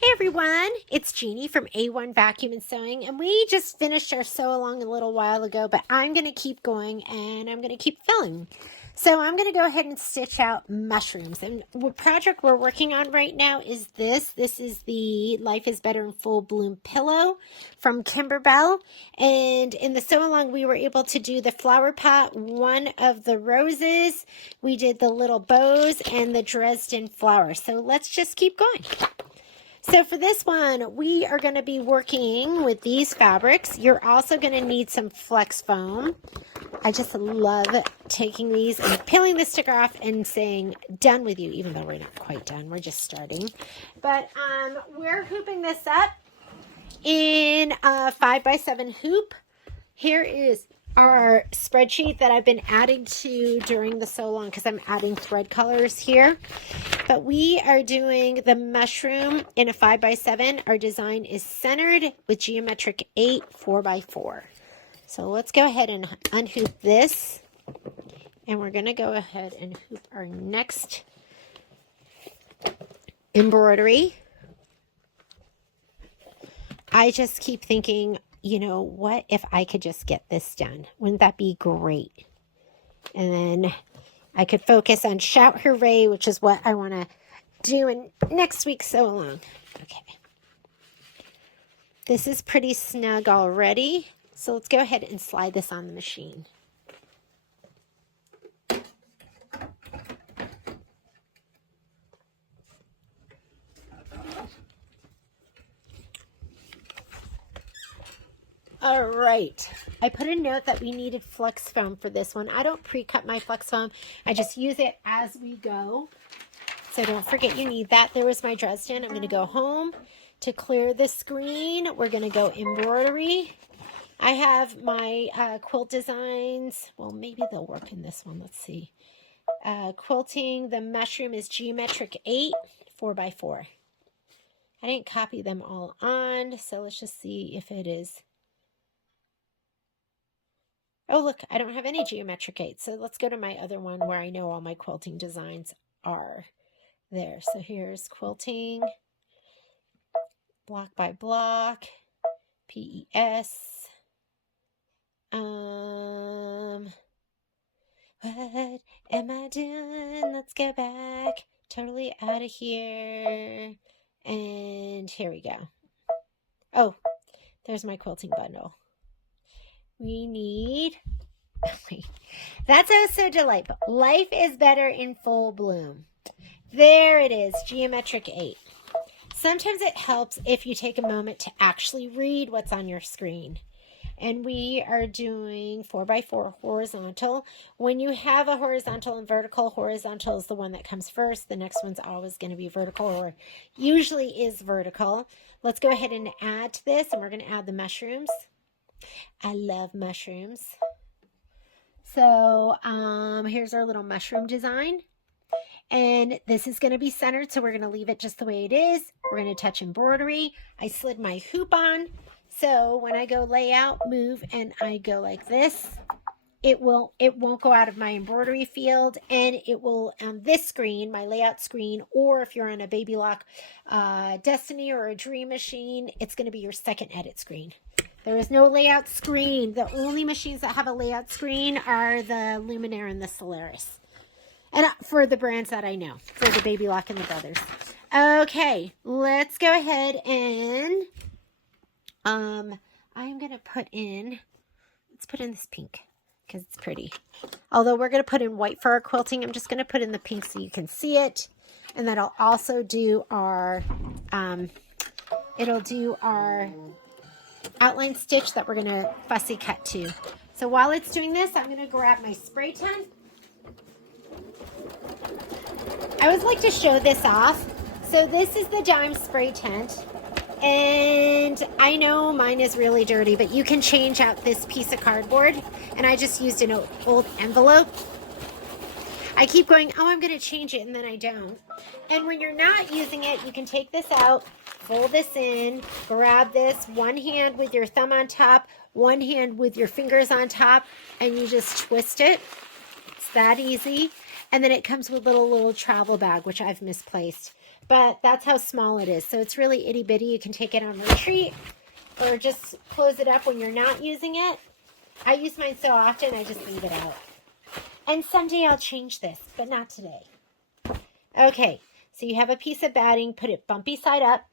Hey everyone, it's Jeannie from A1 Vacuum and Sewing, and we just finished our sew along a little while ago, but I'm going to keep going and I'm going to keep filling. So I'm going to go ahead and stitch out mushrooms. And the project we're working on right now is this. This is the Life is Better in Full Bloom pillow from Kimberbell. And in the sew along, we were able to do the flower pot, one of the roses. We did the little bows and the Dresden flower. So let's just keep going. So for this one, we are going to be working with these fabrics. You're also going to need some flex foam. I just love taking these and peeling the sticker off and saying done with you, even though we're not quite done. We're just starting. But we're hooping this up in a 5x7 hoop. Here is our spreadsheet that I've been adding to during the sew along because I'm adding thread colors here. But we are doing the mushroom in a 5x7. Our design is centered with geometric 8 4x4. So let's go ahead and unhoop this. And we're going to go ahead and hoop our next embroidery. I just keep thinking, you know, what if I could just get this done? Wouldn't that be great? And then I could focus on Shout Hooray, which is what I want to do in next week's sew along. Okay. This is pretty snug already. So let's go ahead and slide this on the machine. All right, I put a note that we needed flex foam for this one. I don't pre-cut my flex foam. I just use it as we go. So don't forget you need that. There was my Dresden. I'm going to go home to clear the screen. We're going to go embroidery. I have my quilt designs. Well, maybe they'll work in this one. Let's see. Quilting, the mushroom is geometric 8 4x4. I didn't copy them all on, so let's just see if it is. Oh, look, I don't have any geometric 8. So let's go to my other one where I know all my quilting designs are there. So here's quilting, block by block, PES. What am I doing? Let's go back. Totally out of here. And here we go. Oh, there's my quilting bundle. We need, that's so delightful. Life is better in full bloom. There it is, geometric 8. Sometimes it helps if you take a moment to actually read what's on your screen. And we are doing 4x4 horizontal. When you have a horizontal and vertical, horizontal is the one that comes first. The next one's always going to be vertical, or usually is vertical. Let's go ahead and add to this, and we're going to add the mushrooms. I love mushrooms. So here's our little mushroom design. And this is going to be centered, so we're going to leave it just the way it is. We're going to touch embroidery. I slid my hoop on. So when I go layout, move, and I go like this, it won't go out of my embroidery field, and it will on this screen, my layout screen, or if you're on a Baby Lock Destiny or a Dream machine, it's going to be your second edit screen. There is no layout screen. The only machines that have a layout screen are the Luminaire and the Solaris. And for the brands that I know, for the Baby Lock and the Brothers. Okay, let's go ahead and I'm going to let's put in this pink because it's pretty. Although we're going to put in white for our quilting, I'm just going to put in the pink so you can see it. And that'll also do our, it'll do our outline stitch that we're going to fussy cut to. So while it's doing this, I'm going to grab my spray tan. I always like to show this off. So this is the dime spray tent. And I know mine is really dirty, but you can change out this piece of cardboard. And I just used an old envelope. I keep going, oh, I'm going to change it, and then I don't. And when you're not using it, you can take this out, fold this in, grab this, one hand with your thumb on top, one hand with your fingers on top, and you just twist it. It's that easy. And then it comes with a little travel bag, which I've misplaced. but that's how small it is. So it's really itty bitty. You can take it on retreat or just close it up when you're not using it. I use mine so often, I just leave it out. And someday I'll change this, but not today. Okay, so you have a piece of batting, put it bumpy side up.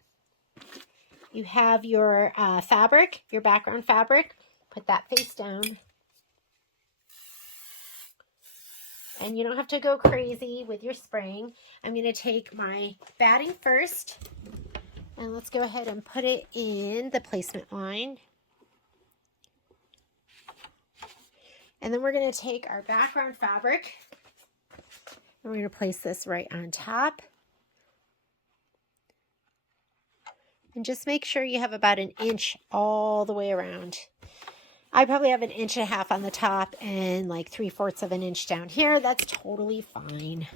You have your fabric, your background fabric, put that face down. And you don't have to go crazy with your spraying. I'm going to take my batting first, and let's go ahead and put it in the placement line. And then we're going to take our background fabric, and we're going to place this right on top. And just make sure you have about 1 inch all the way around. I probably have 1.5 inches on the top and like 3/4 of an inch down here. That's totally fine.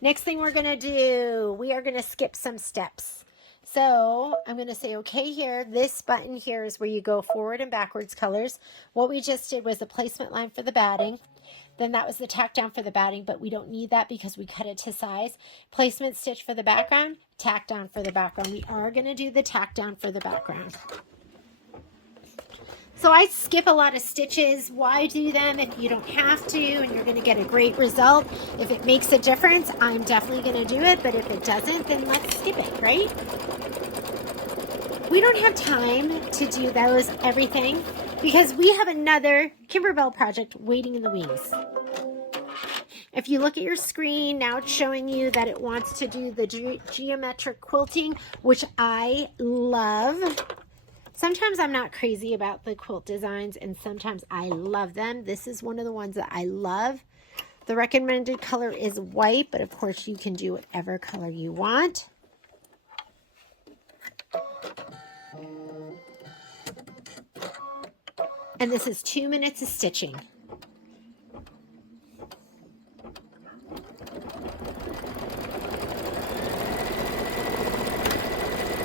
Next thing we're going to do, we are going to skip some steps. So I'm going to say, okay, here, this button here is where you go forward and backwards colors. What we just did was the placement line for the batting. Then that was the tack down for the batting, but we don't need that because we cut it to size. Placement stitch for the background, tack down for the background. We are going to do the tack down for the background. So I skip a lot of stitches. Why do them if you don't have to and you're going to get a great result? If it makes a difference, I'm definitely going to do it, but if it doesn't, then let's skip it, right? We don't have time to do those everything because we have another Kimberbell project waiting in the wings. If you look at your screen, now it's showing you that it wants to do the geometric quilting, which I love. Sometimes I'm not crazy about the quilt designs, and sometimes I love them. This is one of the ones that I love. The recommended color is white, but of course you can do whatever color you want. And this is 2 minutes of stitching.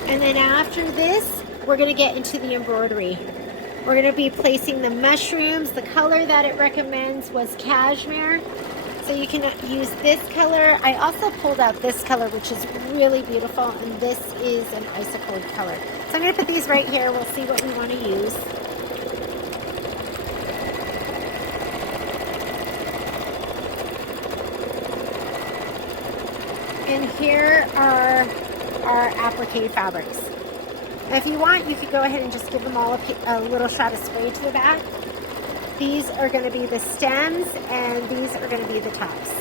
And then after this, we're going to get into the embroidery. We're going to be placing the mushrooms. The color that it recommends was cashmere. So you can use this color. I also pulled out this color, which is really beautiful. And this is an icicle color. So I'm going to put these right here. We'll see what we want to use. And here are our applique fabrics. If you want, you could go ahead and just give them all a little shot of spray to the back. These are going to be the stems, and these are going to be the tops.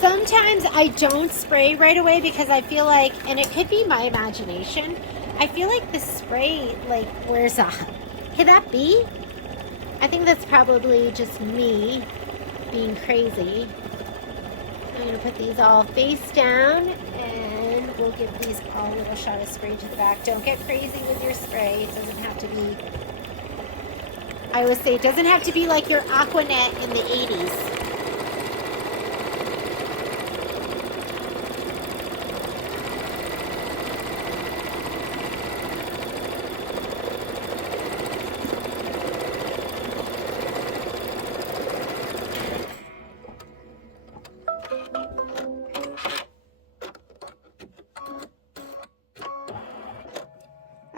Sometimes I don't spray right away because I feel like, and it could be my imagination, I feel like the spray like wears off. Could that be? I think that's probably just me being crazy. I'm going to put these all face down and we'll give these all a little shot of spray to the back. Don't get crazy with your spray. It doesn't have to be, I always say, it doesn't have to be like your Aquanet in the 80s.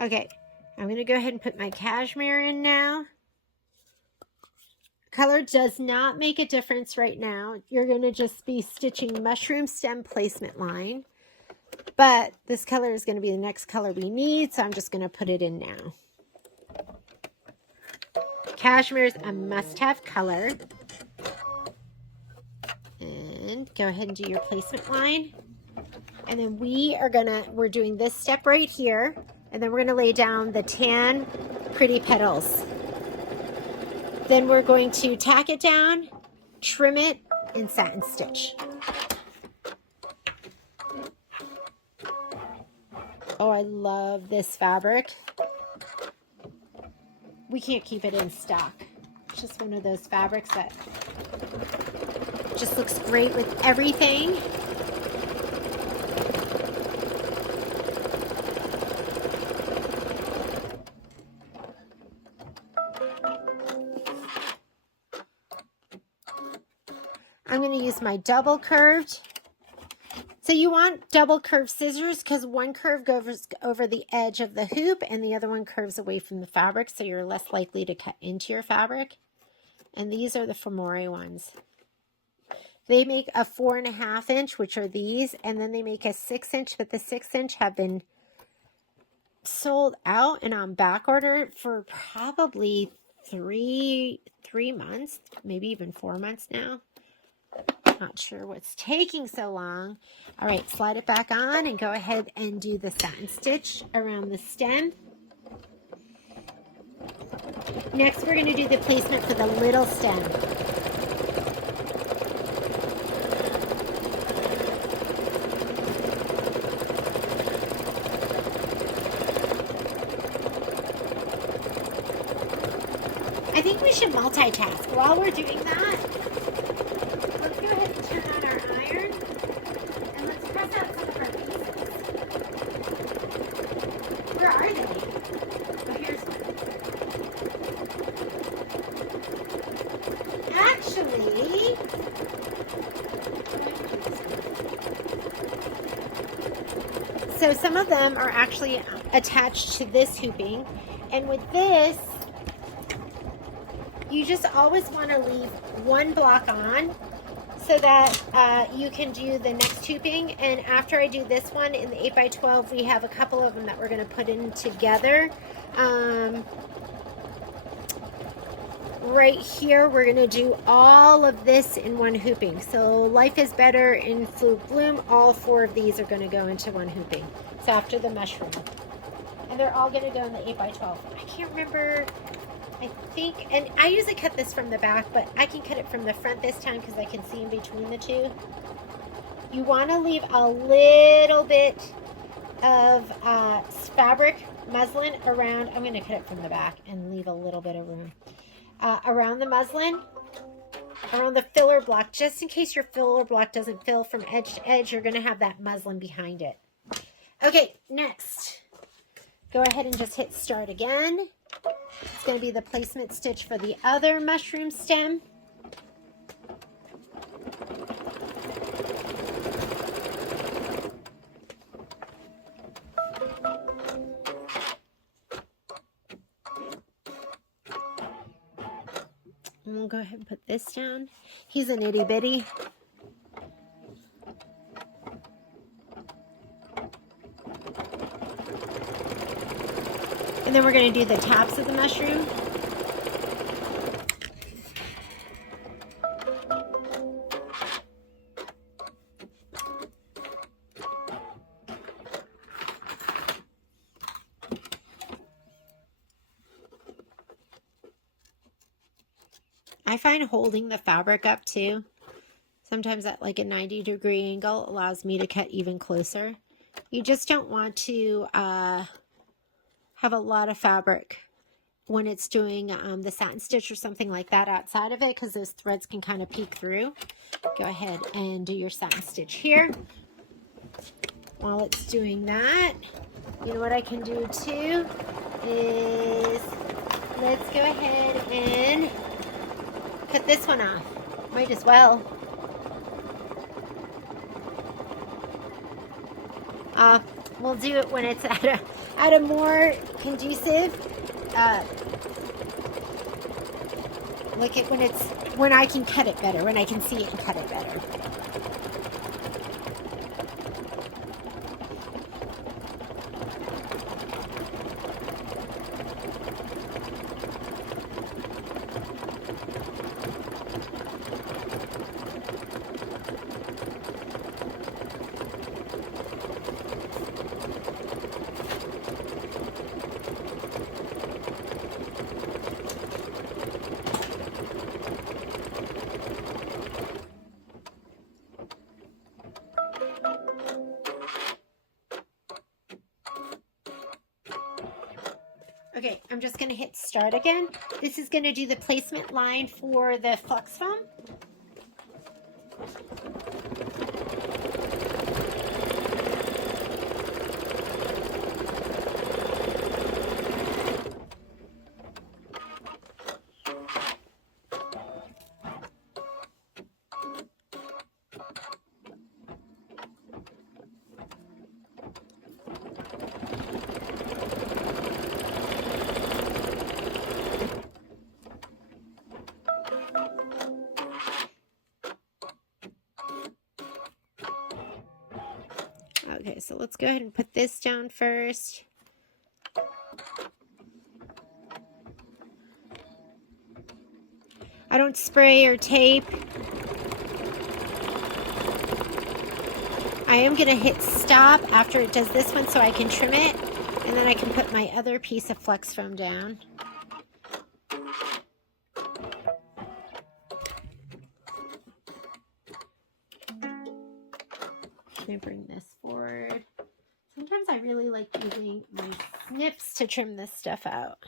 Okay, I'm going to go ahead and put my cashmere in now. Color does not make a difference right now. You're going to just be stitching mushroom stem placement line. But this color is going to be the next color we need, so I'm just going to put it in now. Cashmere is a must-have color. And go ahead and do your placement line. And then we're doing this step right here. And then we're going to lay down the tan pretty petals. Then we're going to tack it down, trim it, and satin stitch. Oh, I love this fabric. We can't keep it in stock. It's just one of those fabrics that just looks great with everything. I'm going to use my double curved. So you want double curved scissors because one curve goes over the edge of the hoop and the other one curves away from the fabric, so you're less likely to cut into your fabric. And these are the Femore ones. They make a 4.5 inch, which are these, and then they make a 6 inch, but the 6 inch have been sold out and on back order for probably three months, maybe even 4 months now. Not sure what's taking so long. All right, slide it back on and go ahead and do the satin stitch around the stem. Next, we're going to do the placement for the little stem. I think we should multitask. While we're doing that, let's go ahead and turn on our iron and let's press out some of our pieces. Where are they? Oh, here's one. Actually, so some of them are actually attached to this hooping, and with this, you just always want to leave one block on so that you can do the next hooping. And after I do this one in the 8x12, we have a couple of them that we're going to put in together. Right here, we're going to do all of this in one hooping. So Life is Better in Fluke Bloom, all 4 of these are going to go into one hooping. So after the mushroom. And they're all going to go in the 8x12. I can't remember... I think, and I usually cut this from the back, but I can cut it from the front this time because I can see in between the two. You want to leave a little bit of fabric, muslin around. I'm going to cut it from the back and leave a little bit of room. Around the muslin, around the filler block, just in case your filler block doesn't fill from edge to edge, you're going to have that muslin behind it. Okay, next, go ahead and just hit start again. It's going to be the placement stitch for the other mushroom stem. And we'll go ahead and put this down. He's an itty bitty. And then we're going to do the tops of the mushroom. I find holding the fabric up too, sometimes at like a 90-degree angle, allows me to cut even closer. You just don't want to have a lot of fabric when it's doing the satin stitch or something like that outside of it, because those threads can kind of peek through. Go ahead and do your satin stitch here. While it's doing that, you know what I can do too is let's go ahead and cut this one off. Might as well. We'll do it when it's at a more conducive, look at when I can cut it better, when I can see it and cut it better. Okay, I'm just going to hit start again. This is going to do the placement line for the flex foam. Okay, so let's go ahead and put this down first. I don't spray or tape. I am going to hit stop after it does this one so I can trim it, and then I can put my other piece of flex foam down. Let me bring this forward. Sometimes I really like using my snips to trim this stuff out.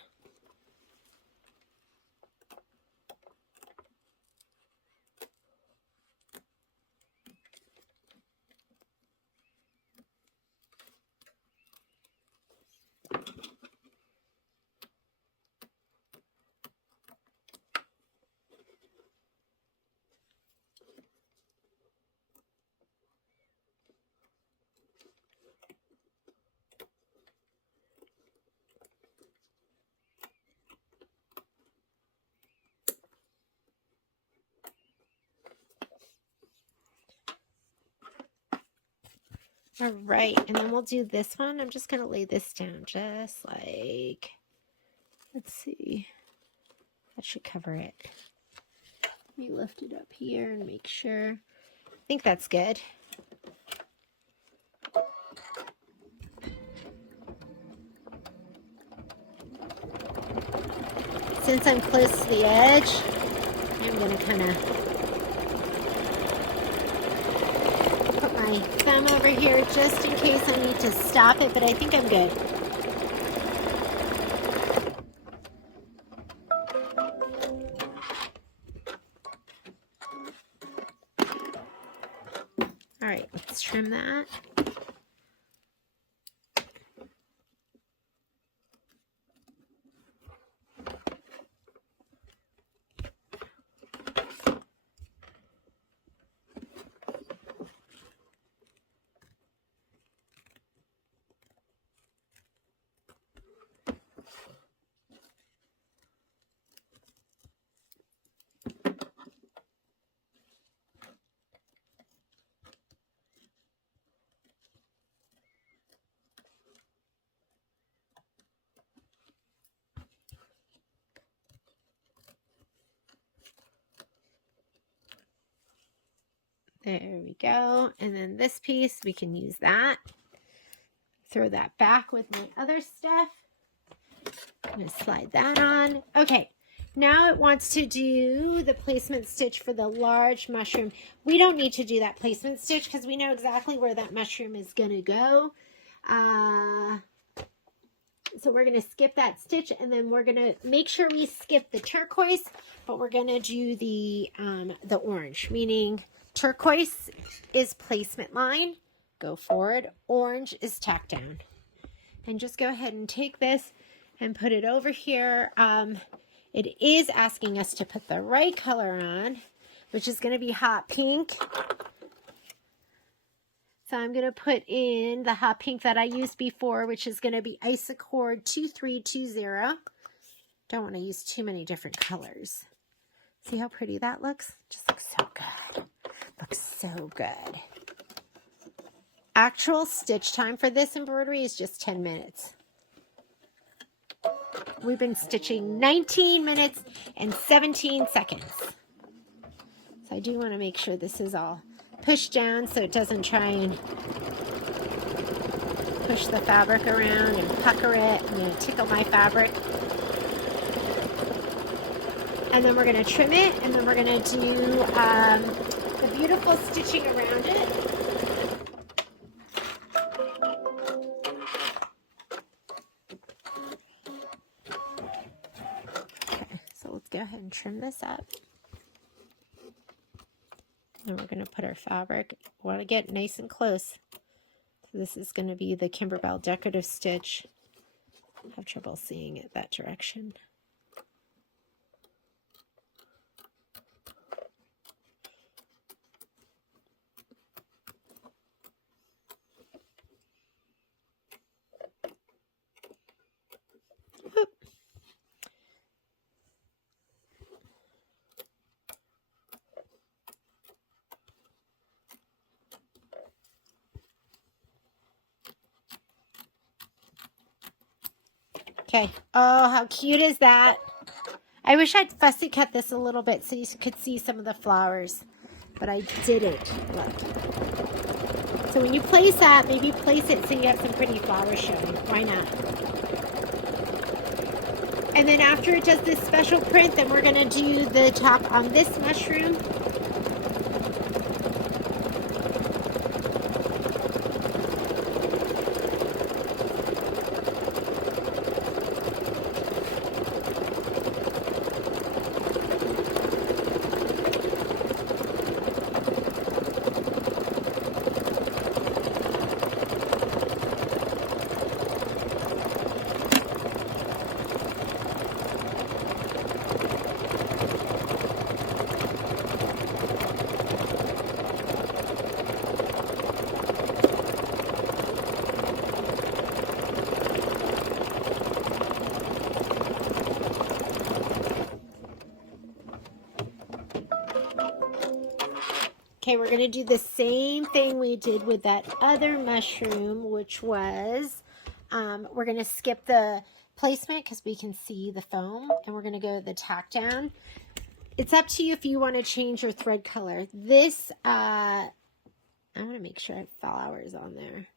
All right, and then we'll do this one. I'm just going to lay this down just like, let's see, that should cover it. Let me lift it up here and make sure. I think that's good. Since I'm close to the edge, I'm going to kind of put my thumb over here just in case I need to stop it, but I think I'm good. All right, let's trim that. There we go. And then this piece, we can use that. Throw that back with my other stuff. I'm going to slide that on. Okay, now it wants to do the placement stitch for the large mushroom. We don't need to do that placement stitch because we know exactly where that mushroom is going to go. So we're going to skip that stitch, and then we're going to make sure we skip the turquoise, but we're going to do the orange, meaning turquoise is placement line, go forward, orange is tack down. And just go ahead and take this and put it over here. It is asking us to put the right color on, which is going to be hot pink. So I'm going to put in the hot pink that I used before, which is going to be Isocord 2320. Don't want to use too many different colors. See how pretty that looks? Just looks so good. Looks so good. Actual stitch time for this embroidery is just 10 minutes. We've been stitching 19 minutes and 17 seconds. So I do want to make sure this is all pushed down so it doesn't try and push the fabric around and pucker it. I'm going to tickle my fabric. And then we're going to trim it, and then we're going to do the beautiful stitching around it. Okay, so let's go ahead and trim this up. And we're going to put our fabric. We want to get nice and close. So this is going to be the Kimberbell decorative stitch. I have trouble seeing it that direction. Whoop. Okay. Oh, how cute is that? I wish I'd fussy cut this a little bit so you could see some of the flowers, but I didn't. Look. So when you place that, maybe place it so you have some pretty flowers showing. Why not? And then after it does this special print, then we're going to do the top on this mushroom. Okay, we're going to do the same thing we did with that other mushroom, which was, we're going to skip the placement because we can see the foam, and we're going to go the tack down. It's up to you if you want to change your thread color. This, I want to make sure I have flowers on there.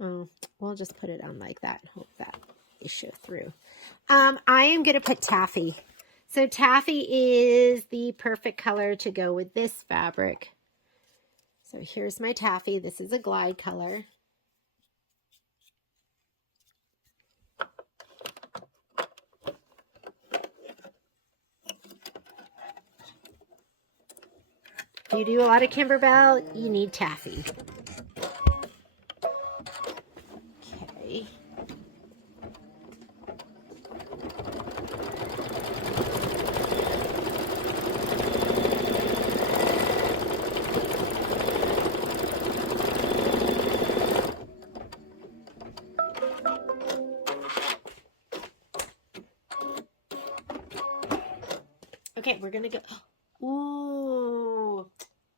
Oh, we'll just put it on like that and hope that they show through. I am going to put taffy. So taffy is the perfect color to go with this fabric. So here's my taffy. This is a glide color. If you do a lot of Kimberbell, you need taffy. Okay. Okay, we're going to go. Ooh,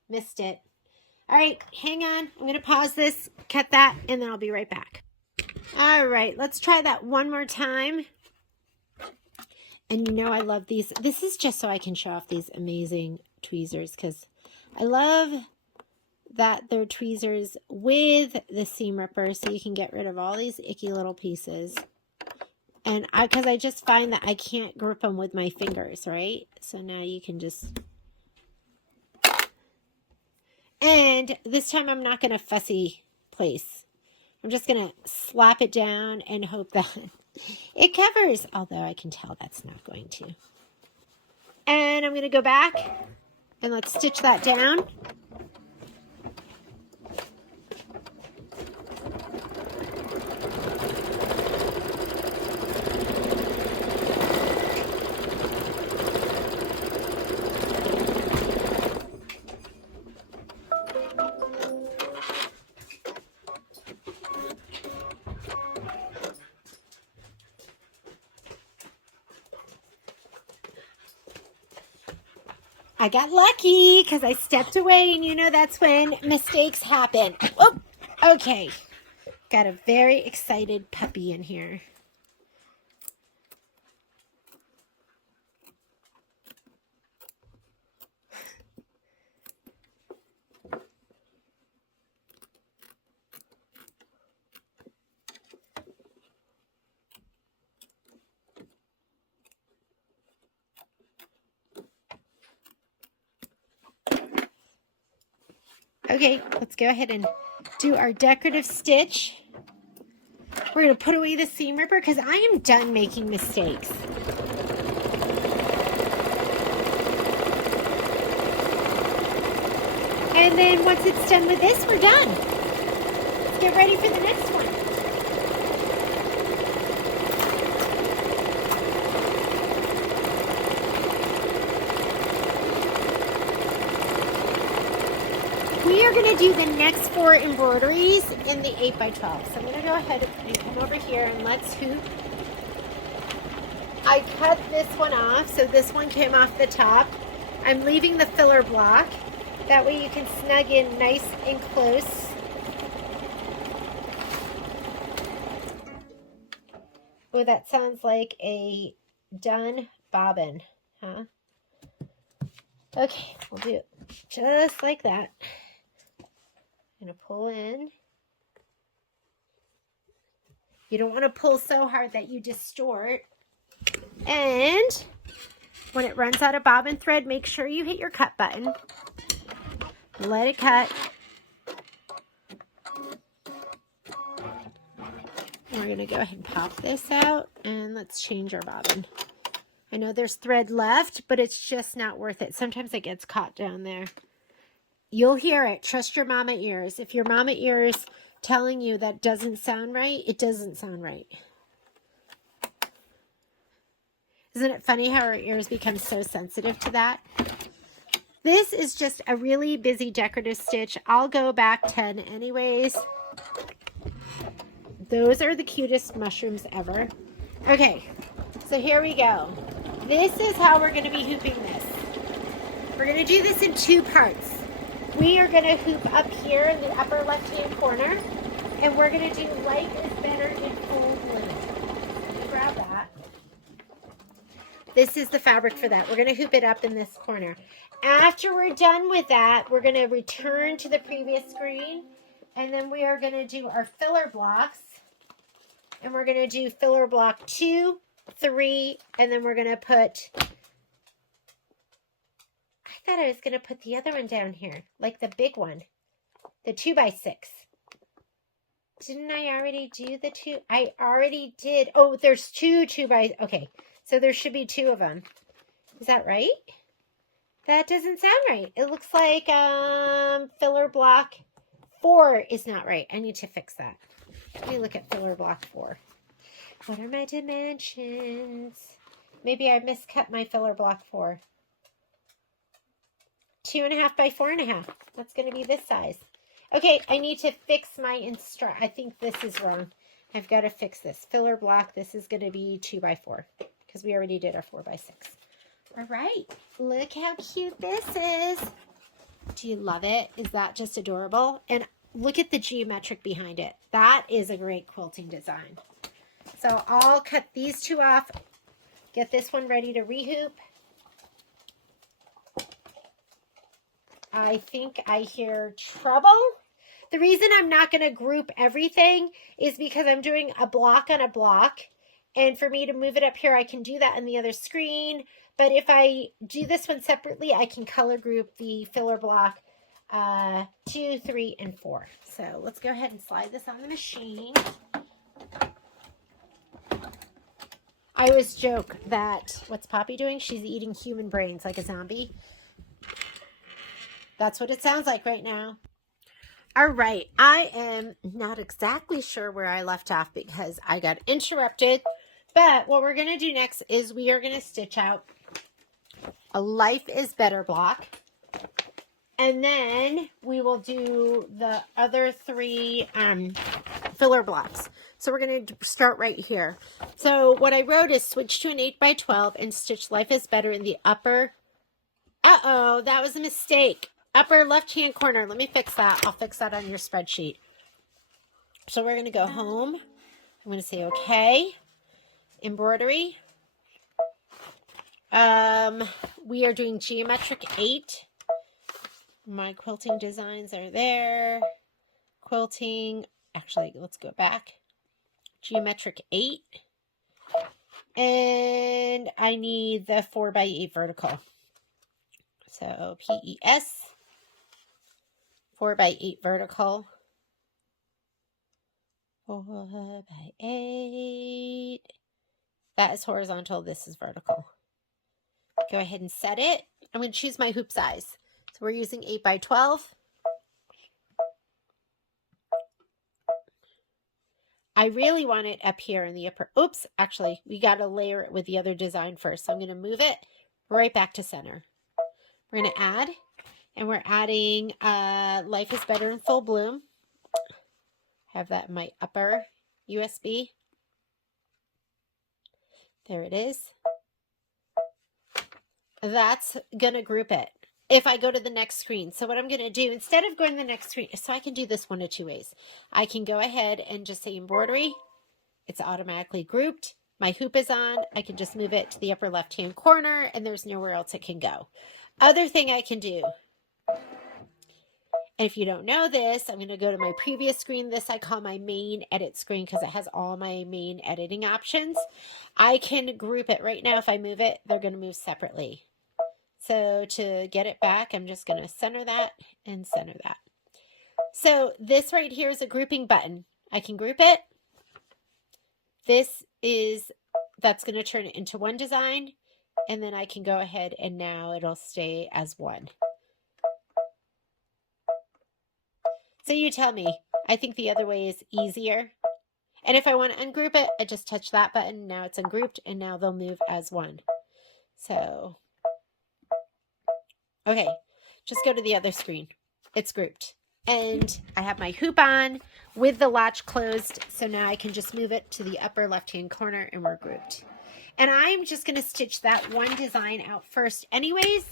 missed it. All right, hang on. I'm going to pause this, cut that, and then I'll be right back. All right, let's try that one more time. And you know I love these. This is just so I can show off these amazing tweezers because I love that they're tweezers with the seam ripper so you can get rid of all these icky little pieces. And because I just find that I can't grip them with my fingers, right? So now you can just... And this time I'm not going to fussy place. I'm just going to slap it down and hope that it covers. Although I can tell that's not going to. And I'm going to go back and let's stitch that down. I got lucky because I stepped away, and you know that's when mistakes happen. Oh, okay. Got a very excited puppy in here. Okay, let's go ahead and do our decorative stitch. We're going to put away the seam ripper because I am done making mistakes. And then once it's done with this, we're done. Let's get ready for the next one. We are going to do the next 4 embroideries in the 8x12. So I'm going to go ahead and come over here and let's hoop. I cut this one off, so this one came off the top. I'm leaving the filler block. That way you can snug in nice and close. Oh, that sounds like a done bobbin, huh? Okay, we'll do it just like that. I'm going to pull in. You don't want to pull so hard that you distort. And when it runs out of bobbin thread, make sure you hit your cut button. Let it cut. And we're going to go ahead and pop this out, and let's change our bobbin. I know there's thread left, but it's just not worth it. Sometimes it gets caught down there. You'll hear it. Trust your mama ears. If your mama ears telling you that doesn't sound right, it doesn't sound right. Isn't it funny how our ears become so sensitive to that? This is just a really busy decorative stitch. I'll go back 10 anyways. Those are the cutest mushrooms ever. Okay, so here we go. This is how we're going to be hooping this. We're going to do this in 2 parts. We are going to hoop up here in the upper left-hand corner, and we're going to do Life is Better in full bloom. Let me grab that. This is the fabric for that. We're going to hoop it up in this corner. After we're done with that, we're going to return to the previous screen, and then we are going to do our filler blocks. And we're going to do filler block 2, 3, and then we're going to put, I thought I was going to put the other one down here, like the big one, the 2x6. Didn't I already do the 2? I already did. Oh, there's 2 2x, okay. So there should be 2 of them. Is that right? That doesn't sound right. It looks like filler block 4 is not right. I need to fix that. Let me look at filler block 4. What are my dimensions? Maybe I miscut my filler block 4. 2.5 by 4.5. That's going to be this size. Okay, I need to fix my I think this is wrong. I've got to fix this. Filler block, this is going to be 2x4 because we already did our 4x6. All right, look how cute this is. Do you love it? Is that just adorable? And look at the geometric behind it. That is a great quilting design. So I'll cut these 2 off, get this one ready to rehoop. I think I hear trouble. The reason I'm not going to group everything is because I'm doing a block on a block. And for me to move it up here, I can do that on the other screen. But if I do this one separately, I can color group the filler block 2, 3, and 4. So let's go ahead and slide this on the machine. I always joke that, what's Poppy doing? She's eating human brains like a zombie. That's what it sounds like right now. All right, I am not exactly sure where I left off because I got interrupted. But what we're going to do next is we are going to stitch out a Life is Better block. And then we will do the other 3 filler blocks. So we're going to start right here. So what I wrote is switch to an 8x12 and stitch Life is Better in the upper. Uh-oh, that was a mistake. Upper left-hand corner. Let me fix that. I'll fix that on your spreadsheet. So we're going to go home. I'm going to say okay. Embroidery. We are doing geometric 8. My quilting designs are there. Quilting. Actually, let's go back. Geometric 8. And I need the 4x8 vertical. So PES. 4x8 vertical. 4x8. That is horizontal. This is vertical. Go ahead and set it. I'm going to choose my hoop size. So we're using 8x12. I really want it up here in the upper. Oops, actually, we got to layer it with the other design first. So I'm going to move it right back to center. We're going to add, and we're adding Life is Better in Full Bloom. Have that in my upper USB. There it is. That's going to group it. If I go to the next screen. So what I'm going to do, instead of going to the next screen, so I can do this one of 2 ways. I can go ahead and just say embroidery. It's automatically grouped. my hoop is on, I can just move it to the upper left-hand corner and there's nowhere else it can go. Other thing I can do, and if you don't know this, I'm going to go to my previous screen. This I call my main edit screen because it has all my main editing options. I can group it right now. If I move it, they're going to move separately. So to get it back, I'm just going to center that and center that. So this right here is a grouping button. I can group it. That's going to turn it into one design. And then I can go ahead and now it'll stay as one. So you tell me. I think the other way is easier. And if I want to ungroup it, I just touch that button. Now it's ungrouped and now they'll move as one. So, okay, just go to the other screen. It's grouped. And I have my hoop on with the latch closed. So now I can just move it to the upper left-hand corner and we're grouped. And I'm just going to stitch that one design out first anyways.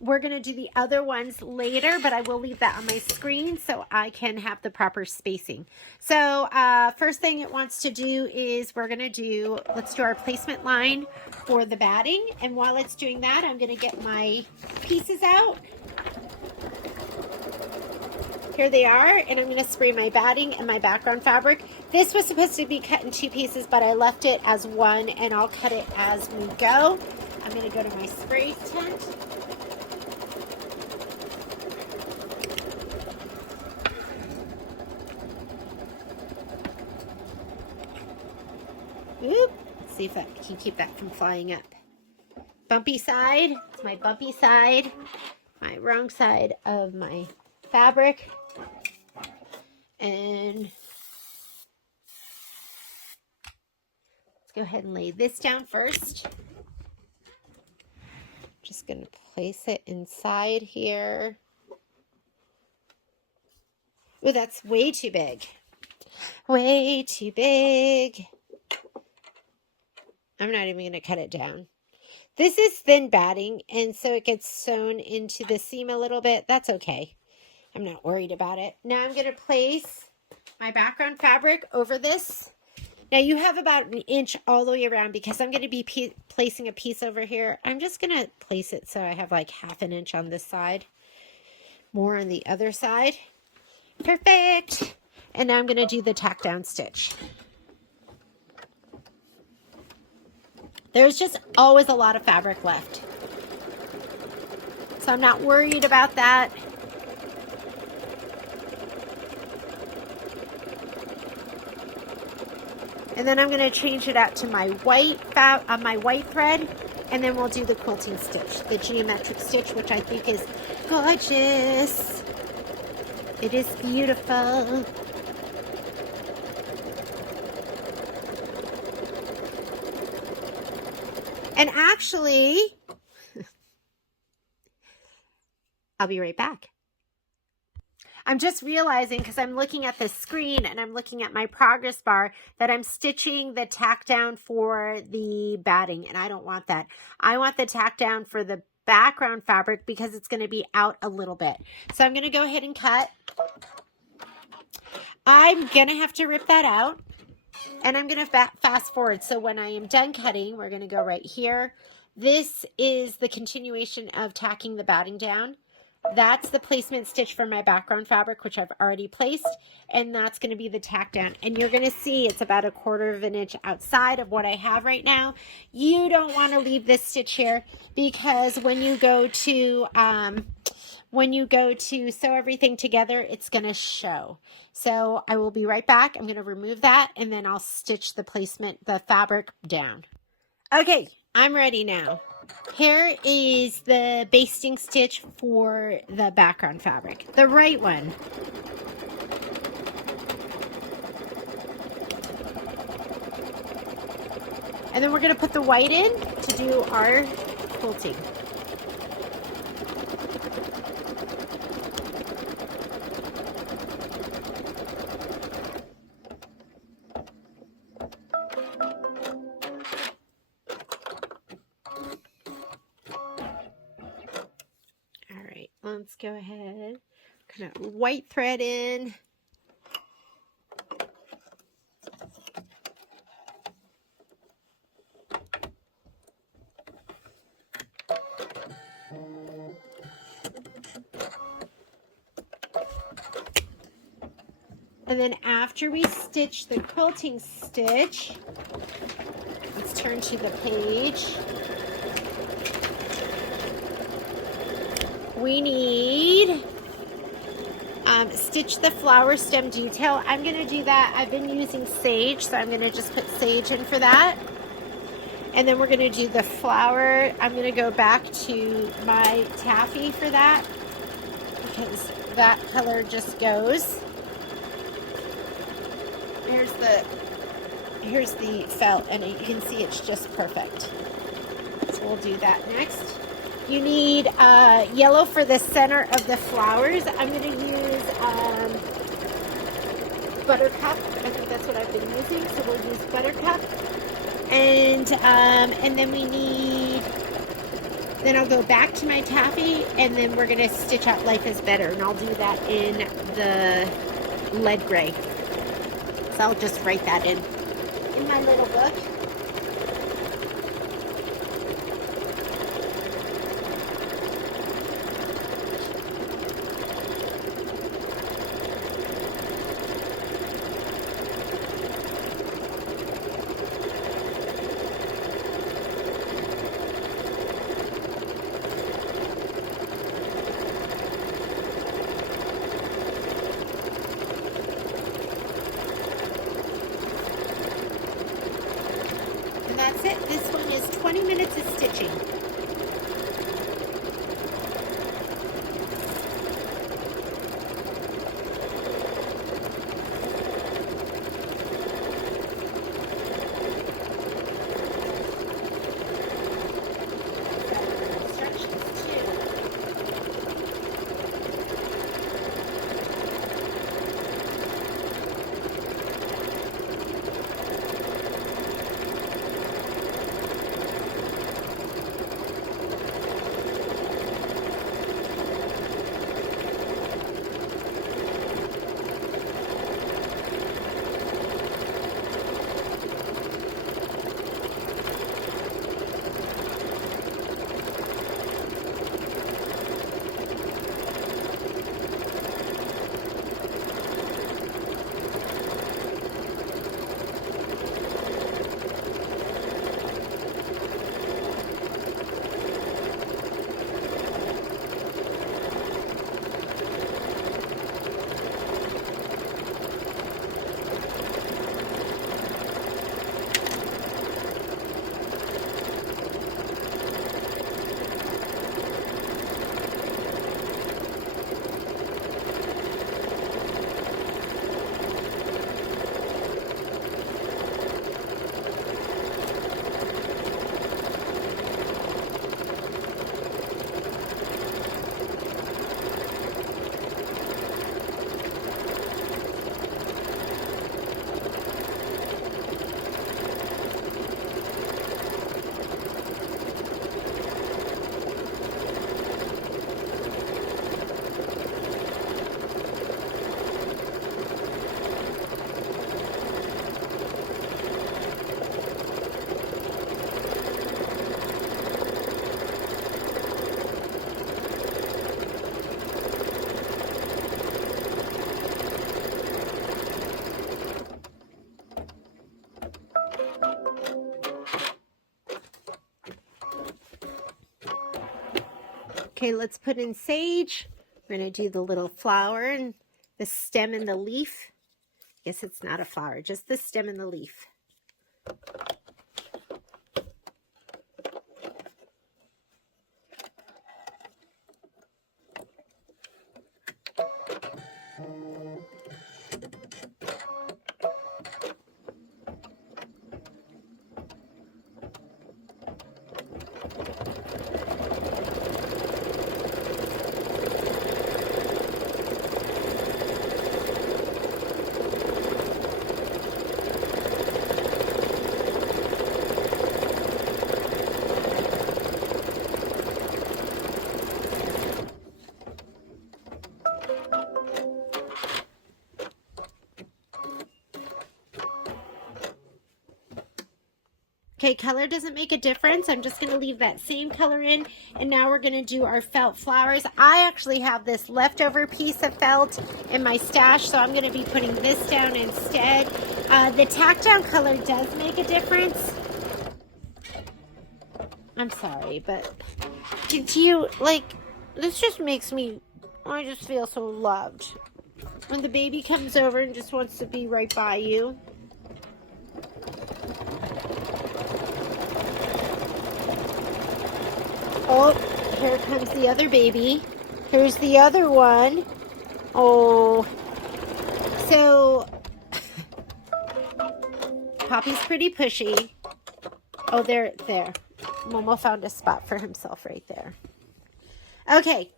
We're going to do the other ones later, but I will leave that on my screen so I can have the proper spacing. So first thing it wants to do is let's do our placement line for the batting. And while it's doing that, I'm going to get my pieces out. Here they are, and I'm going to spray my batting and my background fabric. This was supposed to be cut in 2 pieces, but I left it as one, and I'll cut it as we go. I'm going to go to my spray tent. Oop. Let's see if I can keep that from flying up. Bumpy side. It's my bumpy side. My wrong side of my fabric. And let's go ahead and lay this down first. Just going to place it inside here. Oh, that's way too big. Way too big. I'm not even going to cut it down. This is thin batting, and so it gets sewn into the seam a little bit. That's okay. I'm not worried about it. Now I'm going to place my background fabric over this. Now you have about 1 inch all the way around because I'm going to be placing a piece over here. I'm just going to place it so I have like 1/2 inch on this side. More on the other side. Perfect. And now I'm going to do the tack down stitch. There's just always a lot of fabric left. So I'm not worried about that. And then I'm going to change it out to my white thread, and then we'll do the quilting stitch, the geometric stitch, which I think is gorgeous. It is beautiful. And actually, I'll be right back. I'm just realizing, because I'm looking at the screen and I'm looking at my progress bar, that I'm stitching the tack down for the batting, and I don't want that. I want the tack down for the background fabric because it's going to be out a little bit. So I'm going to go ahead and cut. I'm going to have to rip that out, and I'm going to fast forward. So when I am done cutting, we're going to go right here. This is the continuation of tacking the batting down. That's the placement stitch for my background fabric, which I've already placed, and that's going to be the tack down. And you're going to see it's about 1/4 inch outside of what I have right now. You don't want to leave this stitch here because when you go to sew everything together, it's going to show. So I will be right back. I'm going to remove that, and then I'll stitch the fabric down. Okay, I'm ready now. Here is the basting stitch for the background fabric, the right one. And then we're going to put the white in to do our quilting. Let's go ahead, kind of white thread in. And then after we stitch the quilting stitch, let's turn to the page. We need stitch the flower stem detail. I'm going to do that. I've been using sage, so I'm going to just put sage in for that. And then we're going to do the flower. I'm going to go back to my taffy for that because that color just goes. Here's the felt, and you can see it's just perfect. So we'll do that next. You need yellow for the center of the flowers. I'm going to use Buttercup. I think that's what I've been using, so we'll use Buttercup. And then we need, then I'll go back to my taffy, and then we're going to stitch out Life is Better, and I'll do that in the lead gray. So I'll just write that in my little book. And that's it. This one is 20 minutes of stitching. Okay, let's put in sage. We're going to do the little flower and the stem and the leaf. I guess it's not a flower, just the stem and the leaf. Okay, color doesn't make a difference. I'm just going to leave that same color in. And now we're going to do our felt flowers. I actually have this leftover piece of felt in my stash, so I'm going to be putting this down instead. The tack down color does make a difference. I'm sorry, but did you, like, this just makes me, I just feel so loved. When the baby comes over and just wants to be right by you. Oh, here comes the other baby. Here's the other one. Oh, so Poppy's pretty pushy. Oh, there. Momo found a spot for himself right there. Okay.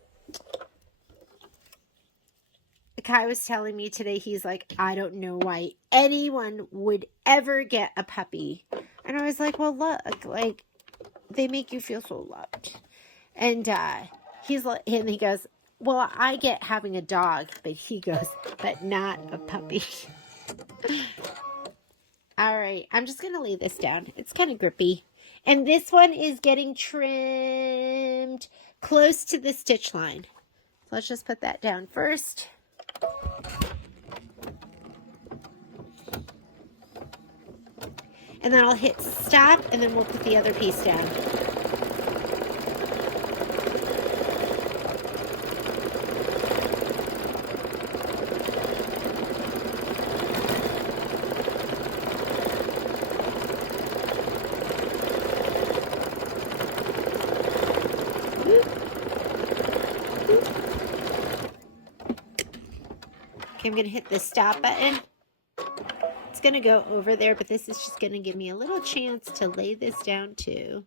Kai was telling me today, he's like, I don't know why anyone would ever get a puppy. And I was like, well, look, like, they make you feel so loved. And he's like, and he goes, well, I get having a dog, but he goes, but not a puppy. All right, I'm just going to lay this down. It's kind of grippy. And this one is getting trimmed close to the stitch line. So let's just put that down first. And then I'll hit stop, and then we'll put the other piece down. Okay, I'm going to hit the stop button. It's going to go over there, but this is just going to give me a little chance to lay this down too.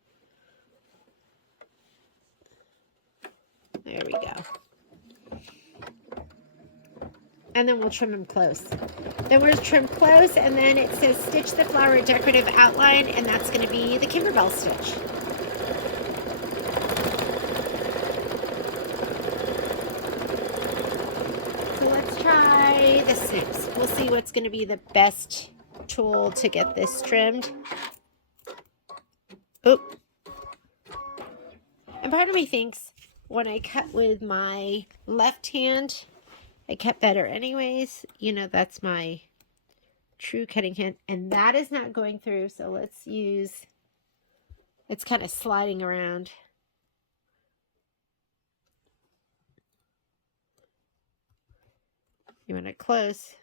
There we go. And then we'll trim them close. Then we'll trim close, and then it says stitch the flower decorative outline, and that's going to be the Kimberbell stitch. So let's try the snips. We'll see what's going to be the best tool to get this trimmed. Oop. And part of me thinks when I cut with my left hand, I cut better anyways. You know, that's my true cutting hand. And that is not going through, so let's use, it's kind of sliding around. You want it close.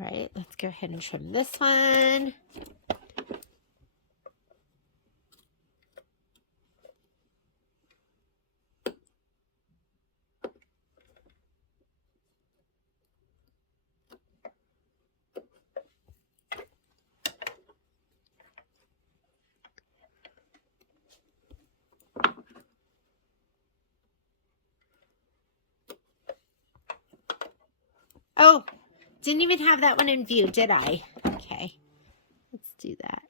All right, let's go ahead and trim this one. Oh, didn't even have that one in view, did I? Okay, let's do that.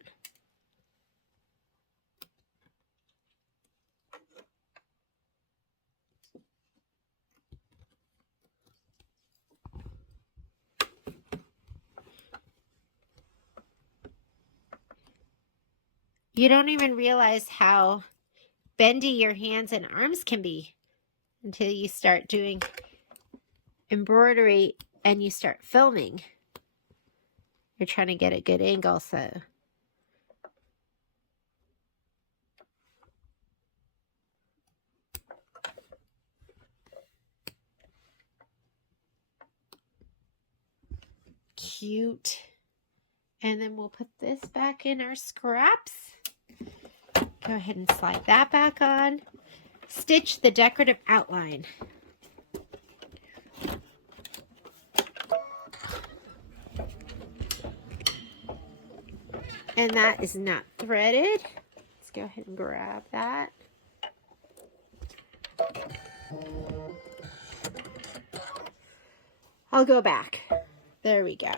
You don't even realize how bendy your hands and arms can be until you start doing embroidery and you start filming. You're trying to get a good angle, so. Cute. And then we'll put this back in our scraps. Go ahead and slide that back on. Stitch the decorative outline. And that is not threaded. Let's go ahead and grab that. I'll go back. There we go.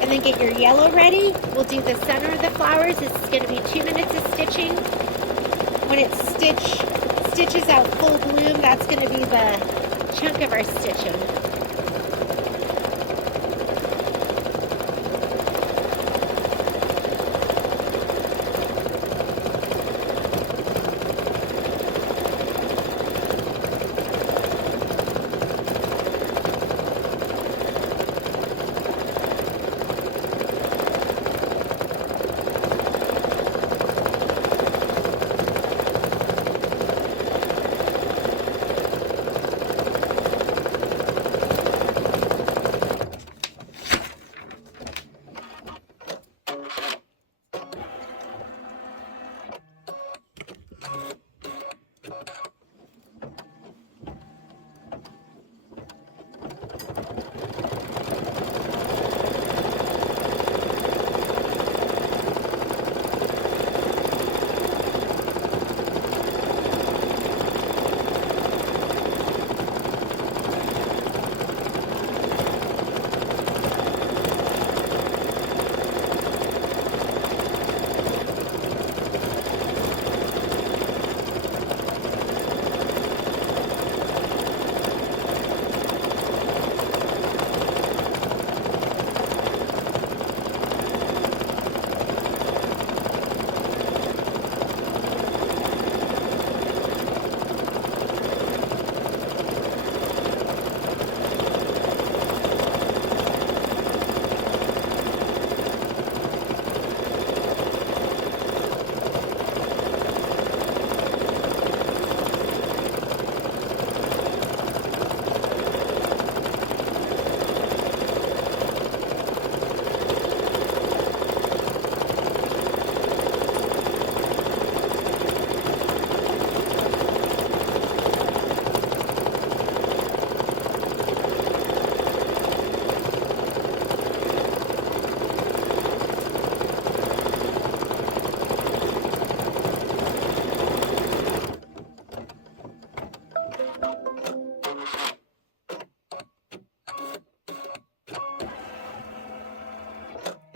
And then get your yellow ready. We'll do the center of the flowers. This is going to be 2 minutes of stitching. When it stitches out full bloom, that's going to be the chunk of our stitching.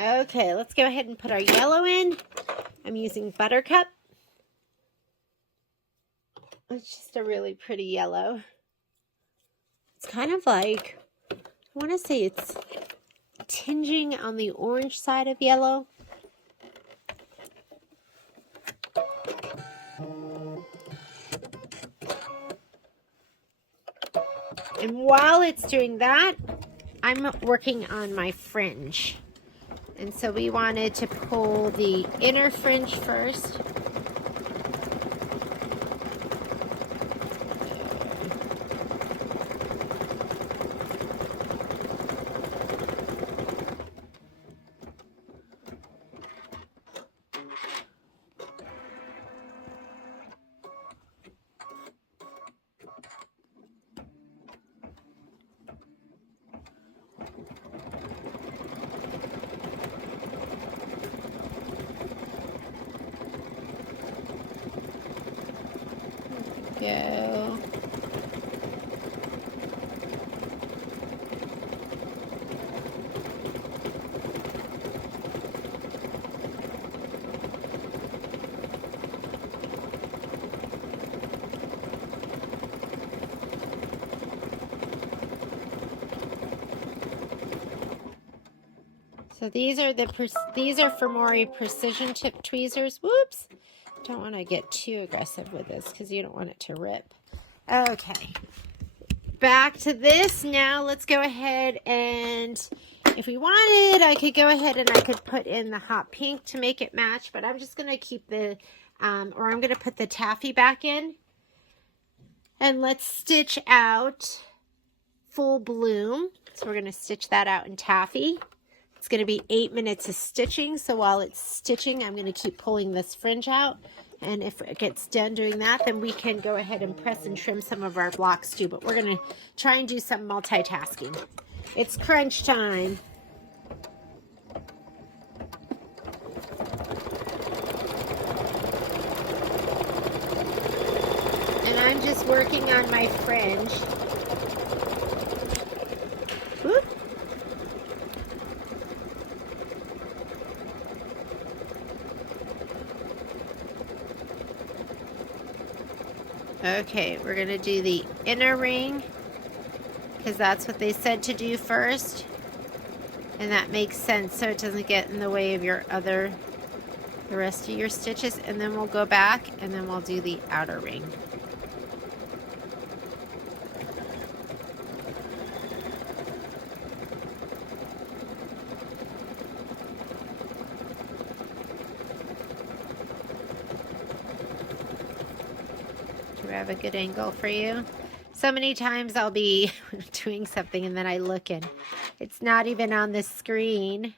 Okay, let's go ahead and put our yellow in. I'm using Buttercup. It's just a really pretty yellow. It's kind of like, I want to say it's tinging on the orange side of yellow. And while it's doing that, I'm working on my fringe. And so we wanted to pull the inner fringe first. Go. So these are for more precision tip tweezers. Whoops. Don't want to get too aggressive with this because you don't want it to rip. Okay. Back to this. Now let's go ahead and if we wanted, I could go ahead and I could put in the hot pink to make it match, but I'm just going to keep the, or I'm going to put the taffy back in. And let's stitch out Full Bloom. So we're going to stitch that out in taffy. It's going to be 8 minutes of stitching. So while it's stitching, I'm going to keep pulling this fringe out. And if it gets done doing that, then we can go ahead and press and trim some of our blocks too. But we're going to try and do some multitasking. It's crunch time. And I'm just working on my fringe. Whoop. Okay, we're going to do the inner ring because that's what they said to do first. And that makes sense so it doesn't get in the way of the rest of your stitches. And then we'll go back and then we'll do the outer ring. Do I have a good angle for you? So many times I'll be doing something and then I look and it's not even on the screen.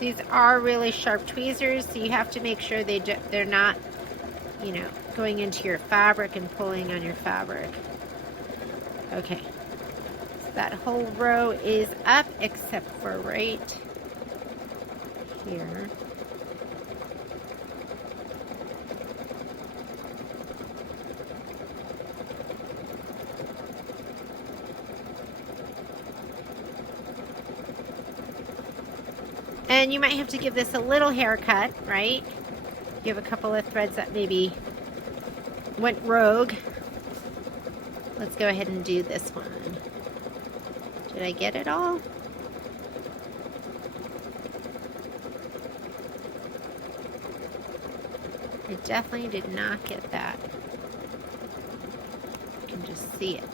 These are really sharp tweezers, so you have to make sure they're not, you know, going into your fabric and pulling on your fabric. Okay, so that whole row is up except for right here. And you might have to give this a little haircut, right? You have a couple of threads that maybe went rogue. Let's go ahead and do this one. Did I get it all? I definitely did not get that. You can just see it.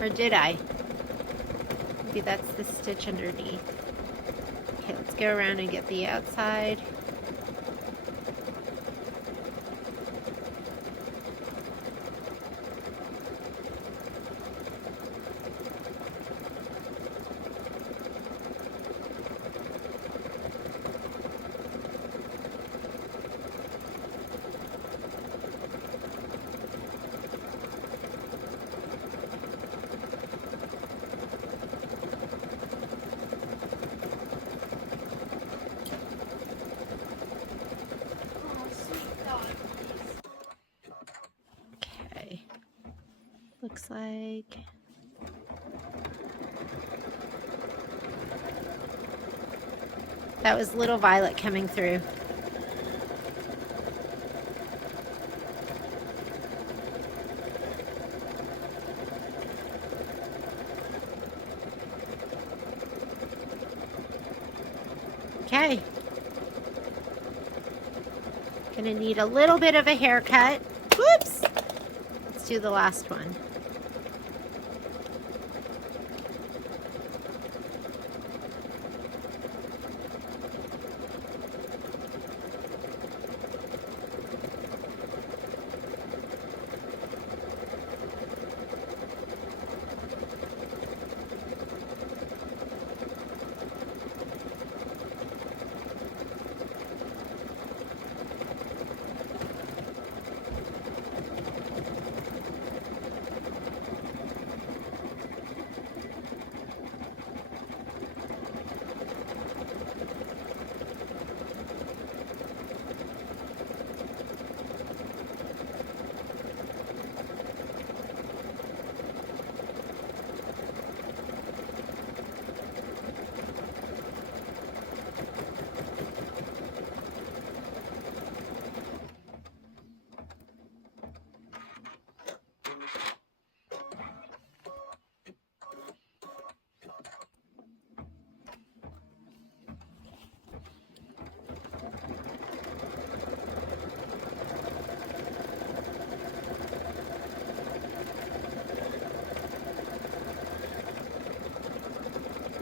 Or did I? Maybe that's the stitch underneath. Okay, let's go around and get the outside. Looks like that was Little Violet coming through. Okay. Gonna need a little bit of a haircut. Whoops! Let's do the last one.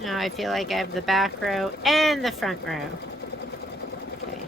Now I feel like I have the back row and the front row. Okay.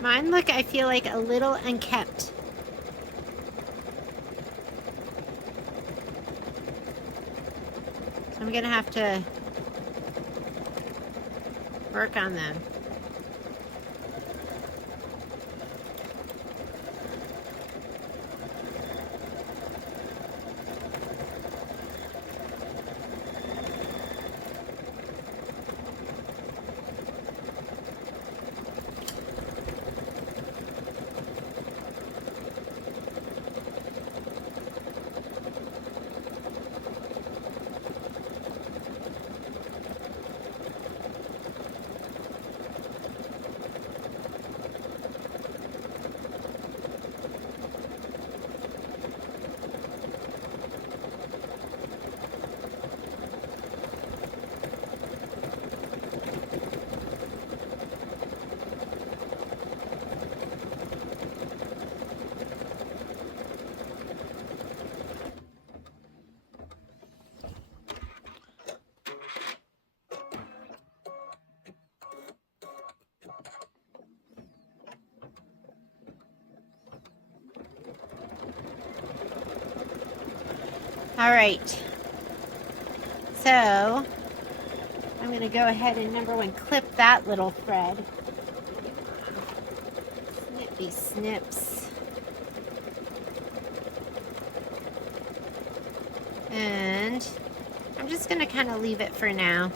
Mine look, I feel like, a little unkept. So I'm gonna have to work on them. All right, so I'm going to go ahead and number one, clip that little thread. Snippy snips. And I'm just going to kind of leave it for now.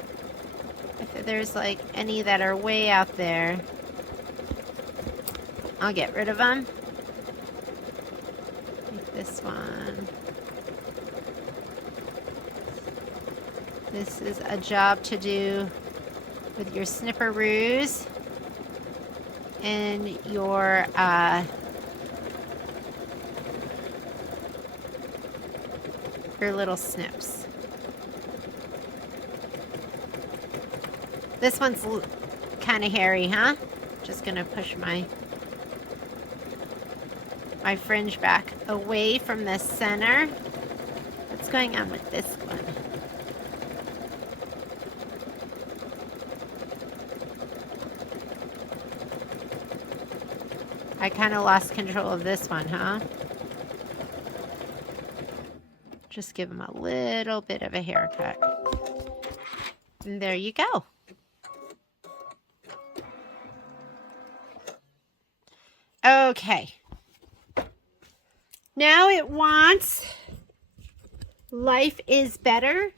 If there's like any that are way out there, I'll get rid of them. Like this one. This is a job to do with your snipperoos and your little snips. This one's kind of hairy, huh? Just gonna push my fringe back away from the center. What's going on with this one? I kind of lost control of this one, huh? Just give him a little bit of a haircut. And there you go. Okay. Now it wants Life is Better.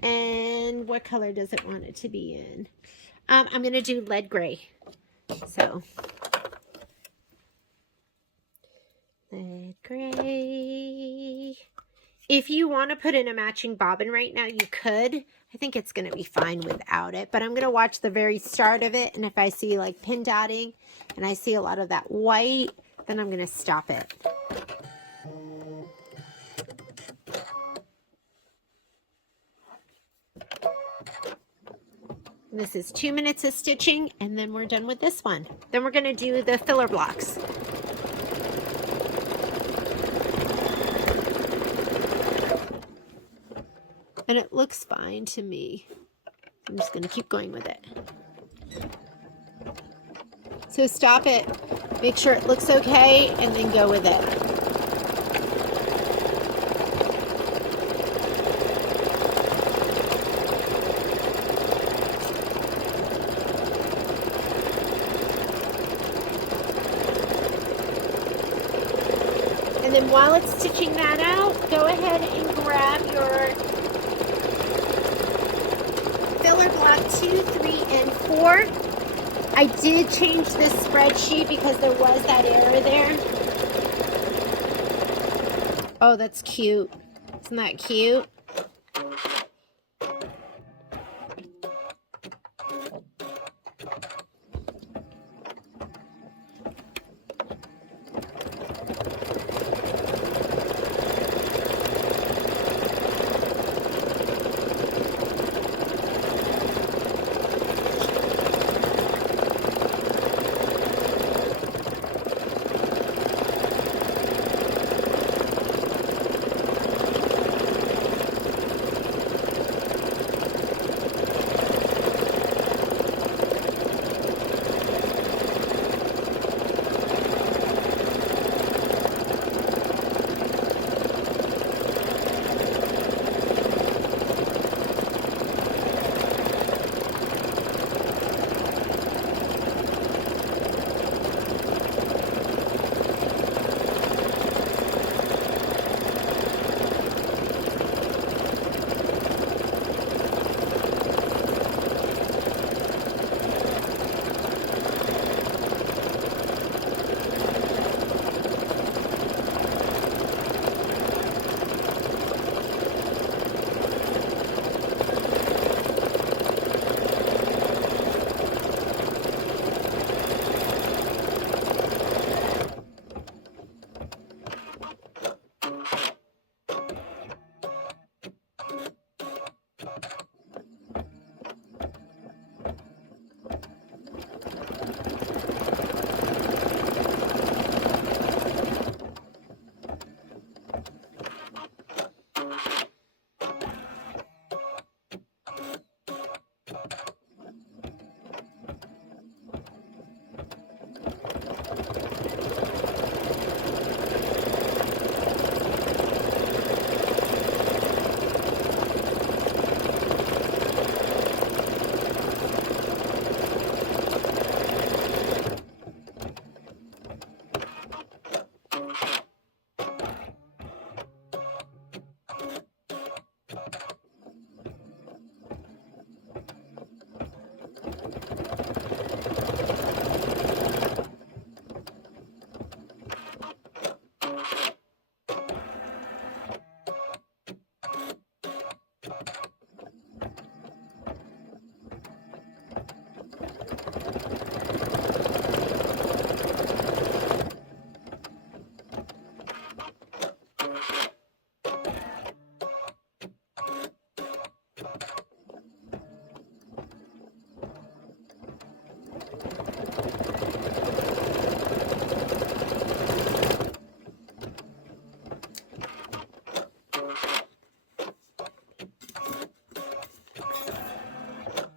And what color does it want it to be in? I'm going to do lead gray. So, lead gray. If you want to put in a matching bobbin right now, you could. I think it's going to be fine without it. But I'm going to watch the very start of it. And if I see like pin dotting and I see a lot of that white, then I'm going to stop it. This is 2 minutes of stitching, and then we're done with this one. Then we're going to do the filler blocks. And it looks fine to me. I'm just going to keep going with it. So stop it, make sure it looks okay, and then go with it. And then while it's stitching that out, go ahead and grab your filler block 2, 3, and 4. I did change this spreadsheet because there was that error there. Oh, that's cute. Isn't that cute?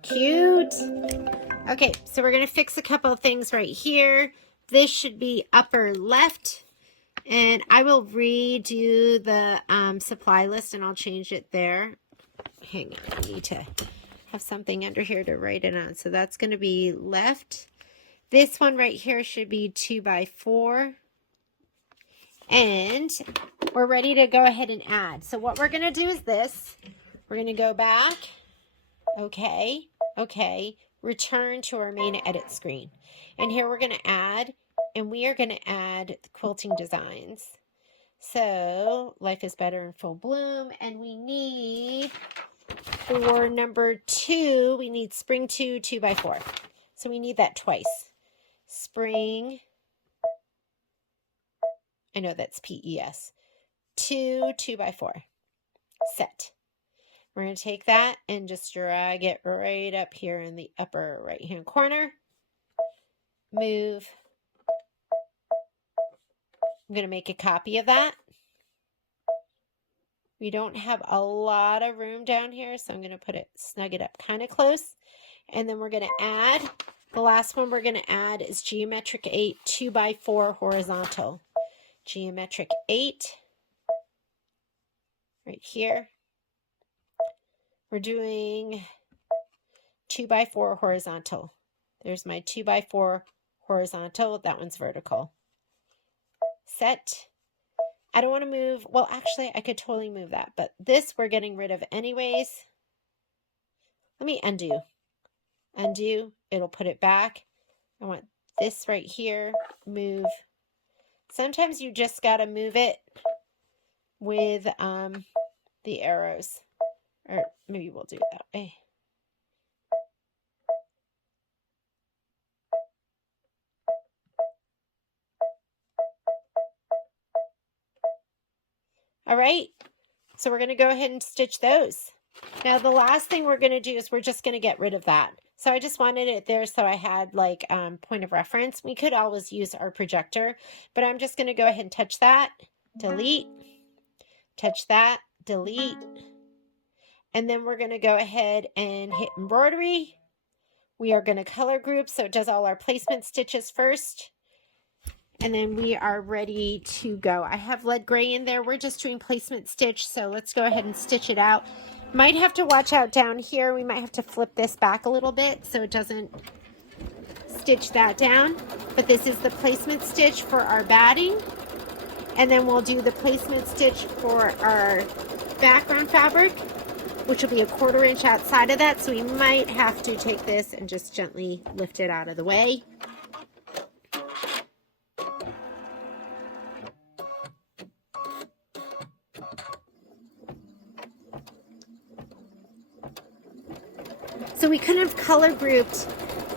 Cute. Okay, so we're going to fix a couple of things right here. This should be upper left. And I will redo the supply list and I'll change it there. Hang on, I need to have something under here to write it on. So that's going to be left. This one right here should be 2 by 4. And we're ready to go ahead and add. So what we're going to do is this. We're going to go back. Okay. Okay. Return to our main edit screen. And here we're going to add. And we are going to add the quilting designs. So Life is Better in Full Bloom. And we need, for number 2, we need Spring 2, 2 by 4. So we need that twice. Spring, I know that's PES. 2, 2 by 4. Set. We're going to take that and just drag it right up here in the upper right hand corner. Move. I'm going to make a copy of that. We don't have a lot of room down here, so I'm going to snug it up kind of close. And then we're going to add, the last one we're going to add is geometric 8 2x4 horizontal. Geometric 8 right here. We're doing 2x4 horizontal. There's my 2x4 horizontal. That one's vertical. Set. I don't want to move. Well, actually, I could totally move that. But this we're getting rid of anyways. Let me undo. Undo. It'll put it back. I want this right here. Move. Sometimes you just got to move it with the arrows. Or maybe we'll do it that way. All right, so we're going to go ahead and stitch those. Now, the last thing we're going to do is we're just going to get rid of that. So I just wanted it there so I had like point of reference. We could always use our projector, but I'm just going to go ahead and touch that, delete, touch that, delete. And then we're going to go ahead and hit embroidery. We are going to color group so it does all our placement stitches first. And then we are ready to go. I have lead gray in there. We're just doing placement stitch, so let's go ahead and stitch it out. Might have to watch out down here. We might have to flip this back a little bit so it doesn't stitch that down. But this is the placement stitch for our batting. And then we'll do the placement stitch for our background fabric, which will be a 1/4 inch outside of that. So we might have to take this and just gently lift it out of the way. So we couldn't have color grouped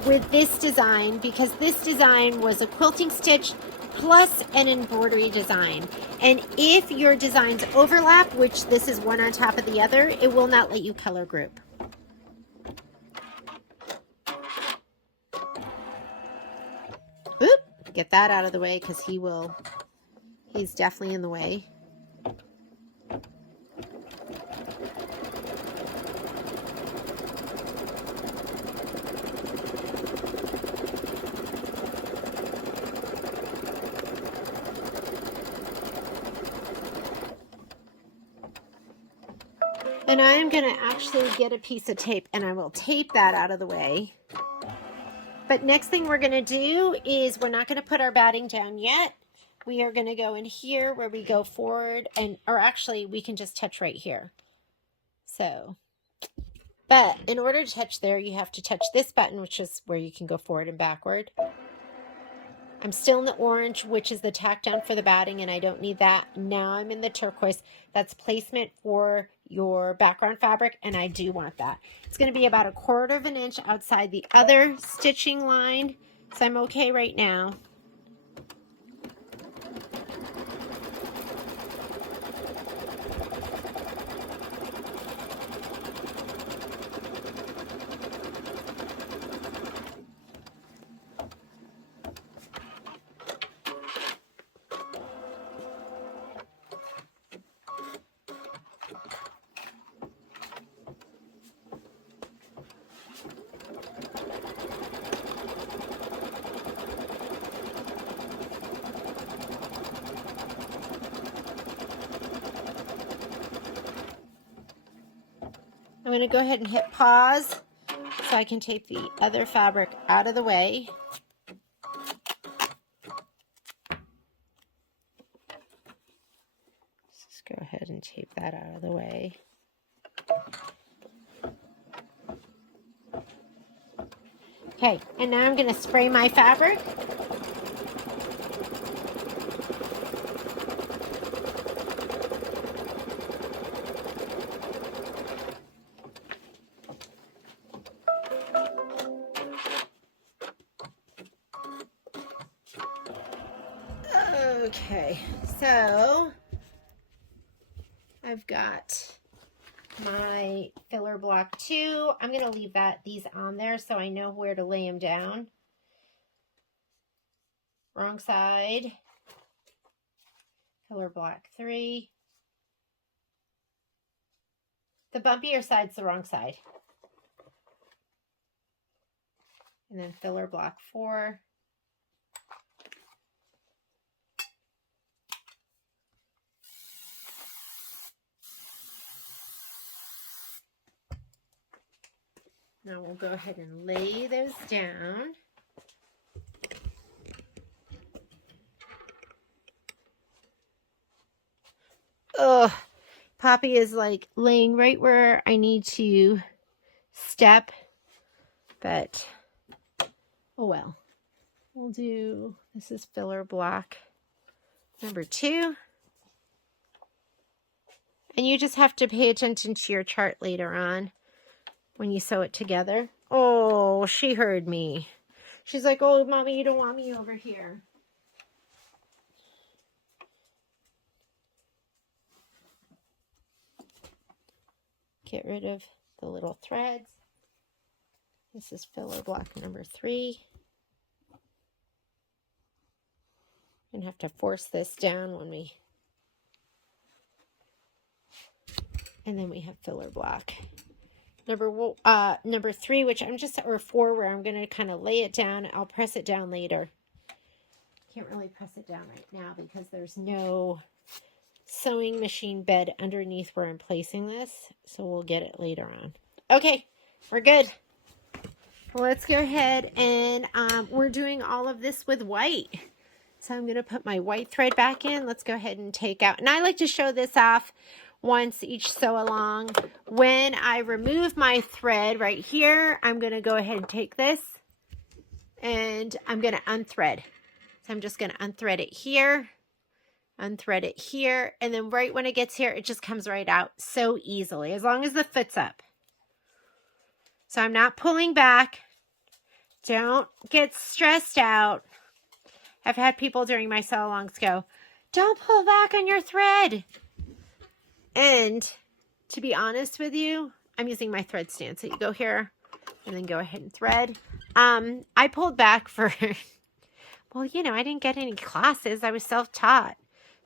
with this design because this design was a quilting stitch plus an embroidery design. And if your designs overlap, which this is one on top of the other, it will not let you color group. Oop, get that out of the way because he's definitely in the way. And I am going to actually get a piece of tape and I will tape that out of the way. But next thing we're going to do is we're not going to put our batting down yet. We are going to go in here where we go forward or actually we can just touch right here. So, but in order to touch there, you have to touch this button, which is where you can go forward and backward. I'm still in the orange, which is the tack down for the batting, and I don't need that. Now I'm in the turquoise. That's placement for your background fabric, and I do want that. It's going to be about 1/4 inch outside the other stitching line, so I'm okay right now. I'm going to go ahead and hit pause so I can take the other fabric out of the way. Just go ahead and tape that out of the way. Okay, and now I'm going to spray my fabric. Okay, so I've got my filler block 2. I'm going to leave these on there so I know where to lay them down. Wrong side. Filler block 3. The bumpier side's the wrong side. And then filler block 4. Now we'll go ahead and lay those down. Ugh, Poppy is like laying right where I need to step, but oh well. We'll do, this is filler block number 2. And you just have to pay attention to your chart later on when you sew it together. Oh, she heard me. She's like, oh, Mommy, you don't want me over here. Get rid of the little threads. This is filler block number 3. I'm gonna have to force this down when we, and then we have filler block number 3, which I'm just, or 4, where I'm gonna kind of lay it down. I'll press it down later. Can't really press it down right now because there's no sewing machine bed underneath where I'm placing this, so we'll get it later on. Okay, we're good. Let's go ahead and we're doing all of this with white. So I'm going to put my white thread back in. Let's go ahead and take out, and I like to show this off once each sew along. When I remove my thread right here, I'm going to go ahead and take this and I'm going to unthread. So I'm just going to unthread it here, unthread it here, and then right when it gets here, it just comes right out so easily, as long as the foot's up. So I'm not pulling back. Don't get stressed out. I've had people during my sew-alongs go, don't pull back on your thread. And to be honest with you, I'm using my thread stand. So you go here and then go ahead and thread. I pulled back for, well, you know, I didn't get any classes. I was self-taught.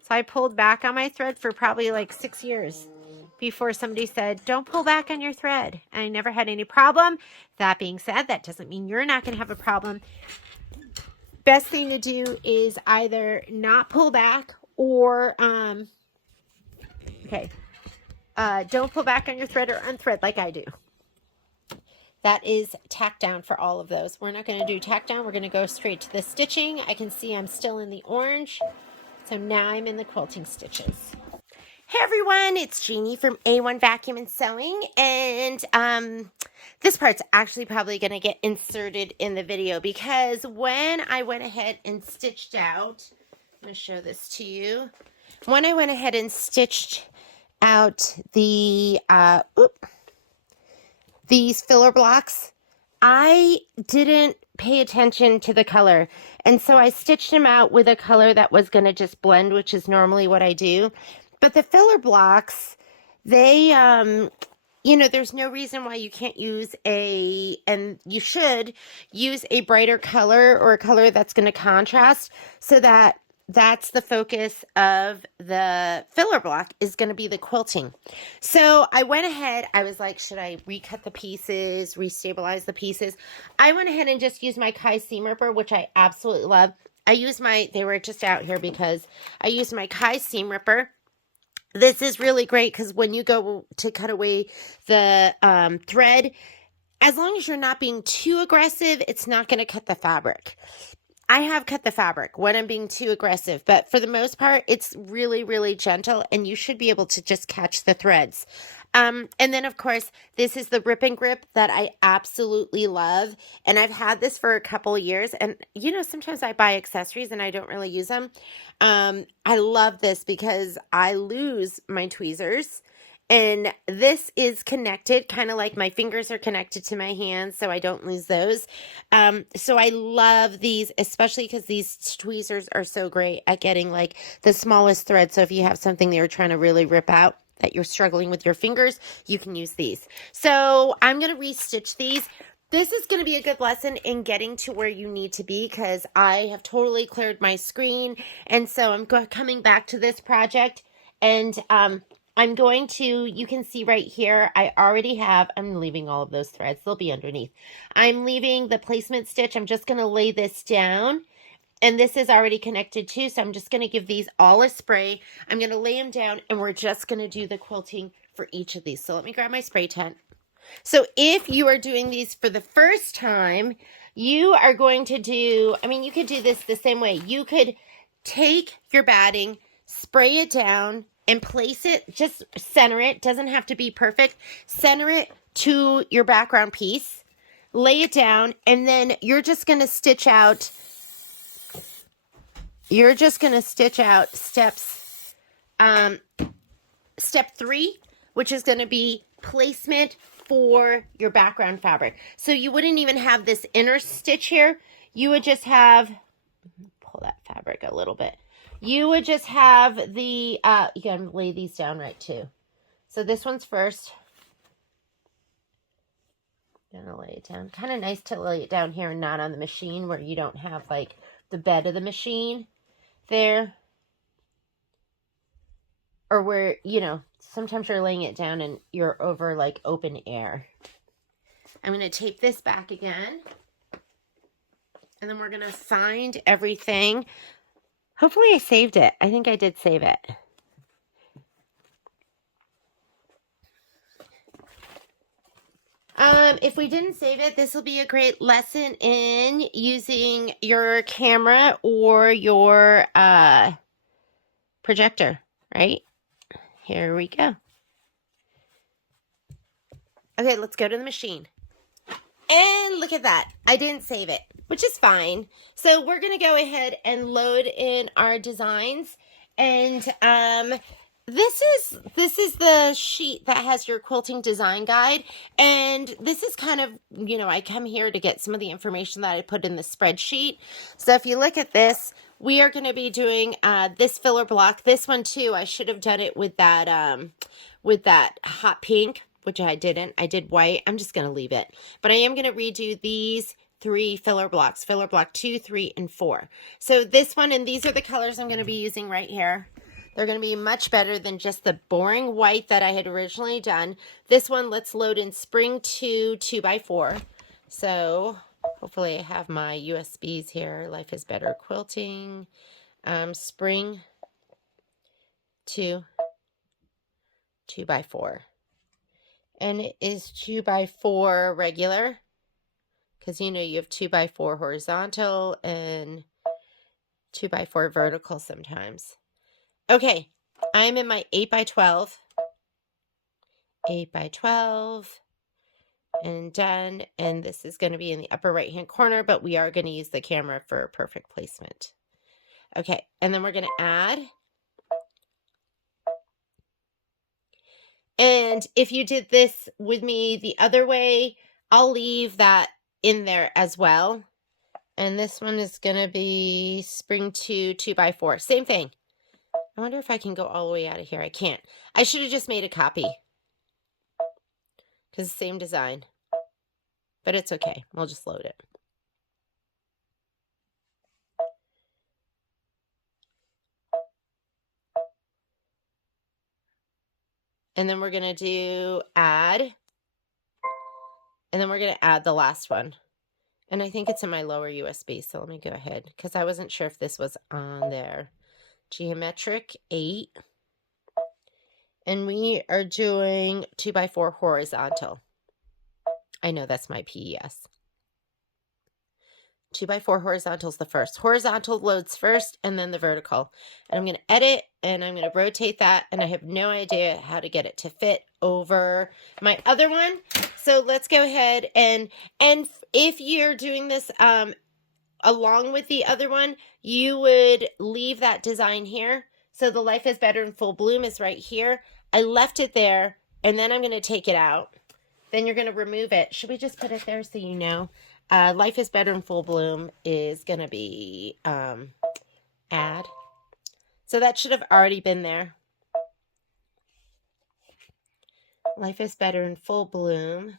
So I pulled back on my thread for probably like 6 years before somebody said, don't pull back on your thread. And I never had any problem. That being said, that doesn't mean you're not going to have a problem. Best thing to do is either not pull back or, don't pull back on your thread or unthread like I do. That is tack down for all of those. We're not going to do tack down. We're going to go straight to the stitching. I can see I'm still in the orange. So now I'm in the quilting stitches. Hey everyone, it's Jeannie from A1 Vacuum and Sewing, and this part's actually probably going to get inserted in the video because when I went ahead and stitched out, I'm going to show this to you. When I went ahead and stitched out the these filler blocks, I didn't pay attention to the color, and so I stitched them out with a color that was going to just blend, which is normally what I do. But the filler blocks, they, you know, there's no reason why you can't use and you should use a brighter color or a color that's going to contrast, so that that's the focus of the filler block is going to be the quilting. So I went ahead, I was like, should I recut the pieces, restabilize the pieces? I went ahead and just used my Kai seam ripper, which I absolutely love. I used they were just out here because I used my Kai seam ripper. This is really great because when you go to cut away the thread, as long as you're not being too aggressive, it's not going to cut the fabric. I have cut the fabric when I'm being too aggressive, but for the most part, it's really, really gentle, and you should be able to just catch the threads. And then, of course, this is the Rip and Grip that I absolutely love, and I've had this for a couple years, and, you know, sometimes I buy accessories and I don't really use them. I love this because I lose my tweezers, and this is connected, kind of like my fingers are connected to my hands, so I don't lose those. So I love these, especially because these tweezers are so great at getting like the smallest thread. So if you have something that you're trying to really rip out that you're struggling with your fingers, you can use these. So I'm going to restitch these. This is going to be a good lesson in getting to where you need to be because I have totally cleared my screen. And so I'm coming back to this project, and I'm going to, you can see right here, I already have, I'm leaving all of those threads. They'll be underneath. I'm leaving the placement stitch. I'm just going to lay this down. And this is already connected too, so I'm just going to give these all a spray. I'm going to lay them down, and we're just going to do the quilting for each of these. So let me grab my spray tent. So if you are doing these for the first time, you are going to do, I mean, you could do this the same way. You could take your batting, spray it down, and place it, just center it. Doesn't have to be perfect. Center it to your background piece. Lay it down, and then you're just going to stitch out. You're just going to stitch out steps, step 3, which is going to be placement for your background fabric. So you wouldn't even have this inner stitch here. You would just have, pull that fabric a little bit. You would just have the, you can lay these down right too. So this one's first. Gonna lay it down. Kind of nice to lay it down here and not on the machine where you don't have like the bed of the machine there. Or where, you know, sometimes you're laying it down and you're over like open air. I'm going to tape this back again. And then we're going to find everything. Hopefully I saved it. I think I did save it. If we didn't save it, this will be a great lesson in using your camera or your projector, right? Here we go. Okay, let's go to the machine. And look at that. I didn't save it, which is fine. So we're going to go ahead and load in our designs. And this is the sheet that has your quilting design guide. And this is kind of, you know, I come here to get some of the information that I put in the spreadsheet. So if you look at this, we are going to be doing this filler block. This one too, I should have done it with that hot pink, which I didn't. I did white. I'm just going to leave it. But I am going to redo these 3 filler blocks. Filler block 2, 3, and 4. So this one, and these are the colors I'm going to be using right here. They're going to be much better than just the boring white that I had originally done. This one, let's load in Spring 2 2x4. So hopefully I have my USBs here. Life is Better Quilting. Spring 2 2x4. And it is 2x4 regular. Because you know you have 2x4 horizontal and 2x4 vertical sometimes. Okay, I'm in my 8x12. 8x12. And done. And this is going to be in the upper right hand corner, but we are going to use the camera for perfect placement. Okay, and then we're going to add. And if you did this with me the other way, I'll leave that in there as well. And this one is going to be Spring 2 2x4. Same thing. I wonder if I can go all the way out of here. I can't. I should have just made a copy. Because same design. But it's okay. We'll just load it. And then we're going to do add. And then we're going to add the last one. And I think it's in my lower USB. So let me go ahead. Because I wasn't sure if this was on there. Geometric 8. And we are doing 2x4 horizontal. I know that's my PES. 2x4 horizontal is the first. Horizontal loads first and then the vertical. And I'm going to edit and I'm going to rotate that. And I have no idea how to get it to fit over my other one. So let's go ahead and if you're doing this along with the other one, you would leave that design here. So the Life is Better in Full Bloom is right here. I left it there and then I'm going to take it out. Then you're going to remove it. Should we just put it there so you know? Life is Better in Full Bloom is going to be add. So that should have already been there. Life is Better in Full Bloom.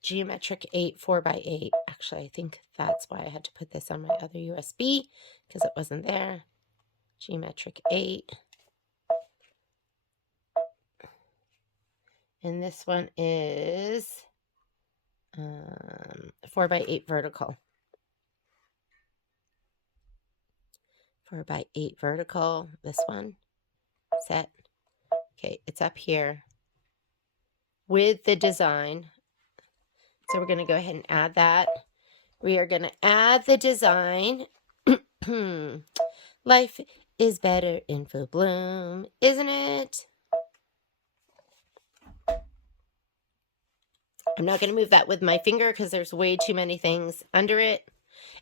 Geometric 8 4x8. Actually, I think that's why I had to put this on my other USB because it wasn't there. Geometric 8. And this one is 4x8 vertical. 4x8 vertical. This one. Set. Okay, it's up here with the design. So we're going to go ahead and add that. We are going to add the design. Life is better in full bloom, isn't it? I'm not going to move that with my finger because there's way too many things under it.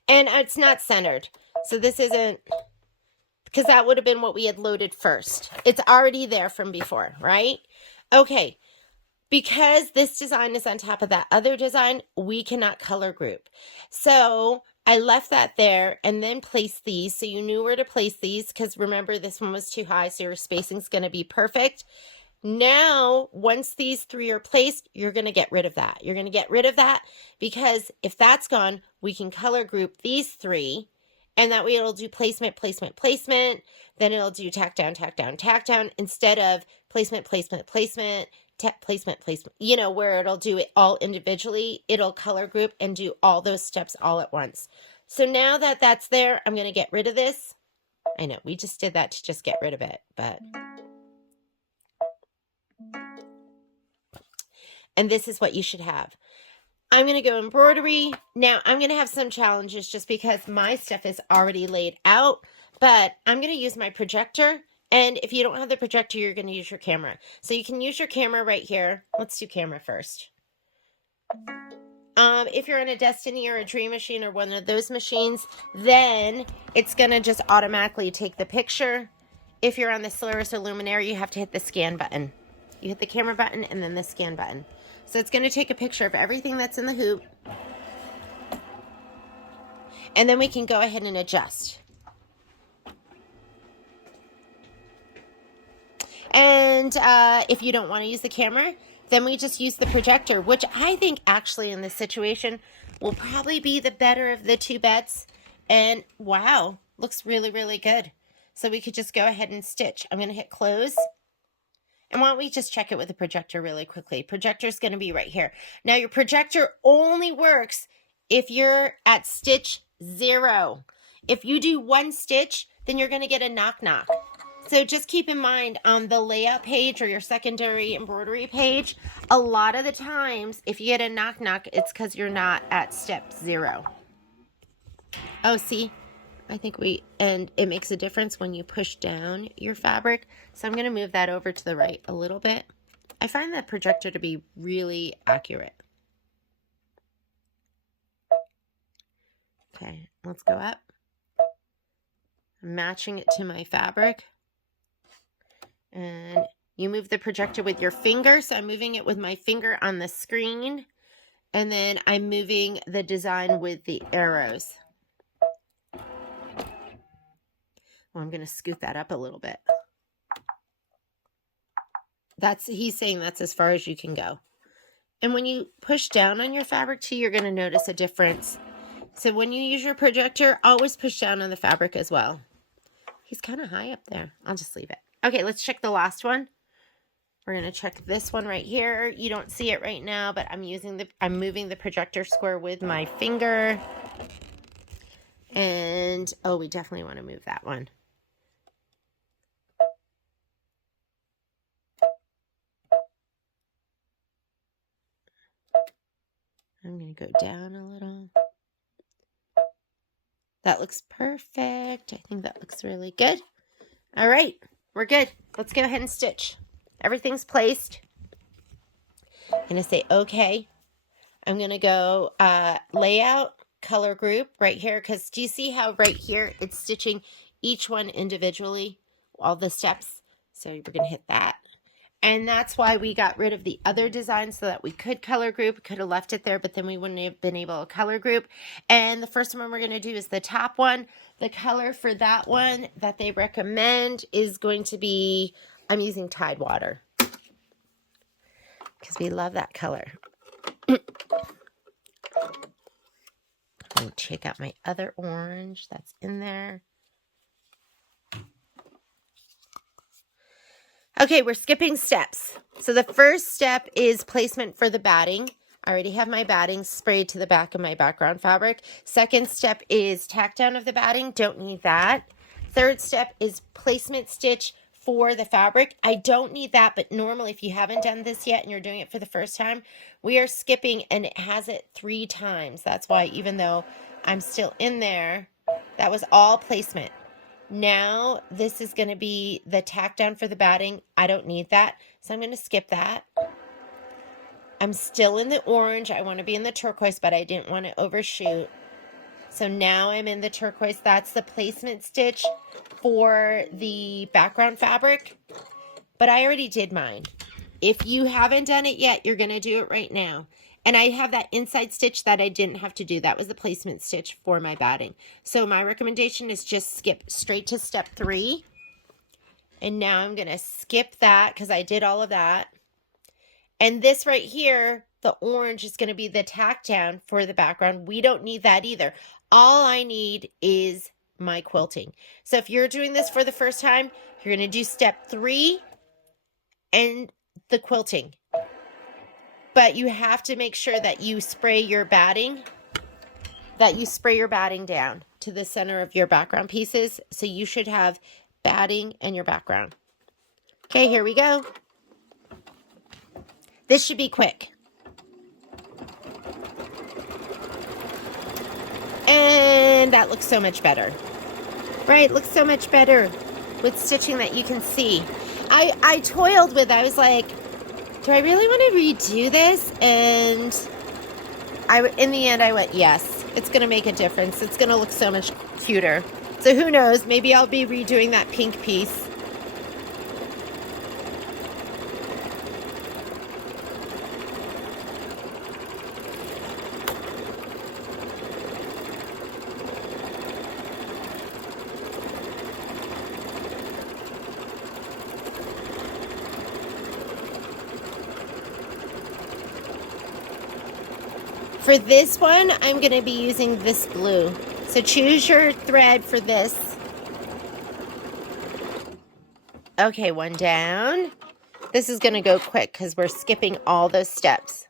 And it's not centered. So this isn't, because that would have been what we had loaded first. It's already there from before, right? Okay. Because this design is on top of that other design, we cannot color group. So I left that there and then placed these. So you knew where to place these because remember this one was too high. So your spacing is going to be perfect. Now, once these three are placed, you're going to get rid of that. You're going to get rid of that because if that's gone, we can color group these three. And that way it'll do placement, placement, placement. Then it'll do tack down, tack down, tack down instead of placement, placement, placement, placement, placement. You know, where it'll do it all individually. It'll color group and do all those steps all at once. So now that that's there, I'm going to get rid of this. I know we just did that to just get rid of it, but... And this is what you should have. I'm going to go embroidery. Now, I'm going to have some challenges just because my stuff is already laid out. But I'm going to use my projector. And if you don't have the projector, you're going to use your camera. So you can use your camera right here. Let's do camera first. If you're on a Destiny or a Dream Machine or one of those machines, then it's going to just automatically take the picture. If you're on the Solaris or Luminary, you have to hit the scan button. You hit the camera button and then the scan button. So it's going to take a picture of everything that's in the hoop. And then we can go ahead and adjust. And if you don't want to use the camera, then we just use the projector, which I think actually in this situation will probably be the better of the two bets. And wow, looks really, really good. So we could just go ahead and stitch. I'm going to hit close. And why don't we just check it with the projector really quickly? Projector is going to be right here. Now, your projector only works if you're at stitch 0. If you do one stitch, then you're going to get a knock-knock. So just keep in mind on the layout page or your secondary embroidery page, a lot of the times, if you get a knock-knock, it's because you're not at step 0. Oh, see? I think and it makes a difference when you push down your fabric. So I'm going to move that over to the right a little bit. I find the projector to be really accurate. Okay, let's go up. I'm matching it to my fabric. And you move the projector with your finger. So I'm moving it with my finger on the screen. And then I'm moving the design with the arrows. Well, I'm going to scoot that up a little bit. He's saying that's as far as you can go. And when you push down on your fabric too, you're going to notice a difference. So when you use your projector, always push down on the fabric as well. He's kind of high up there. I'll just leave it. Okay, let's check the last one. We're going to check this one right here. You don't see it right now, but I'm moving the projector square with my finger. And, oh, we definitely want to move that one. I'm going to go down a little. That looks perfect. I think that looks really good. All right, we're good. Let's go ahead and stitch. Everything's placed. I'm going to say okay. I'm going to go layout, color group right here. Because do you see how right here it's stitching each one individually, all the steps? So we're going to hit that. And that's why we got rid of the other design so that we could color group. Could have left it there, but then we wouldn't have been able to color group. And the first one we're going to do is the top one. The color for that one that they recommend is going to be, I'm using Tidewater because we love that color. Let me check out my other orange that's in there. Okay, we're skipping steps. So the first step is placement for the batting. I already have my batting sprayed to the back of my background fabric. Second step is tack down of the batting. Don't need that. Third step is placement stitch for the fabric. I don't need that, but normally if you haven't done this yet and you're doing it for the first time, we are skipping and it has it 3 times. That's why even though I'm still in there, that was all placement. Now this is going to be the tack down for the batting. I don't need that, so I'm going to skip that. I'm still in the orange. I want to be in the turquoise, but I didn't want to overshoot. So now I'm in the turquoise. That's the placement stitch for the background fabric, but I already did mine. If you haven't done it yet, you're going to do it right now. And I have that inside stitch that I didn't have to do. That was the placement stitch for my batting. So my recommendation is just skip straight to step 3. And now I'm going to skip that because I did all of that. And this right here, the orange, is going to be the tack down for the background. We don't need that either. All I need is my quilting. So if you're doing this for the first time, you're going to do step 3 and the quilting. But you have to make sure that you spray your batting, down to the center of your background pieces. So you should have batting and your background. Okay, here we go. This should be quick. And that looks so much better. Right, looks so much better with stitching that you can see. I toiled with, I was like, do I really want to redo this? And in the end, I went, yes, it's going to make a difference. It's going to look so much cuter. So who knows, maybe I'll be redoing that pink piece. For this one, I'm going to be using this blue. So choose your thread for this. Okay, one down. This is going to go quick because we're skipping all those steps.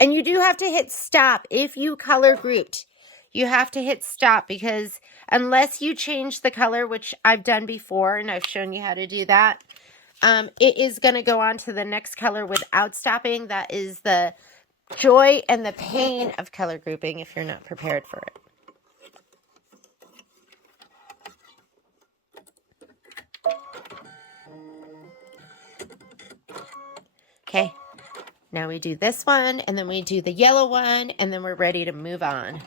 And you do have to hit stop if you color grouped. You have to hit stop because unless you change the color, which I've done before and I've shown you how to do that, it is going to go on to the next color without stopping. That is the joy and the pain of color grouping if you're not prepared for it. Okay, now we do this one, and then we do the yellow one, and then we're ready to move on.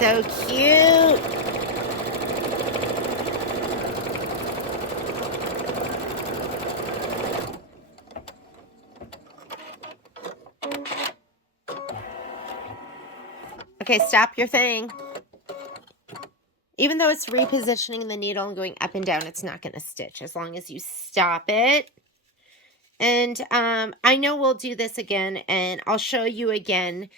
So cute. Okay, stop your thing. Even though it's repositioning the needle and going up and down, it's not going to stitch as long as you stop it. And I know we'll do this again, and I'll show you again.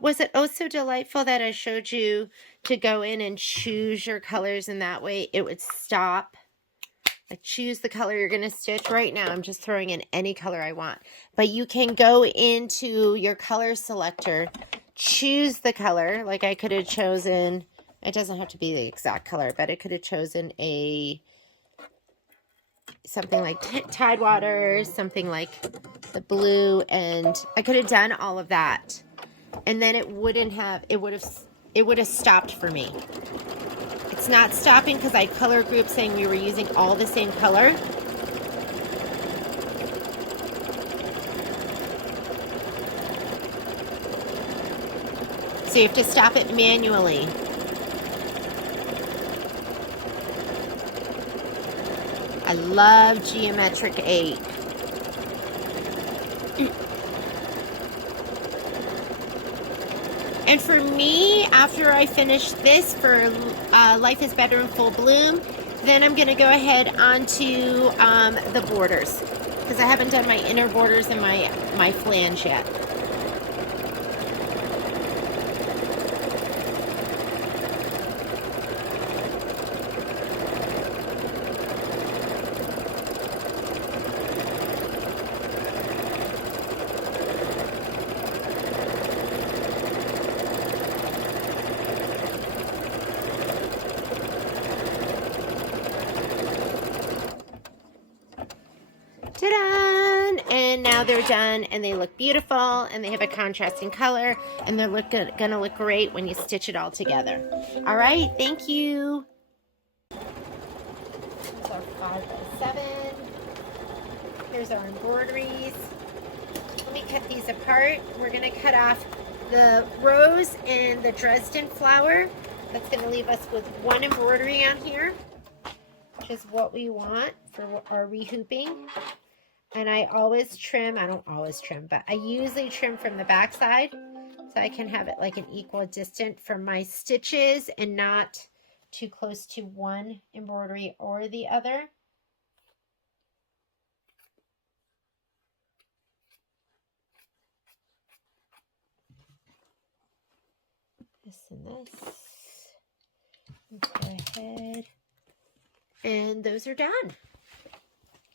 Was it oh so delightful that I showed you to go in and choose your colors, and that way it would stop? Like choose the color you're going to stitch. Right now I'm just throwing in any color I want. But you can go into your color selector, choose the color. Like I could have chosen, it doesn't have to be the exact color, but I could have chosen something like Tidewater, something like the blue, and I could have done all of that. And then it would have stopped for me. It's not stopping because I color grouped saying we were using all the same color. So you have to stop it manually. I love Geometric 8. And for me, after I finish this for Life is Better in Full Bloom, then I'm going to go ahead onto the borders, because I haven't done my inner borders and my flange yet. Ta-da! And now they're done, and they look beautiful, and they have a contrasting color, and they're gonna look great when you stitch it all together. All right, thank you. Here's our 5x7. Here's our embroideries. Let me cut these apart. We're gonna cut off the rose and the Dresden flower. That's gonna leave us with one embroidery on here, which is what we want for our rehooping. And I always trim, I don't always trim, but I usually trim from the back side, so I can have it like an equal distance from my stitches and not too close to one embroidery or the other. This and this. Go ahead. And those are done.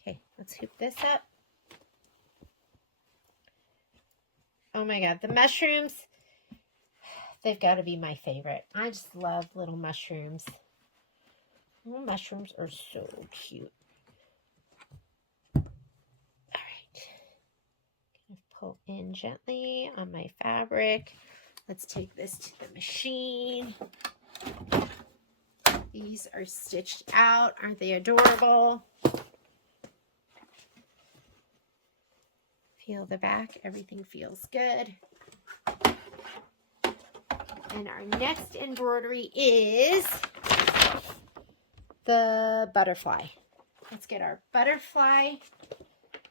Okay, let's hoop this up. Oh my God, the mushrooms, they've got to be my favorite. I just love little mushrooms. Little mushrooms are so cute. All right. Gonna pull in gently on my fabric. Let's take this to the machine. These are stitched out. Aren't they adorable? Feel the back. Everything feels good. And our next embroidery is the butterfly. Let's get our butterfly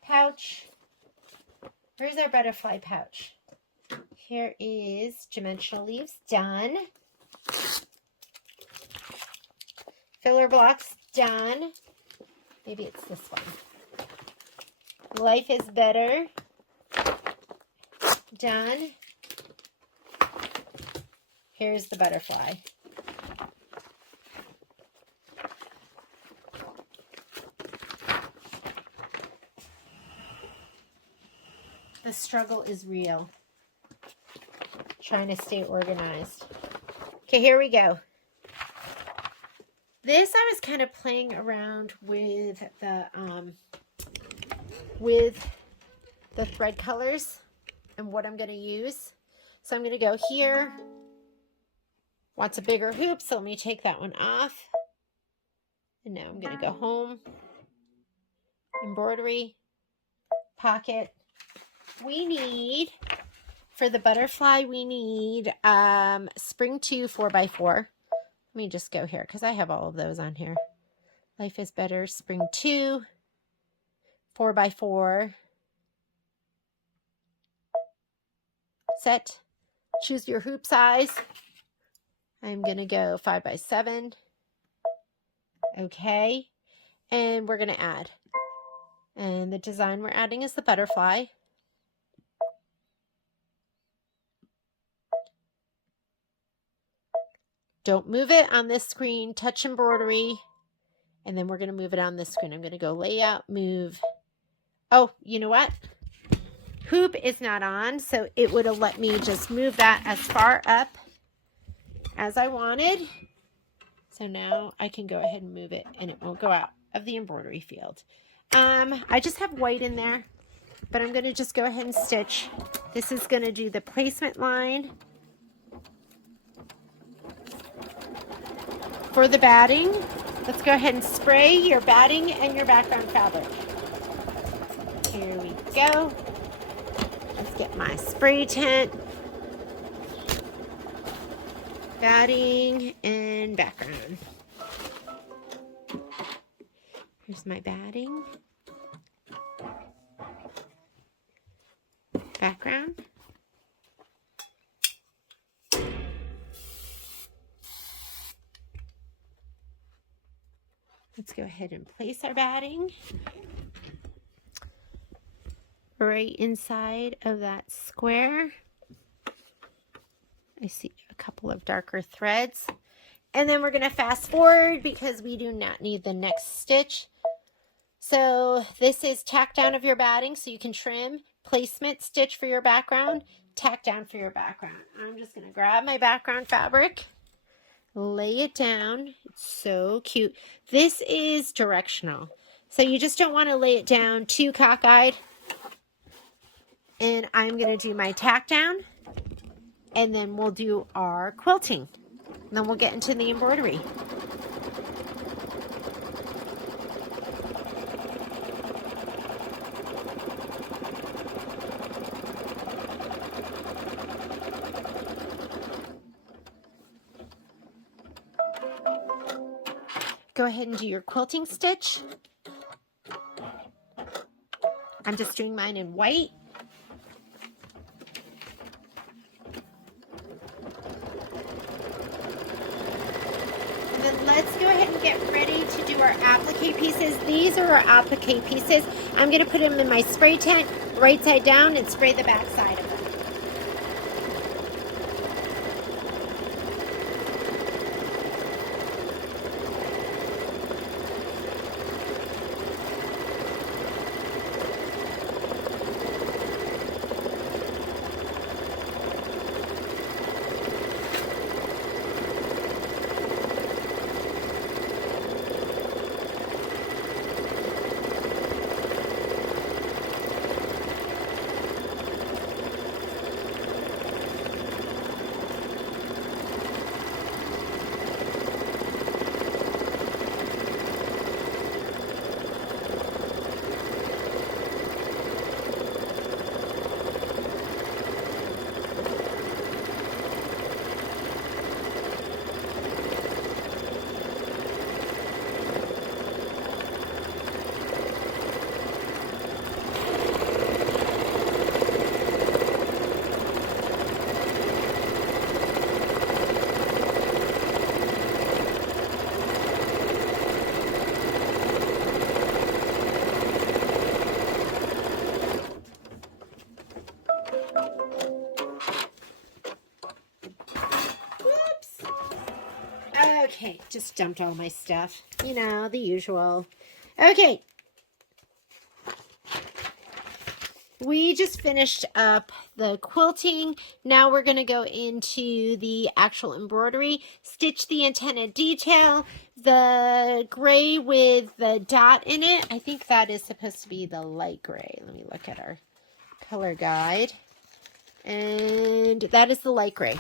pouch. Where's our butterfly pouch? Here is Dimensional Leaves done. Filler blocks done. Maybe it's this one. Life is Better done. Here's the butterfly. The struggle is real. Trying to stay organized. Okay, here we go. This I was kind of playing around with the thread colors and what I'm going to use. So I'm going to go here. Wants a bigger hoop, so let me take that one off. And now I'm going to go home. Embroidery, pocket. We need, for the butterfly, we need Spring 2 4x4. Let me just go here because I have all of those on here. Life is Better, Spring 2, 4x4. Set. Choose your hoop size. I'm going to go 5x7. Okay. And we're going to add. And the design we're adding is the butterfly. Don't move it on this screen. Touch embroidery. And then we're going to move it on this screen. I'm going to go layout, move. Oh, you know what? Hoop is not on, so it would have let me just move that as far up as I wanted. So now I can go ahead and move it, and it won't go out of the embroidery field. I just have white in there, but I'm going to just go ahead and stitch. This is going to do the placement line. For the batting, let's go ahead and spray your batting and your background fabric. Here we go. Let's get my spray tint. batting and background. Here's my batting. Background. Let's go ahead and place our batting right inside of that square. I see a couple of darker threads. And then we're going to fast forward because we do not need the next stitch. So this is tack down of your batting so you can trim, placement stitch for your background, tack down for your background. I'm just going to grab my background fabric, lay it down. It's so cute. This is directional. So you just don't want to lay it down too cockeyed. And I'm going to do my tack down, and then we'll do our quilting. And then we'll get into the embroidery. Go ahead and do your quilting stitch. I'm just doing mine in white. And then let's go ahead and get ready to do our applique pieces. These are our applique pieces. I'm going to put them in my spray tent right side down and spray the back side of them. Okay, just dumped all my stuff. You know, the usual. Okay. We just finished up the quilting. Now we're going to go into the actual embroidery. Stitch the antenna detail. The gray with the dot in it. I think that is supposed to be the light gray. Let me look at our color guide. And that is the light gray.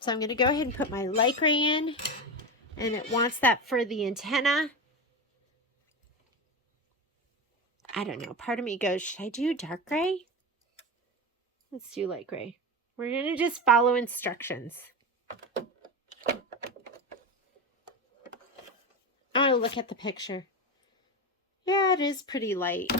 So I'm going to go ahead and put my light gray in, and it wants that for the antenna. I don't know. Part of me goes, should I do dark gray? Let's do light gray. We're going to just follow instructions. Oh, look at the picture. Yeah, it is pretty light.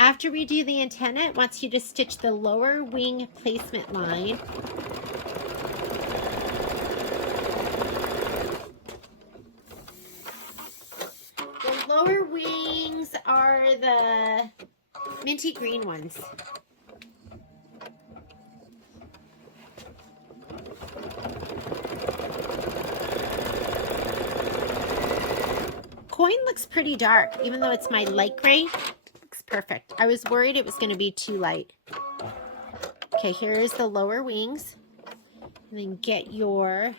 After we do the antenna, it wants you to stitch the lower wing placement line. The lower wings are the minty green ones. Coin looks pretty dark, even though it's my light gray. Perfect. I was worried it was going to be too light. Okay, here is the lower wings. And then get your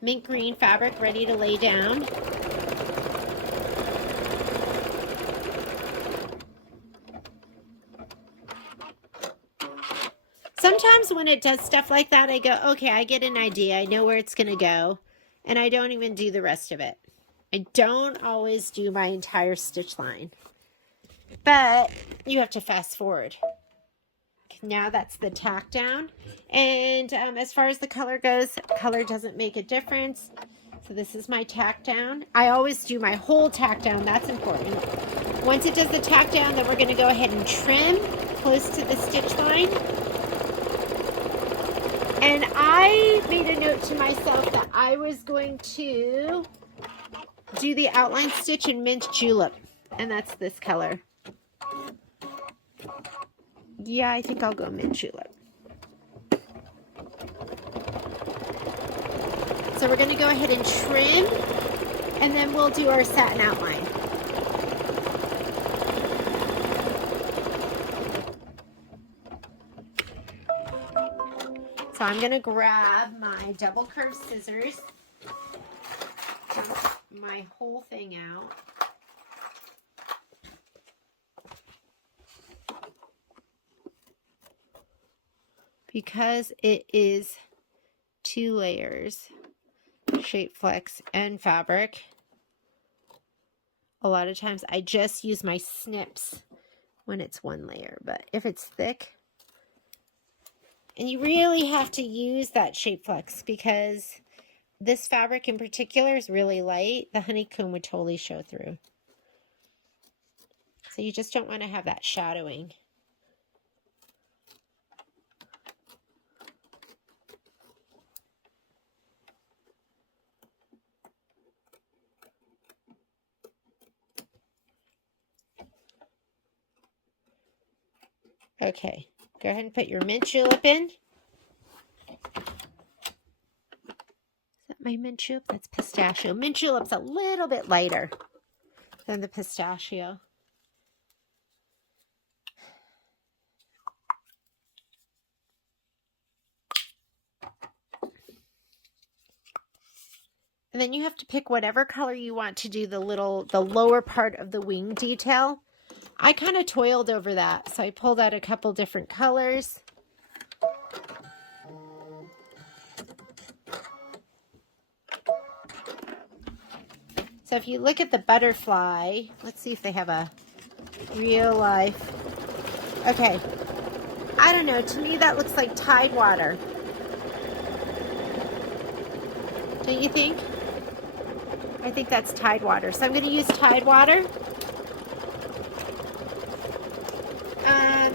mint green fabric ready to lay down. Sometimes when it does stuff like that, I go, okay, I get an idea. I know where it's going to go. And I don't even do the rest of it. I don't always do my entire stitch line. But you have to fast forward. Now that's the tack down. And as far as the color goes, color doesn't make a difference. So this is my tack down. I always do my whole tack down. That's important. Once it does the tack down, then we're going to go ahead and trim close to the stitch line. And I made a note to myself that I was going to do the outline stitch in mint julep. And that's this color. Yeah, I think I'll go mint julep. So we're going to go ahead and trim, and then we'll do our satin outline. So I'm going to grab my double curved scissors, dump my whole thing out. Because it is 2 layers, shape flex and fabric, a lot of times I just use my snips when it's 1 layer. But if it's thick, and you really have to use that shape flex because this fabric in particular is really light, the honeycomb would totally show through. So you just don't want to have that shadowing. Okay, go ahead and put your mint julep in. Is that my mint julep? That's pistachio. Mint julep's a little bit lighter than the pistachio. And then you have to pick whatever color you want to do the lower part of the wing detail. I kind of toiled over that, so I pulled out a couple different colors. So if you look at the butterfly, let's see if they have a real life. Okay, I don't know, to me that looks like Tide water. Don't you think? I think that's Tide water. So I'm going to use Tide water.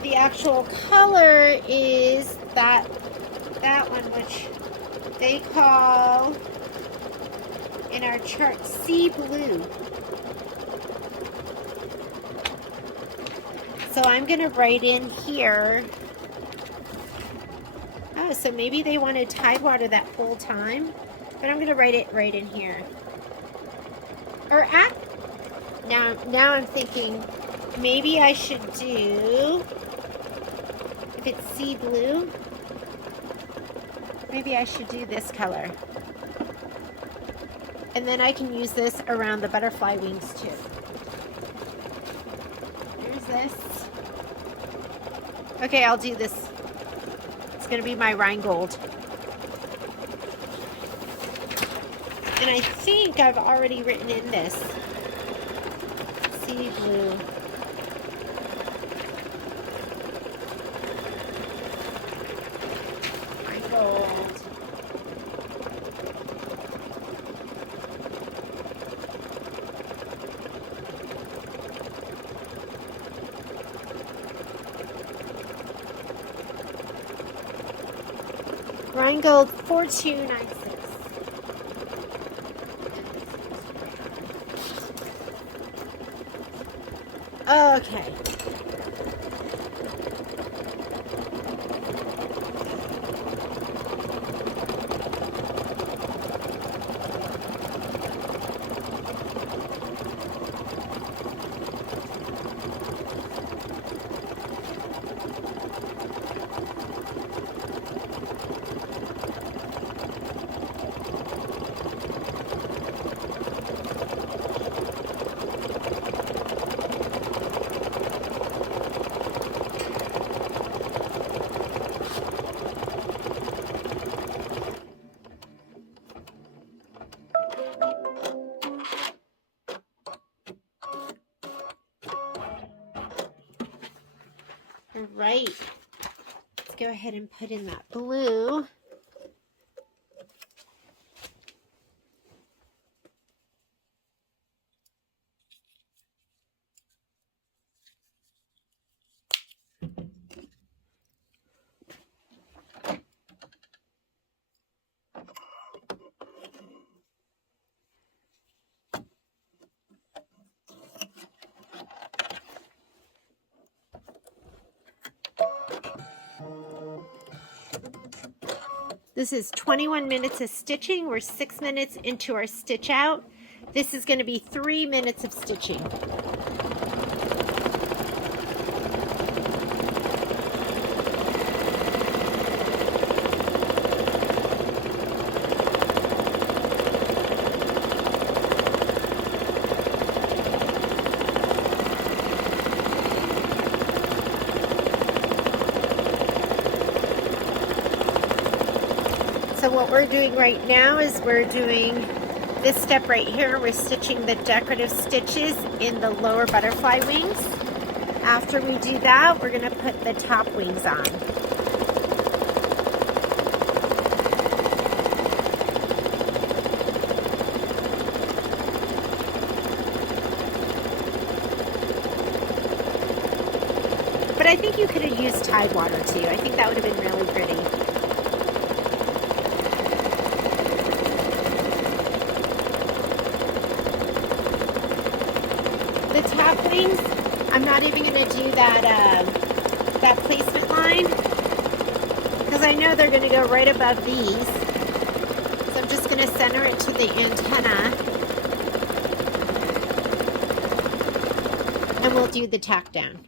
The actual color is that one, which they call in our chart sea blue. So I'm going to write in here. Oh, so maybe they wanted Tide water that whole time, but I'm going to write it right in here. Or now I'm thinking maybe I should do, if it's sea blue, maybe I should do this color. And then I can use this around the butterfly wings too. Here's this. Okay, I'll do this. It's going to be my Rheingold. And I think I've already written in this. Sea blue. Rheingold. Rheingold 4296. Okay. right, let's go ahead and put in that blue. This is 21 minutes of stitching. We're 6 minutes into our stitch out. This is going to be 3 minutes of stitching. So what we're doing right now is we're doing this step right here. We're stitching the decorative stitches in the lower butterfly wings. After we do that, we're going to put the top wings on. But I think you could have used Tide water too. I think that would have been really pretty. The top wings, I'm not even going to do that placement line because I know they're going to go right above these. So I'm just going to center it to the antenna and we'll do the tack down.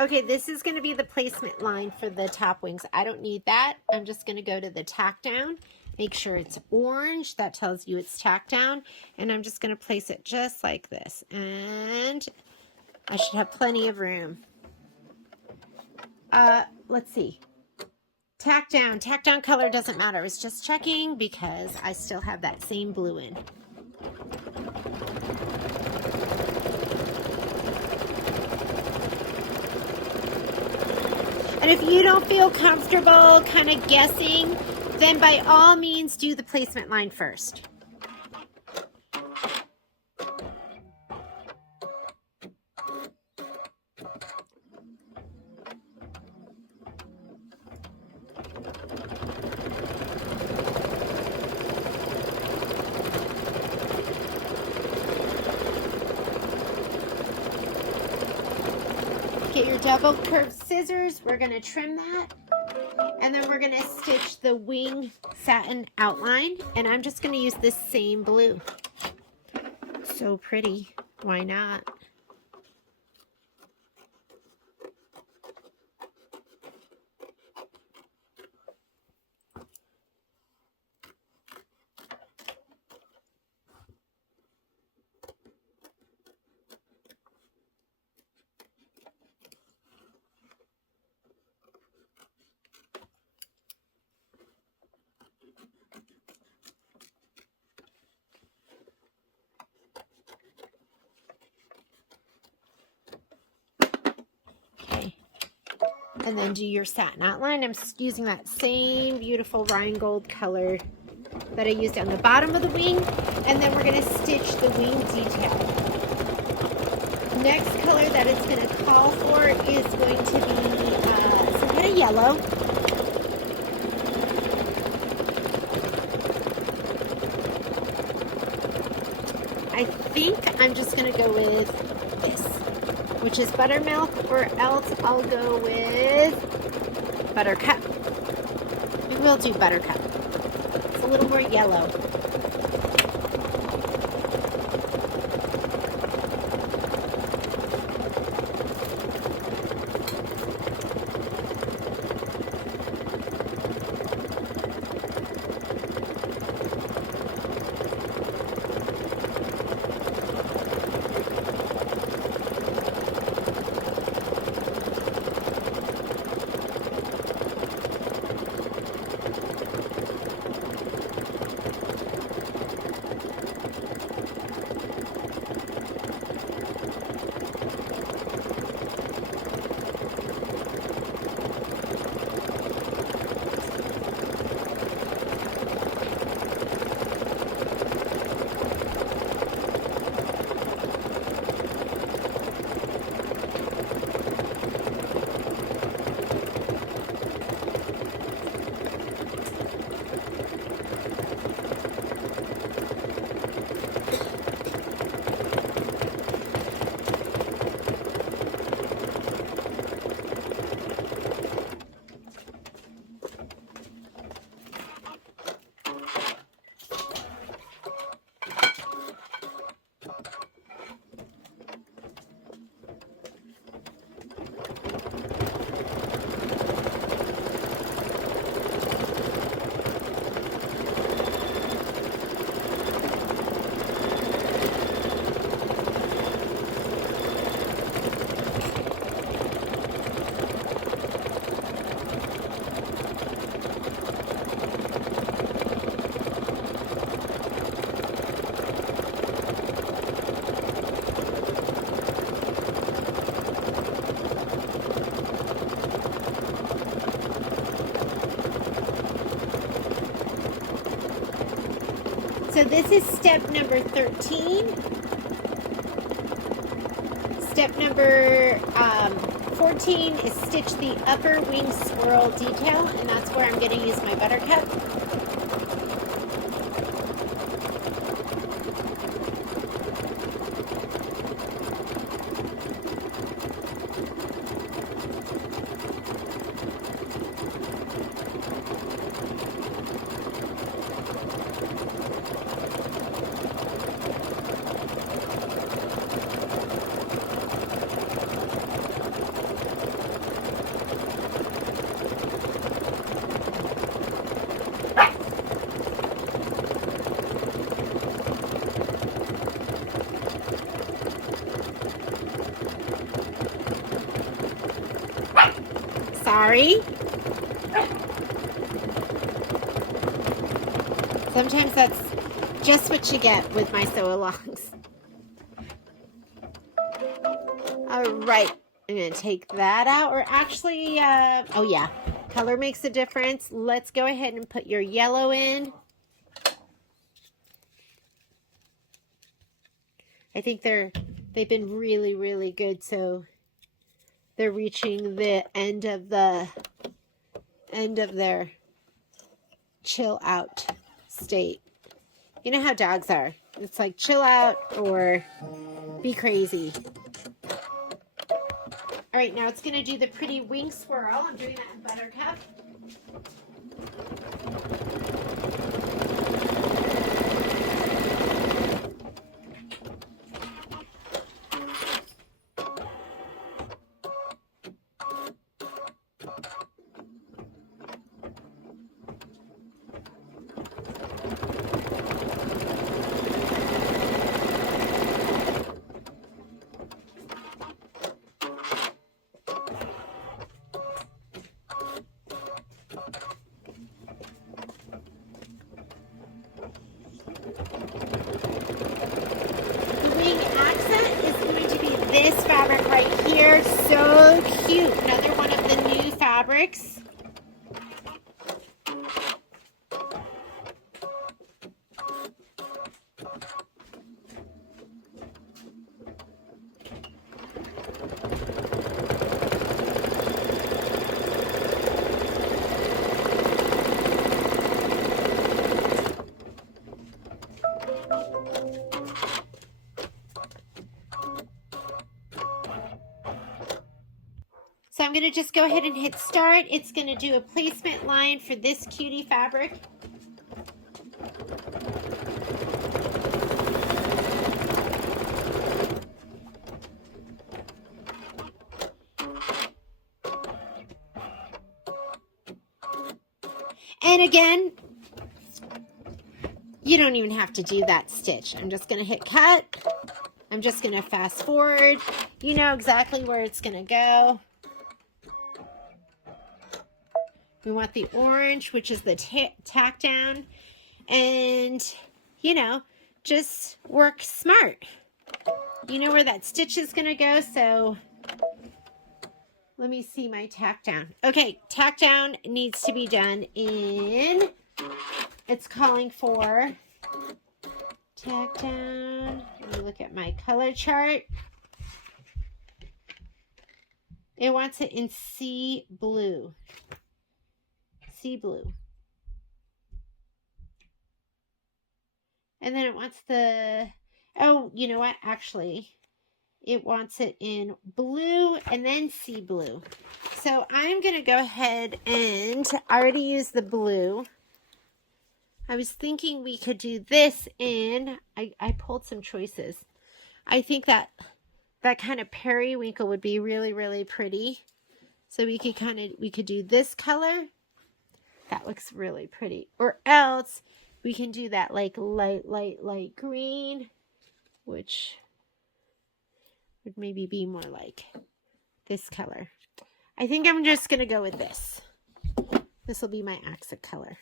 Okay, this is going to be the placement line for the top wings. I don't need that. I'm just going to go to the tack down. Make sure it's orange. That tells you it's tack down. And I'm just going to place it just like this. And I should have plenty of room. Let's see. Tack down. Tack down color doesn't matter. I was just checking because I still have that same blue in. And if you don't feel comfortable kind of guessing, then by all means do the placement line first. Get your double curved scissors. We're going to trim that. And then we're going to stitch the wing satin outline. And I'm just going to use this same blue. So pretty. Why not? and then do your satin outline. I'm using that same beautiful rhinestone color that I used on the bottom of the wing, and then we're going to stitch the wing detail. Next color that it's going to call for is going to be some kind of yellow. I think I'm just going to go with this, which is buttermilk, or else I'll go with buttercup. We will do buttercup. It's a little more yellow. So this is step number 13. Step number 14 is stitch the upper wing swirl detail, and that's where I'm going to use my buttercup. Sorry. Sometimes that's just what you get with my sew-alongs. All right, I'm going to take that out, or actually, oh yeah, color makes a difference. Let's go ahead and put your yellow in. I think they've been really, really good, so they're reaching the end of their chill out state. You know how dogs are. It's like chill out or be crazy. All right, now it's going to do the pretty wing swirl. I'm doing that in buttercup. This fabric right here, so cute. Another one of the new fabrics. So I'm going to just go ahead and hit start. It's going to do a placement line for this cutie fabric. And again, you don't even have to do that stitch. I'm just going to hit cut. I'm just going to fast forward. You know exactly where it's going to go. We want the orange, which is the tack down. And, you know, just work smart. You know where that stitch is going to go, so let me see my tack down. Okay, tack down needs to be done in, it's calling for tack down. Let me look at my color chart. It wants it in sea blue. Sea blue. And then it wants the, oh, you know what? Actually, it wants it in blue and then sea blue. So I'm going to go ahead and I already used the blue. I was thinking we could do this in, I pulled some choices. I think that kind of periwinkle would be really, really pretty. So we could do this color. That looks really pretty. Or else we can do that like light green, which would maybe be more like this color. I think I'm just going to go with this. This will be my accent color.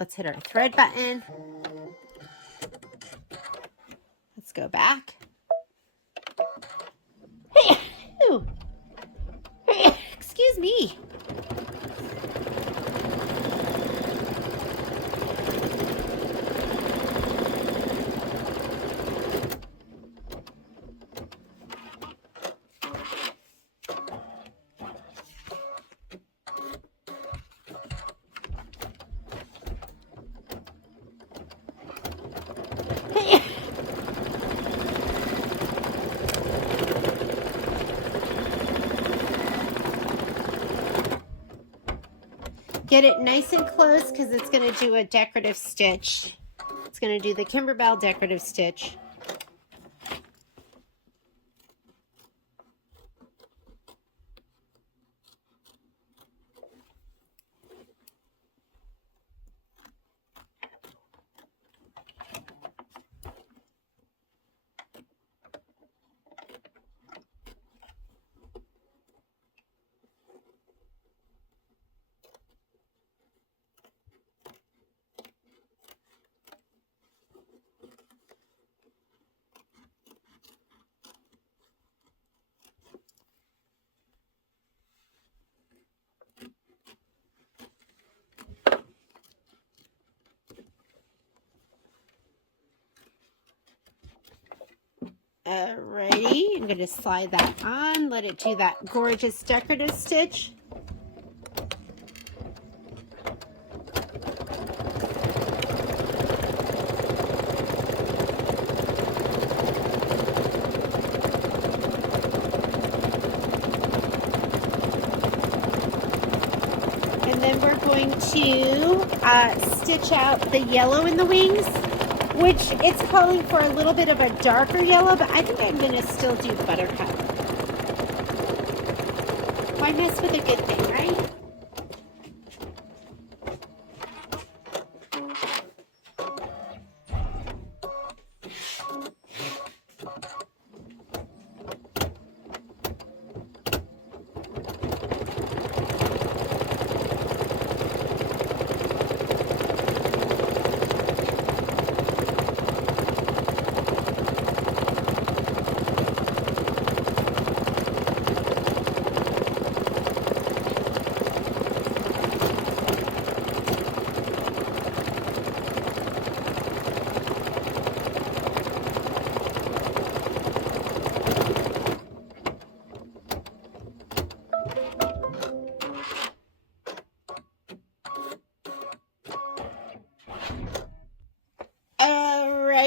Let's hit our thread button. Let's go back. Excuse me. Get it nice and close because it's going to do a decorative stitch. It's going to do the Kimberbell decorative stitch. Alrighty, I'm going to slide that on, let it do that gorgeous decorative stitch. And then we're going to stitch out the yellow in the wings, which it's calling for a little bit of a darker yellow, but I think I'm going to still do buttercup. Why mess with a good thing, right?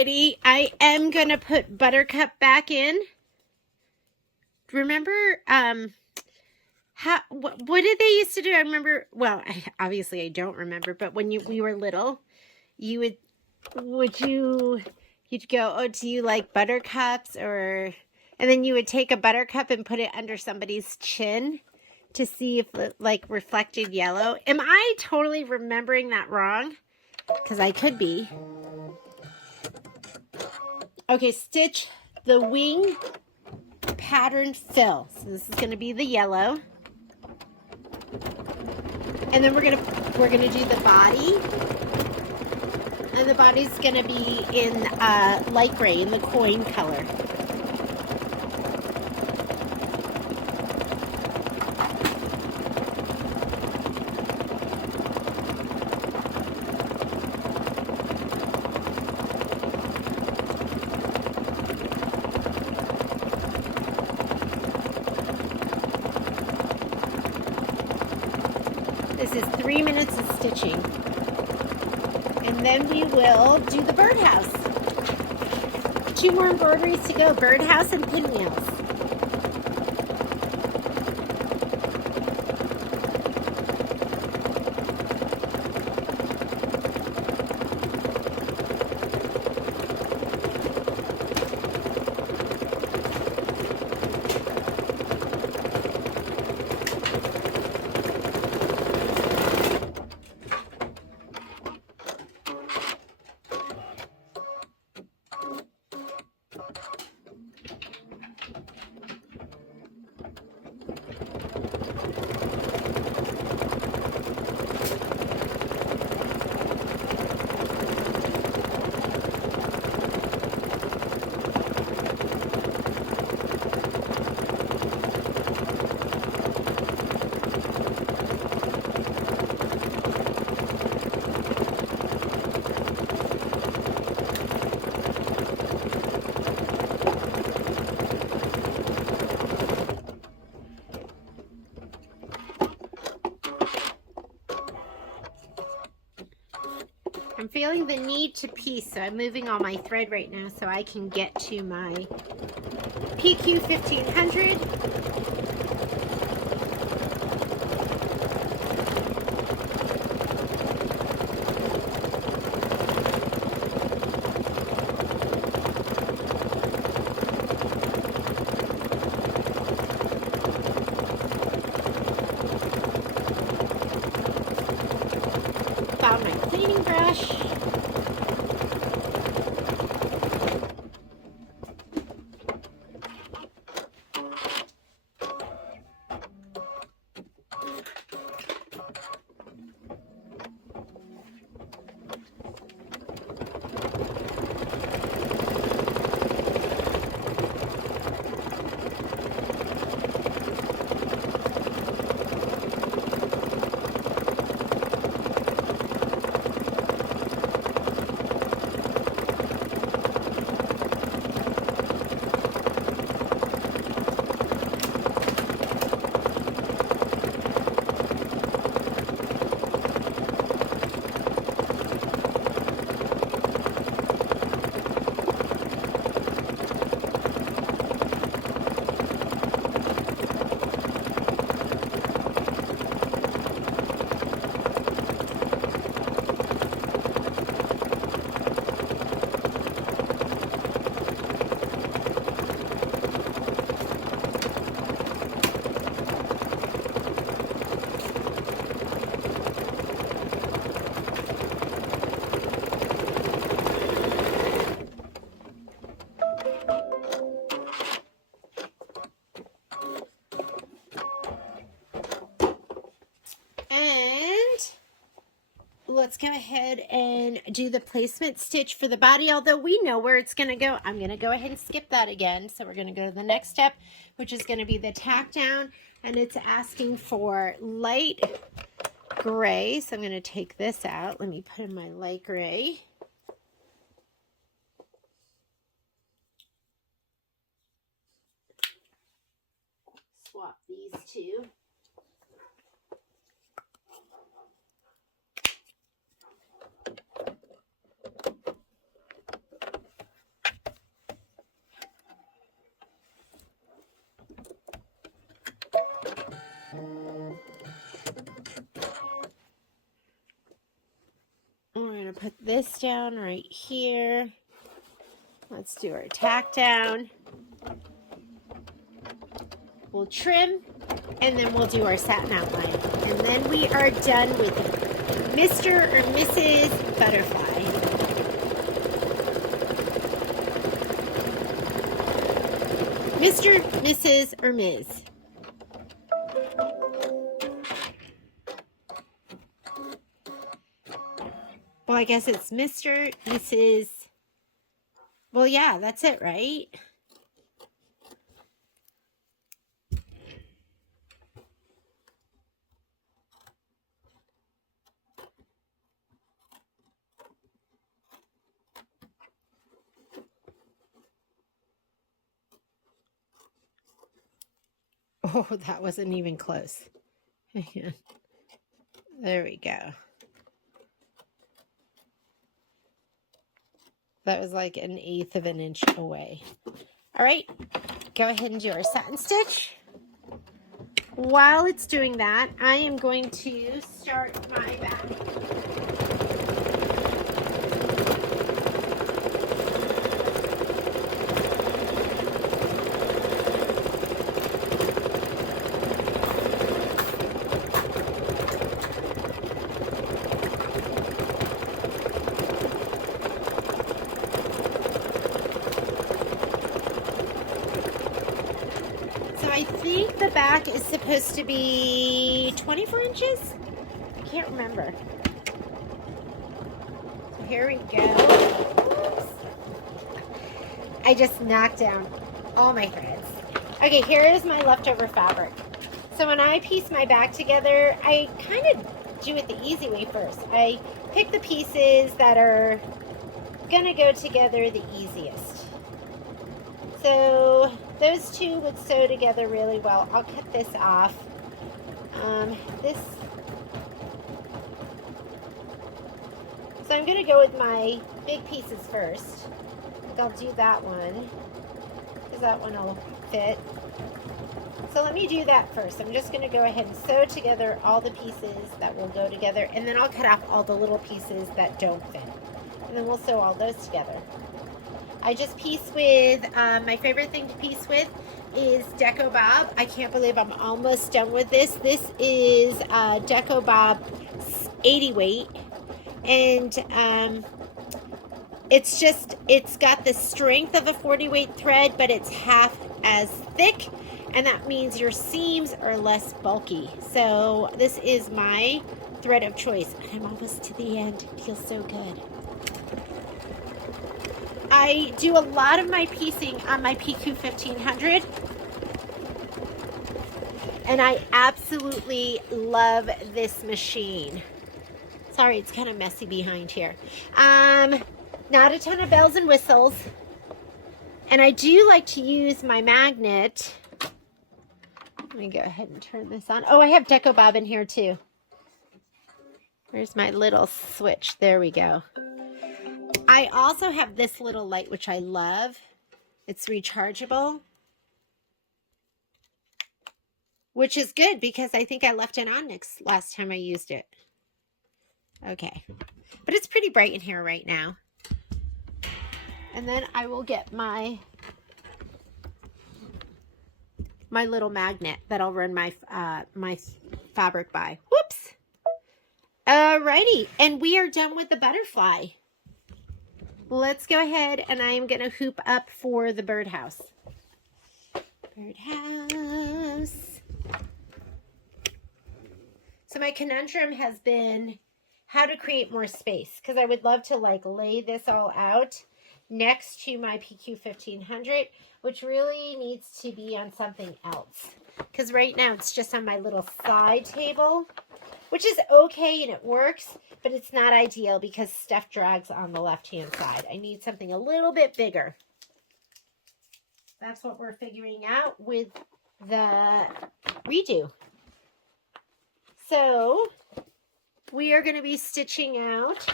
Alrighty, I am gonna put Buttercup back in. Remember, what did they used to do? I remember, well, obviously I don't remember, but when we were little, you'd go, oh, do you like buttercups? And then you would take a buttercup and put it under somebody's chin to see if it like reflected yellow. Am I totally remembering that wrong? Because I could be. Okay, stitch the wing pattern fill. So this is going to be the yellow. And then we're gonna do the body. And the body's gonna be in light gray, in the coin color. This is 3 minutes of stitching. And then we will do the birdhouse. 2 more embroideries to go, birdhouse and pinwheels. I'm feeling the need to piece, so I'm moving on my thread right now so I can get to my PQ 1500. Found my cleaning brush. Let's go ahead and do the placement stitch for the body. Although we know where it's going to go, I'm going to go ahead and skip that again. So we're going to go to the next step, which is going to be the tack down, and it's asking for light gray. So I'm going to take this out. Let me put in my light gray. Swap these two. put this down right here. Let's do our tack down. We'll trim, and then we'll do our satin outline. And then we are done with Mr. or Mrs. Butterfly. Mr., Mrs., or Ms. Well, I guess it's Mr., Mrs. Well, yeah, that's it, right? Oh, that wasn't even close. There we go. That was like 1/8 of an inch away. All right, go ahead and do our satin stitch. While it's doing that, I am going to start my back. I think the back is supposed to be 24 inches. I can't remember. So here we go. Oops. I just knocked down all my threads. Okay, here is my leftover fabric. So when I piece my back together, I kind of do it the easy way first. I pick the pieces that are gonna go together the easiest. So those two would sew together really well. I'll cut this off. So I'm going to go with my big pieces first. I'll do that one because that one will fit. So let me do that first. I'm just going to go ahead and sew together all the pieces that will go together, and then I'll cut off all the little pieces that don't fit. And then we'll sew all those together. I just piece with, my favorite thing to piece with is Deco Bob. I can't believe I'm almost done with this. This is Deco Bob 80 weight. And it's got the strength of a 40 weight thread, but it's half as thick. And that means your seams are less bulky. So this is my thread of choice. And I'm almost to the end. It feels so good. I do a lot of my piecing on my PQ 1500, and I absolutely love this machine. Sorry, it's kind of messy behind here. Not a ton of bells and whistles, and I do like to use my magnet. Let me go ahead and turn this on. Oh, I have Deco Bob in here too. Where's my little switch? There we go. I also have this little light, which I love. It's rechargeable, which is good because I think I left it on last time I used it. Okay, but it's pretty bright in here right now. And then I will get my little magnet that I'll run my my fabric by. Whoops. Alrighty, and we are done with the butterfly. Let's go ahead, and I am going to hoop up for the birdhouse. Birdhouse. So my conundrum has been how to create more space, because I would love to like lay this all out next to my PQ 1500, which really needs to be on something else. Because right now it's just on my little side table, which is okay and it works, but it's not ideal because stuff drags on the left-hand side. I need something a little bit bigger. That's what we're figuring out with the redo. So we are going to be stitching out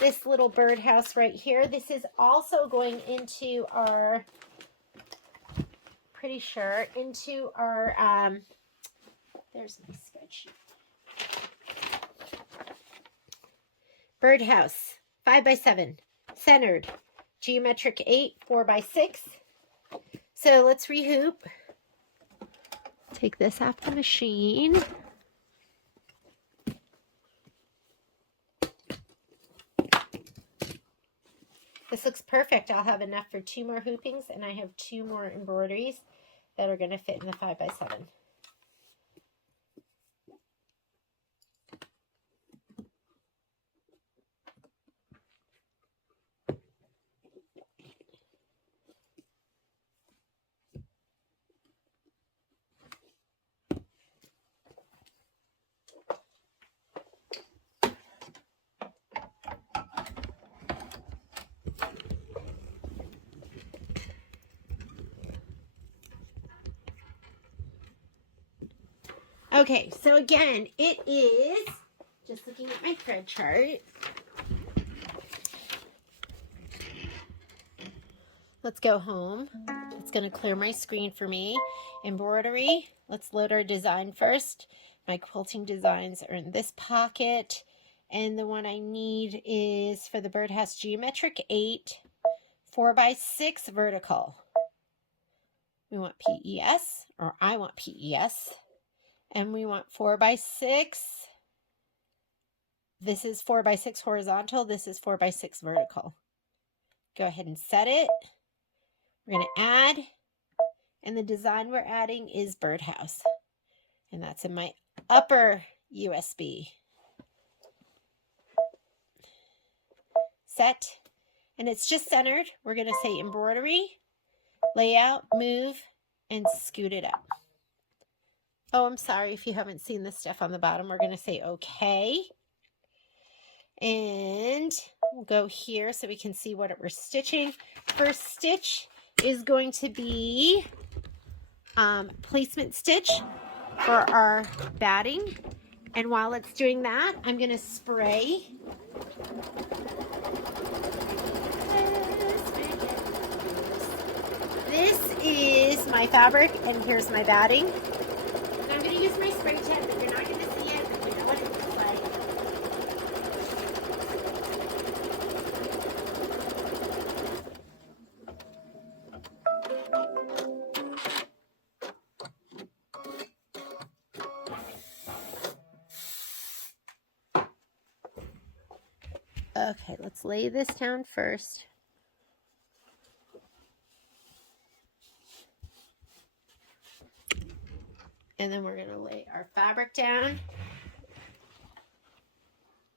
this little birdhouse right here. This is also going into our, pretty sure, into our, there's my spreadsheet. Birdhouse 5x7, centered, geometric 8, 4x6. So let's rehoop. Take this off the machine. This looks perfect. I'll have enough for 2 more hoopings, and I have 2 more embroideries that are going to fit in the 5x7. Okay, so again, it is, just looking at my thread chart. Let's go home. It's going to clear my screen for me. Embroidery. Let's load our design first. My quilting designs are in this pocket. And the one I need is for the Birdhouse Geometric 8, 4x6 vertical. We want PES, or I want PES. And we want 4x6. This is 4x6 horizontal. This is 4x6 vertical. Go ahead and set it. We're going to add. And the design we're adding is Birdhouse. And that's in my upper USB. Set. And it's just centered. We're going to say embroidery, layout, move, and scoot it up. Oh, I'm sorry if you haven't seen the stuff on the bottom. We're going to say okay. And we'll go here so we can see what we're stitching. First stitch is going to be placement stitch for our batting. And while it's doing that, I'm going to spray. This is my fabric, and here's my batting. I'm going to use my spray tan, but you're not going to see it, but you know what it looks like. Okay, let's lay this down first. And then we're going to lay our fabric down.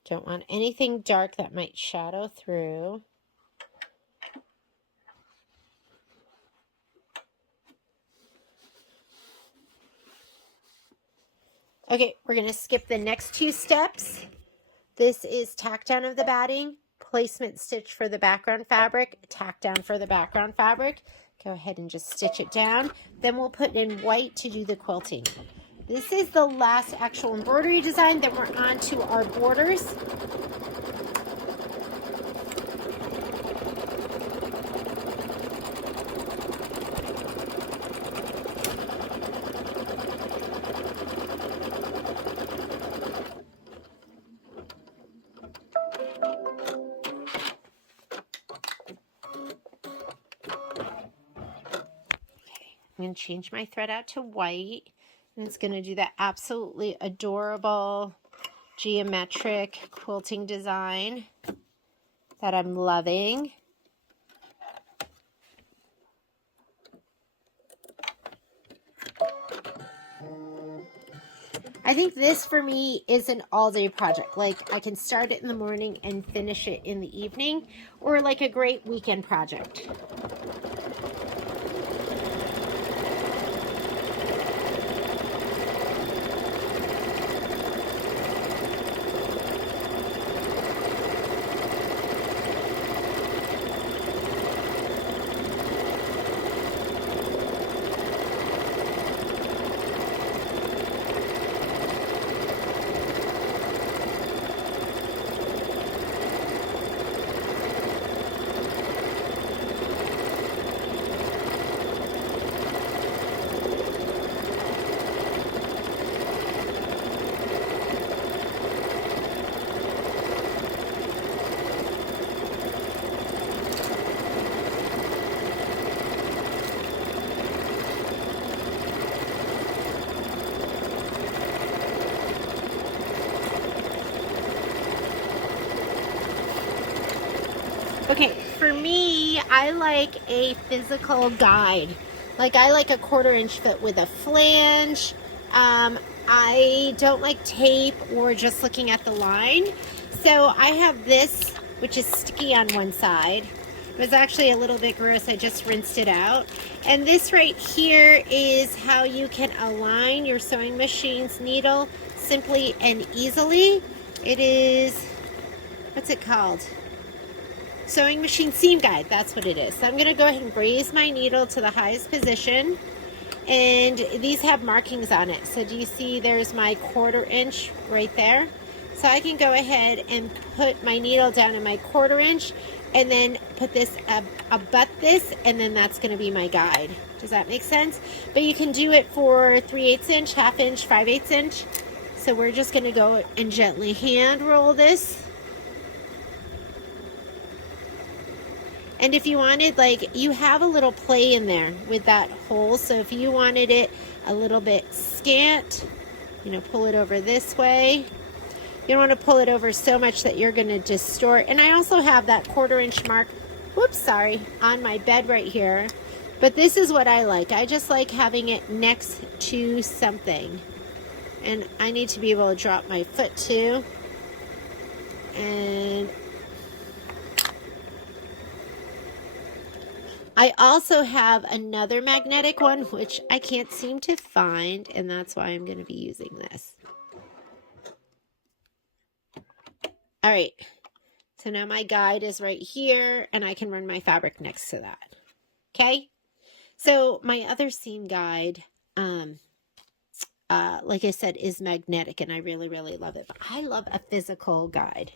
Don't want anything dark that might shadow through. Okay, we're going to skip the next 2 steps. This is tack down of the batting, placement stitch for the background fabric, tack down for the background fabric. Go ahead and just stitch it down. Then we'll put in white to do the quilting. This is the last actual embroidery design. Then we're on to our borders. I'm going to change my thread out to white, and it's going to do that absolutely adorable geometric quilting design that I'm loving. I think this for me is an all-day project. Like, I can start it in the morning and finish it in the evening, or like a great weekend project. for me, I like a physical guide. Like I like a 1/4 inch foot with a flange. I don't like tape or just looking at the line. So I have this, which is sticky on one side. It was actually a little bit gross. I just rinsed it out. And this right here is how you can align your sewing machine's needle simply and easily. It is, what's it called? Sewing machine seam guide, that's what it is. So I'm going to go ahead and raise my needle to the highest position, and these have markings on it. So do you see there's my 1/4 inch right there? So I can go ahead and put my needle down in my 1/4 inch and then put this abut this, and then that's going to be my guide. Does that make sense? But you can do it for 3/8 inch, 1/2 inch, 5/8 inch. So we're just going to go and gently hand roll this. And if you wanted, like, you have a little play in there with that hole. So if you wanted it a little bit scant, you know, pull it over this way. You don't want to pull it over so much that you're going to distort. And I also have that 1/4 inch mark, whoops, sorry, on my bed right here. But this is what I like. I just like having it next to something. And I need to be able to drop my foot too. And I also have another magnetic one, which I can't seem to find, and that's why I'm going to be using this. All right, so now my guide is right here, and I can run my fabric next to that. Okay, so my other seam guide, like I said, is magnetic, and I really, really love it. But I love a physical guide.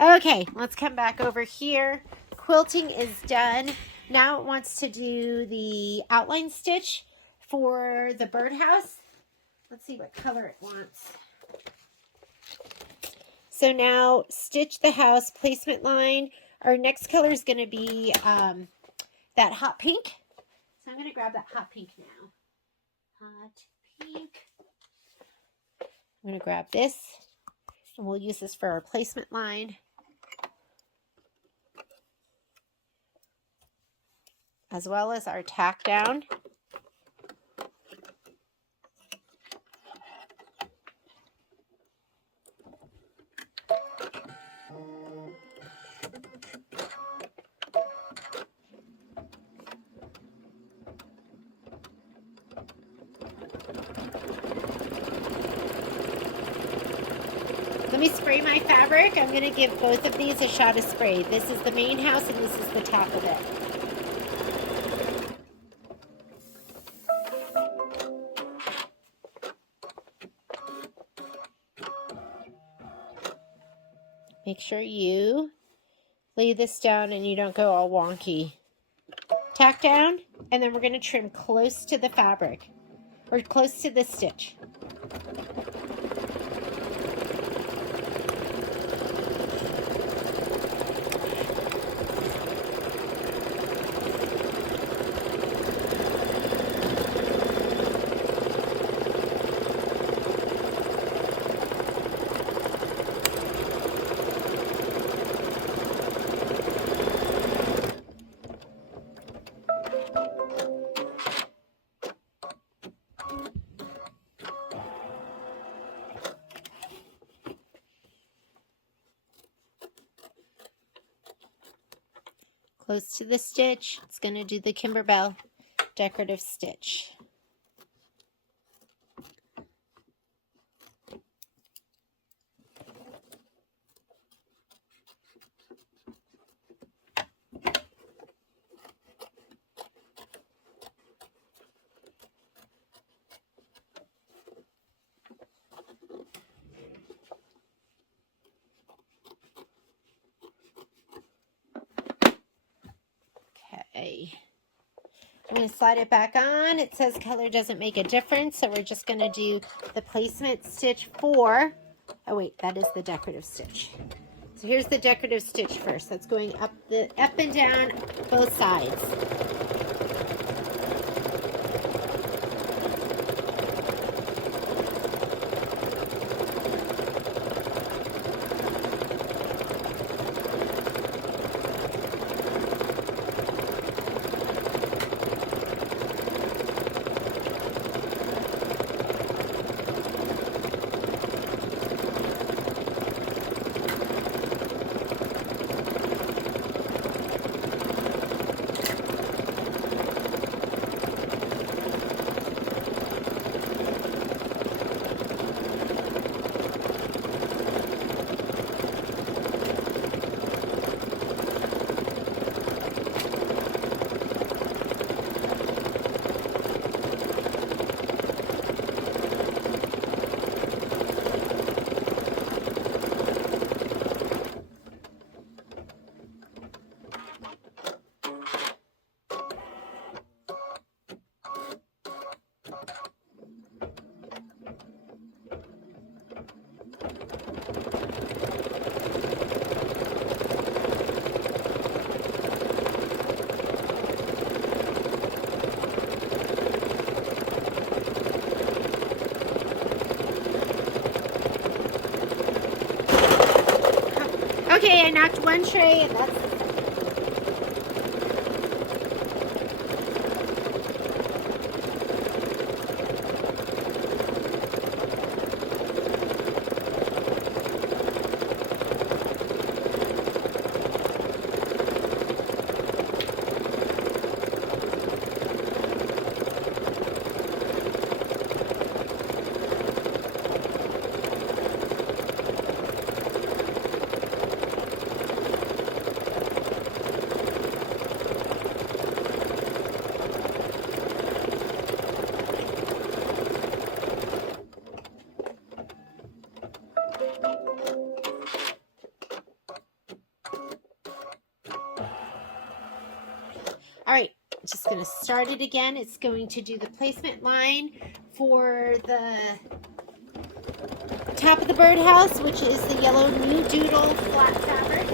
Okay, let's come back over here. Quilting is done. Now it wants to do the outline stitch for the birdhouse. Let's see what color it wants. So now stitch the house placement line. Our next color is going to be that hot pink. So I'm going to grab that hot pink now. Hot pink. I'm going to grab this, and we'll use this for our placement line, as well as our tack down. Let me spray my fabric. I'm going to give both of these a shot of spray. This is the main house and this is the top of it. Make sure you lay this down and you don't go all wonky. Tack down, and then we're going to trim close to the fabric, or close to the stitch. Close to the stitch, it's going to do the Kimberbell decorative stitch. I'm going to slide it back on. It says color doesn't make a difference, so we're just going to do the placement stitch for, oh wait, that is the decorative stitch. So here's the decorative stitch first. That's going up and down both sides. Okay, I knocked one tray, and that's it. All right, just going to start it again. It's going to do the placement line for the top of the birdhouse, which is the yellow New Doodle flat fabric.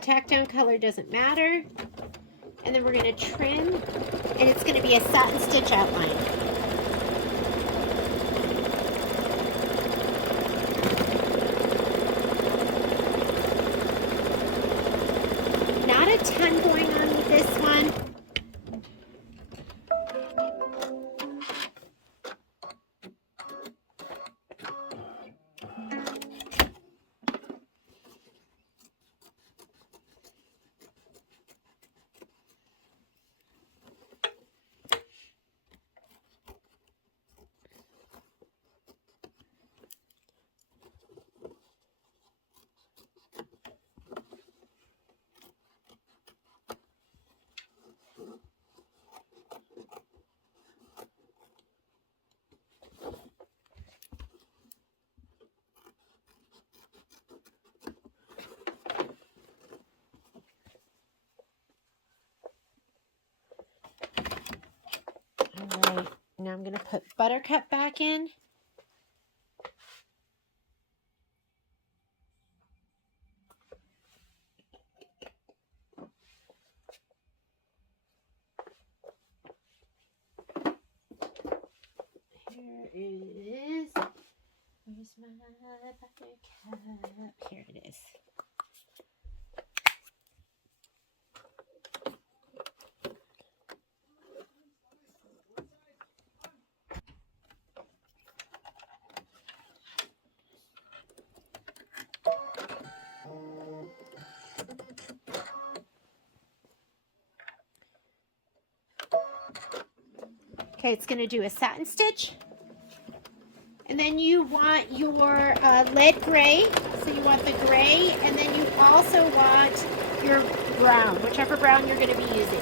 Tack down color doesn't matter. And then we're going to trim, and it's going to be a satin stitch outline. Not a ton going on with this one. All right, now I'm going to put Buttercup back in. Here it is. Where's my Buttercup? Here it is. Okay, it's going to do a satin stitch. And then you want your lead gray. So you want the gray, and then you also want your brown, whichever brown you're going to be using.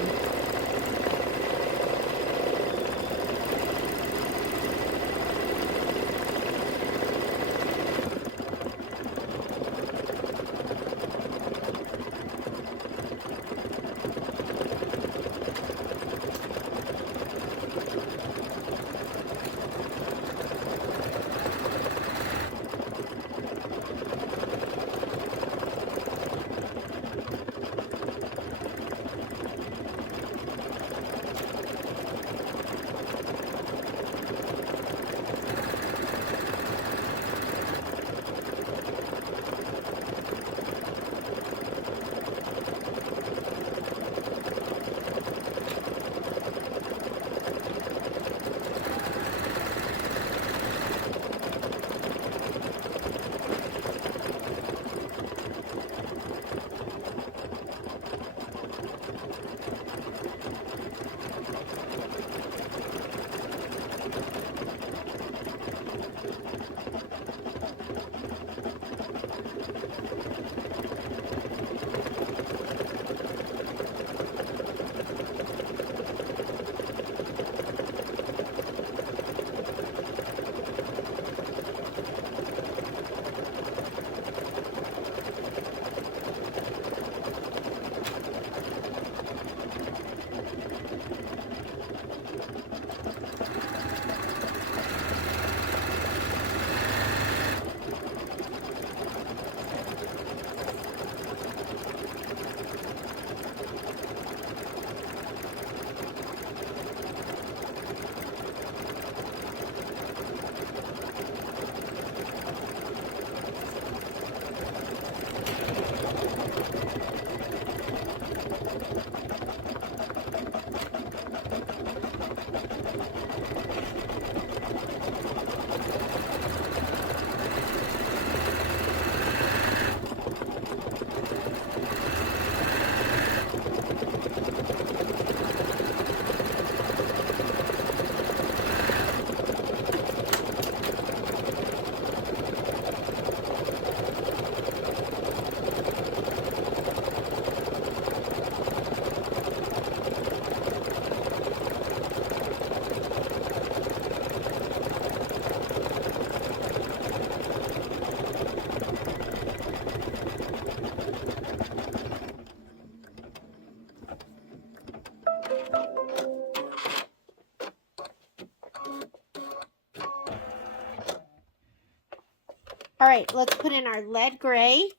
All right, let's put in our lead gray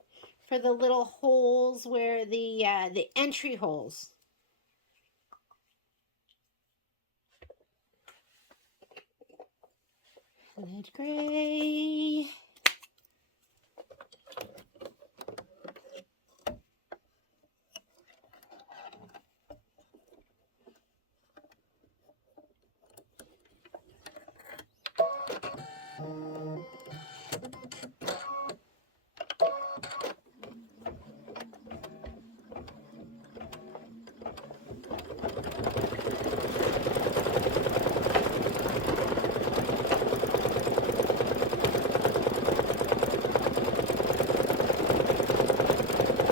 for the little holes where the entry holes. Lead gray.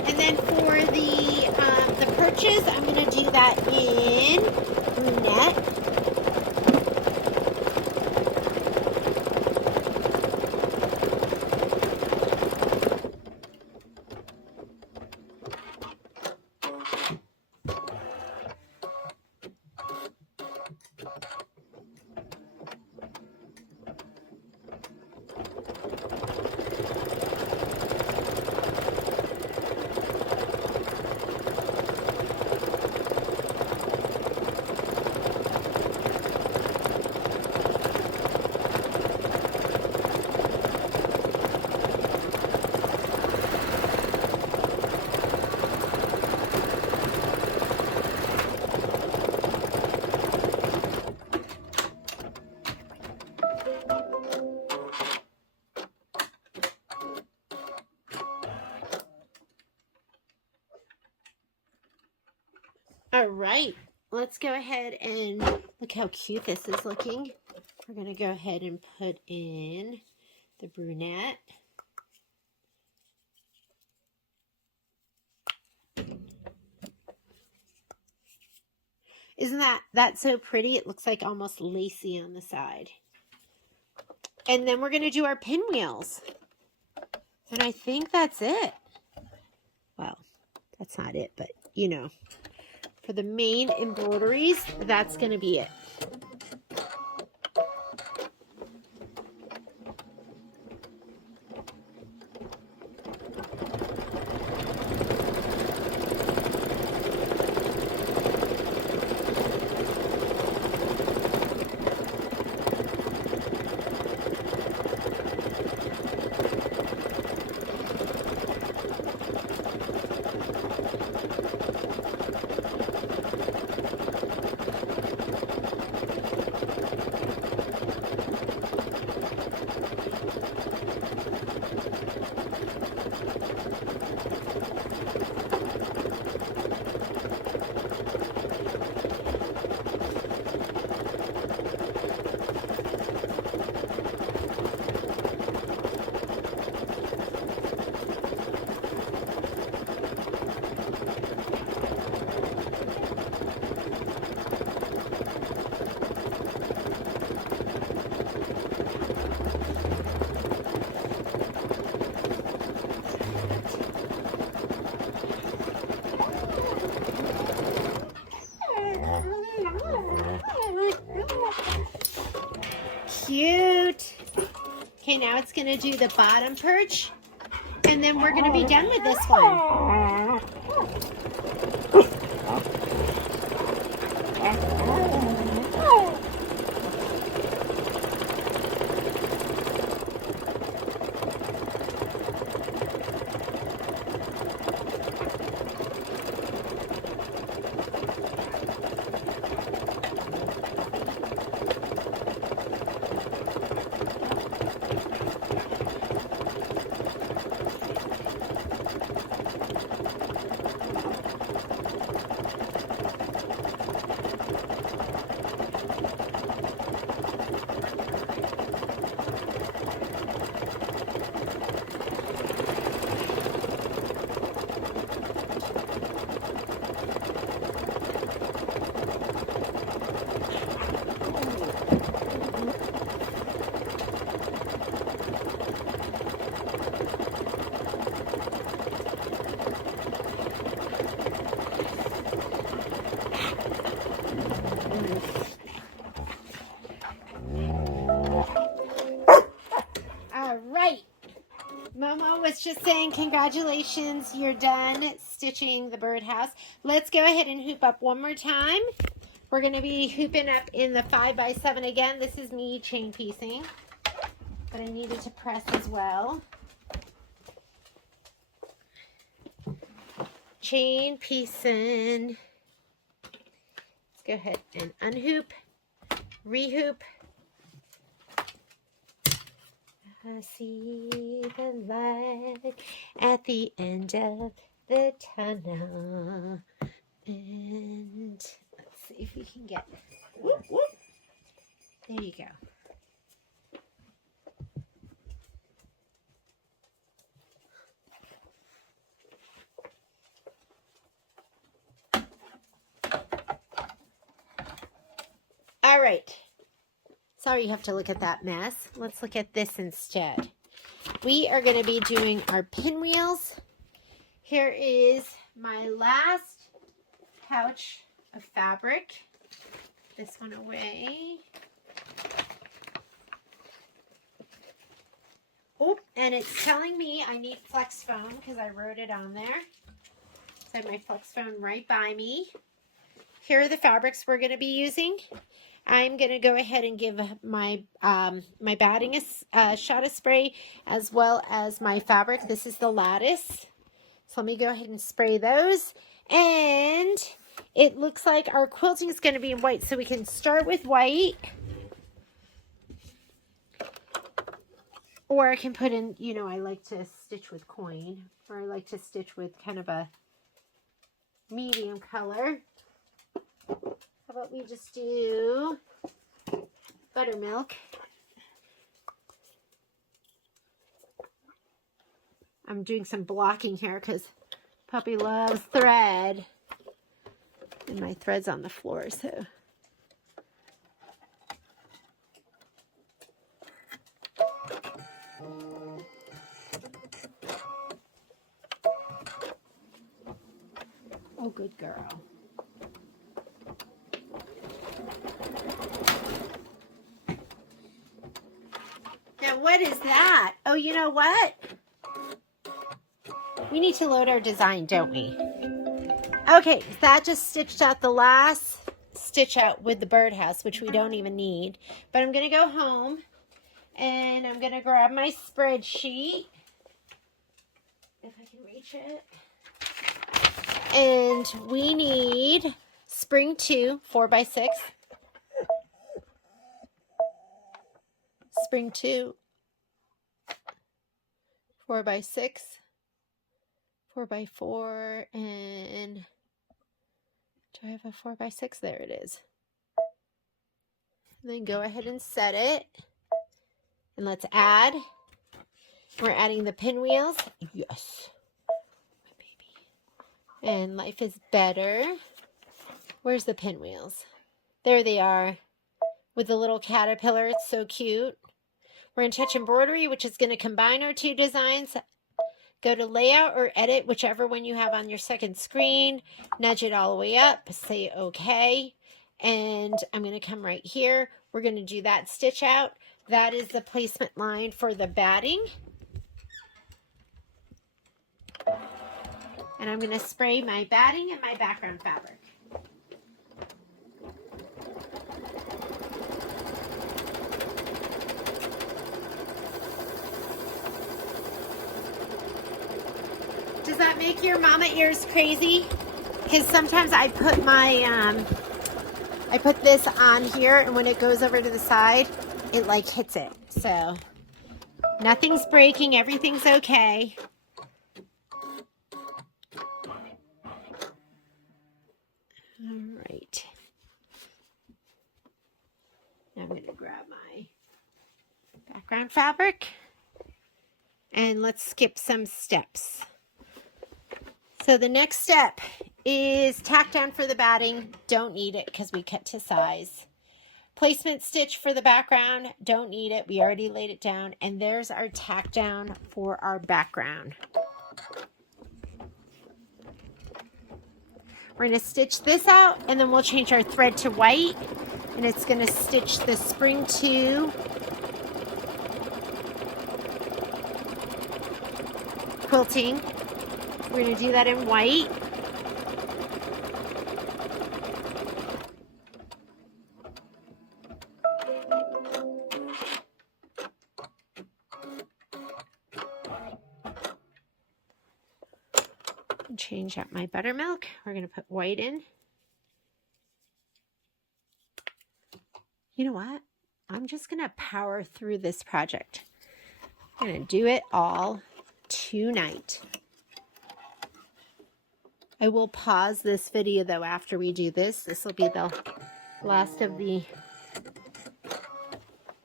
And then for the perches, I'm going to do that in brunette. All right, let's go ahead and look how cute this is looking. We're going to go ahead and put in the brunette. Isn't that so pretty? It looks like almost lacy on the side. And then we're going to do our pinwheels. And I think that's it. Well, that's not it, but you know. For the main embroideries, that's going to be it. Cute. Okay, now it's going to do the bottom perch, and then we're going to be done with this one. just saying congratulations, you're done stitching the birdhouse. Let's go ahead and hoop up one more time. We're going to be hooping up in the 5x7 again. This is me chain piecing, but I needed to press as well. Chain piecing. Let's go ahead and unhoop, rehoop. I see the light at the end of the tunnel. And let's see if we can get, whoop, whoop. There you go. All right. Sorry you have to look at that mess. Let's look at this instead. We are going to be doing our pinwheels. Here is my last pouch of fabric. This one away. Oh, and it's telling me I need flex foam because I wrote it on there. So I have my flex foam right by me. Here are the fabrics we're going to be using. I'm going to go ahead and give my my batting a shot of spray as well as my fabric. This is the lattice. So let me go ahead and spray those. And it looks like our quilting is going to be in white. So we can start with white. Or I can put in, you know, I like to stitch with coin. Or I like to stitch with kind of a medium color. How about we just do buttermilk? I'm doing some blocking here because puppy loves thread. And my thread's on the floor, so. Oh, good girl. Now, what is that? Oh, you know what? We need to load our design, don't we? Okay, that just stitched out the last stitch out with the birdhouse, which we don't even need. But I'm going to go home, and I'm going to grab my spreadsheet, if I can reach it. And we need Spring 2, 4x6. Spring 2, 4x6, 4x4, and do I have a 4x6? There it is. And then go ahead and set it. And let's add. We're adding the pinwheels. Yes. My baby. And life is better. Where's the pinwheels? There they are. With the little caterpillar. It's so cute. We're in Touch Embroidery, which is going to combine our two designs. Go to Layout or Edit, whichever one you have on your second screen. Nudge it all the way up. Say OK. And I'm going to come right here. We're going to do that stitch out. That is the placement line for the batting. And I'm going to spray my batting and my background fabric. Does that make your mama ears crazy? Because sometimes I put my, I put this on here, and when it goes over to the side, it like hits it. So nothing's breaking, everything's okay. All right. Now I'm going to grab my background fabric, and let's skip some steps. So the next step is tack down for the batting. Don't need it because we cut to size. Placement stitch for the background. Don't need it. We already laid it down. And there's our tack down for our background. We're going to stitch this out, and then we'll change our thread to white. And it's going to stitch the Spring 2 quilting. We're going to do that in white. Change out my buttermilk. We're going to put white in. You know what? I'm just going to power through this project. I'm going to do it all tonight. I will pause this video though after we do this. This will be the last of the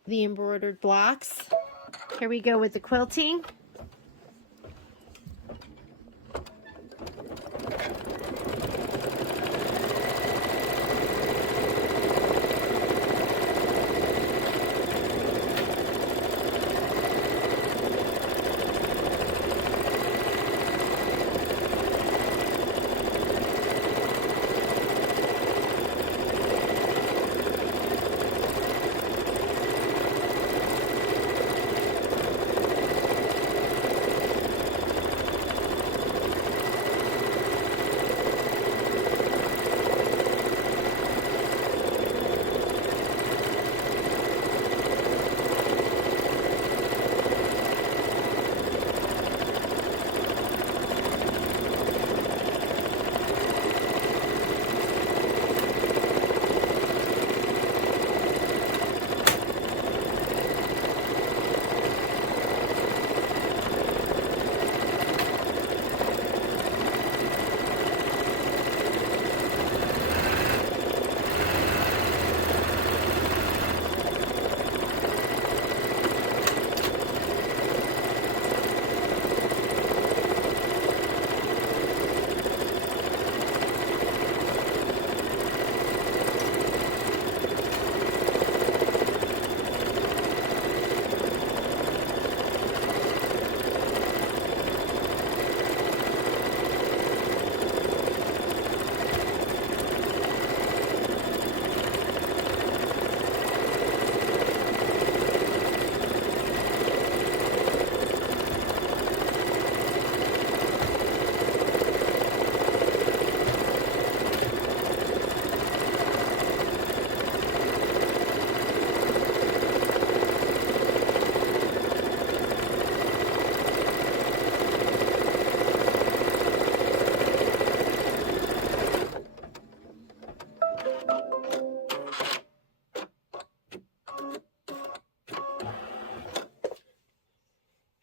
embroidered blocks. Here we go with the quilting.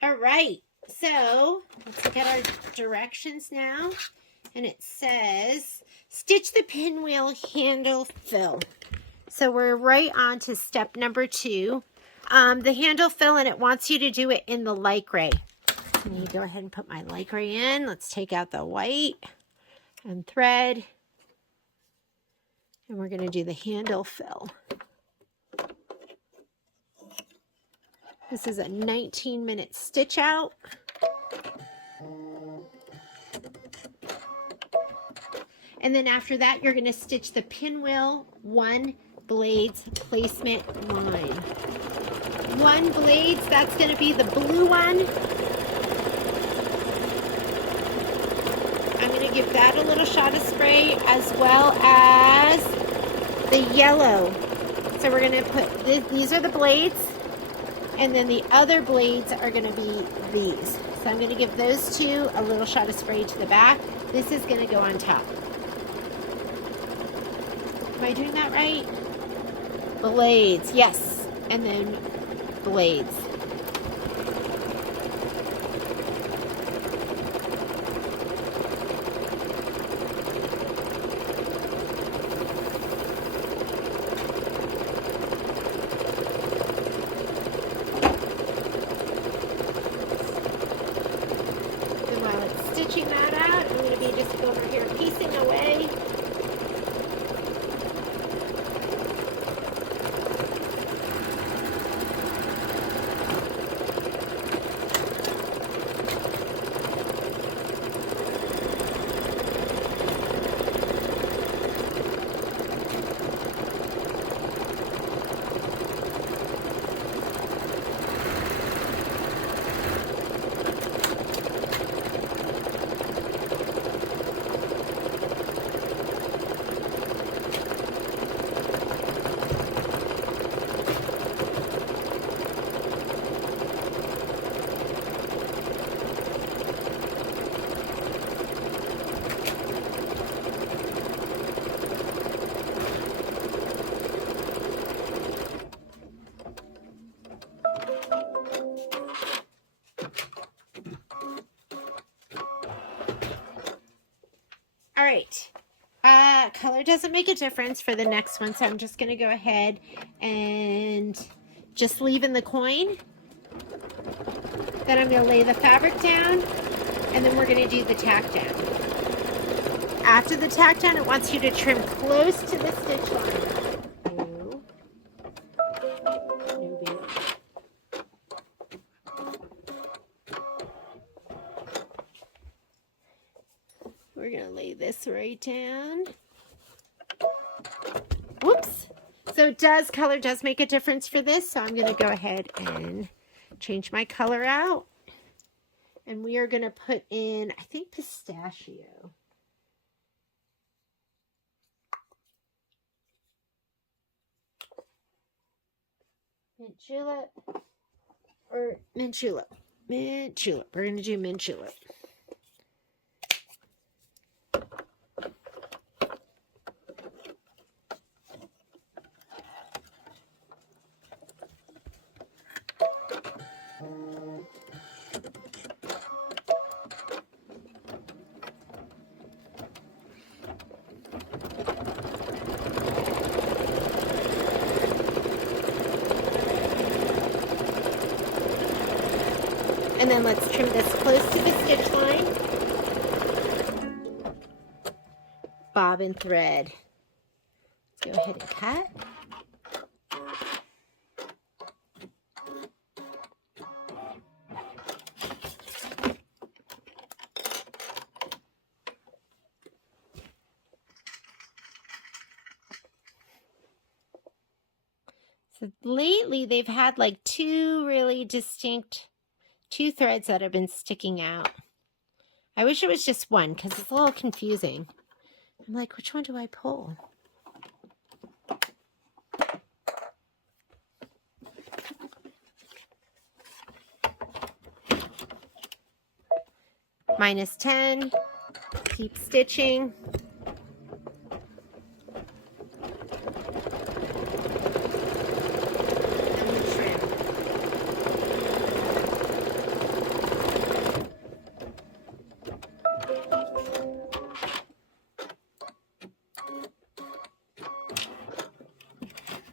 All right, so let's look at our directions now. And it says, stitch the pinwheel handle fill. So we're right on to step number 2. The handle fill, and it wants you to do it in the light gray. Let me go ahead and put my light gray in. Let's take out the white and thread. And we're going to do the handle fill. This is a 19-minute stitch out. And then after that, you're going to stitch the pinwheel 1 blades placement line. 1 blades, that's going to be the blue one. I'm going to give that a little shot of spray as well as the yellow. So we're going to put, these are the blades. And then the other blades are going to be these. So I'm going to give those 2 a little shot of spray to the back. This is going to go on top. Am I doing that right? Blades, yes. And then blades. Stitching that out, I'm going to be just over here piecing away. right. Color doesn't make a difference for the next one, so I'm just going to go ahead and just leave in the coin. Then I'm going to lay the fabric down, and then we're going to do the tack down. After the tack down, it wants you to trim close to the stitch line. We're going to lay this right down. Whoops. So color does make a difference for this, so I'm going to go ahead and change my color out. And we are going to put in, I think, pistachio. Mint julep. Or mint julep. Mint julep. We're going to do mint julep. And then let's trim this close to the stitch line. Bobbin thread. Let's go ahead and cut. So lately they've had like two threads that have been sticking out. I wish it was just one because it's a little confusing. I'm like, which one do I pull? -10, keep stitching.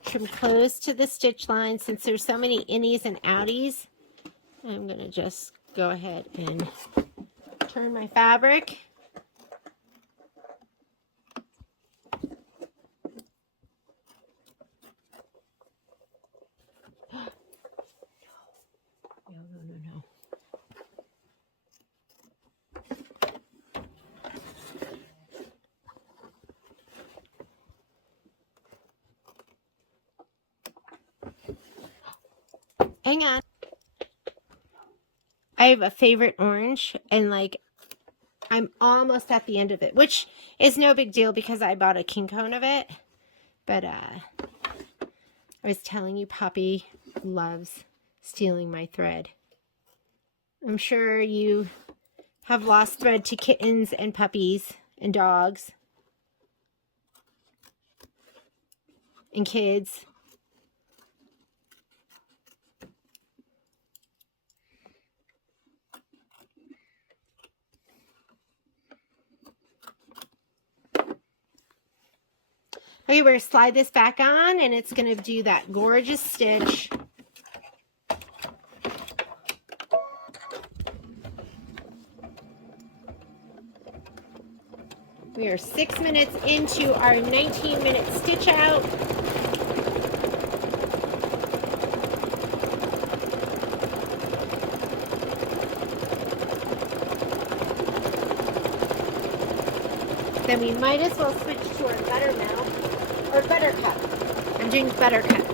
Trim close to the stitch line. Since there's so many innies and outies, I'm going to just go ahead and turn my fabric. No. Hang on. I have a favorite orange, and like I'm almost at the end of it, which is no big deal because I bought a king cone of it. But I was telling you, Poppy loves stealing my thread. I'm sure you have lost thread to kittens and puppies and dogs and kids. Okay, we're going to slide this back on, and it's going to do that gorgeous stitch. We are 6 minutes into our 19-minute stitch out. Then we might as well switch to our buttermilk. Or buttercup. I'm doing buttercup.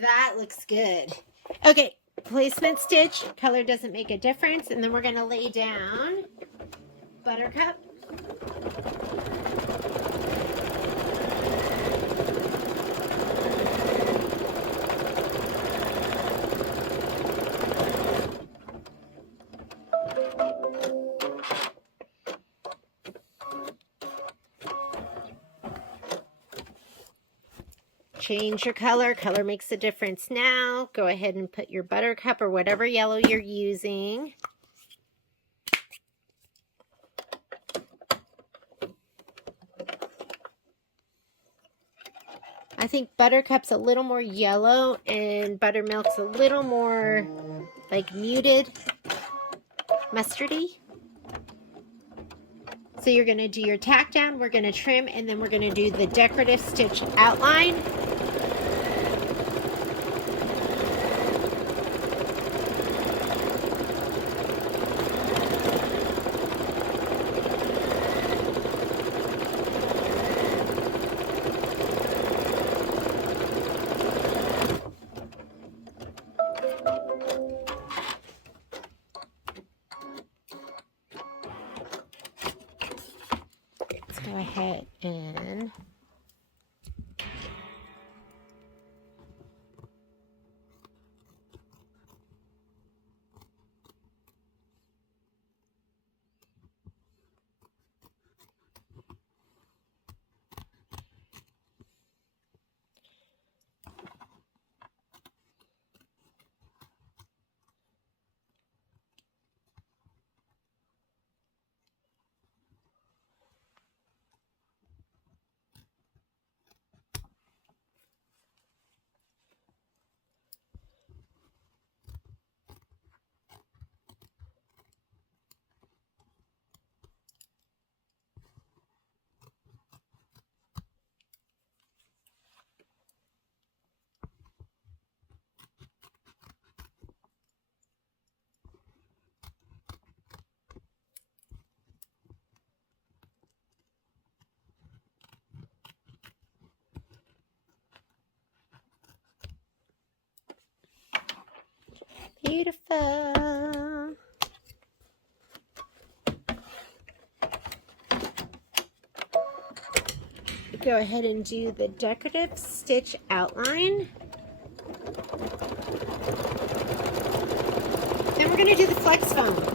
That looks good. Okay, placement stitch, color doesn't make a difference, and then we're gonna lay down buttercup. Change your color. Color makes a difference now. Go ahead and put your buttercup or whatever yellow you're using. I think buttercup's a little more yellow and buttermilk's a little more like muted mustardy. So you're going to do your tack down, we're going to trim, and then we're going to do the decorative stitch outline. Go ahead and beautiful. Go ahead and do the decorative stitch outline. Then we're going to do the flex foam.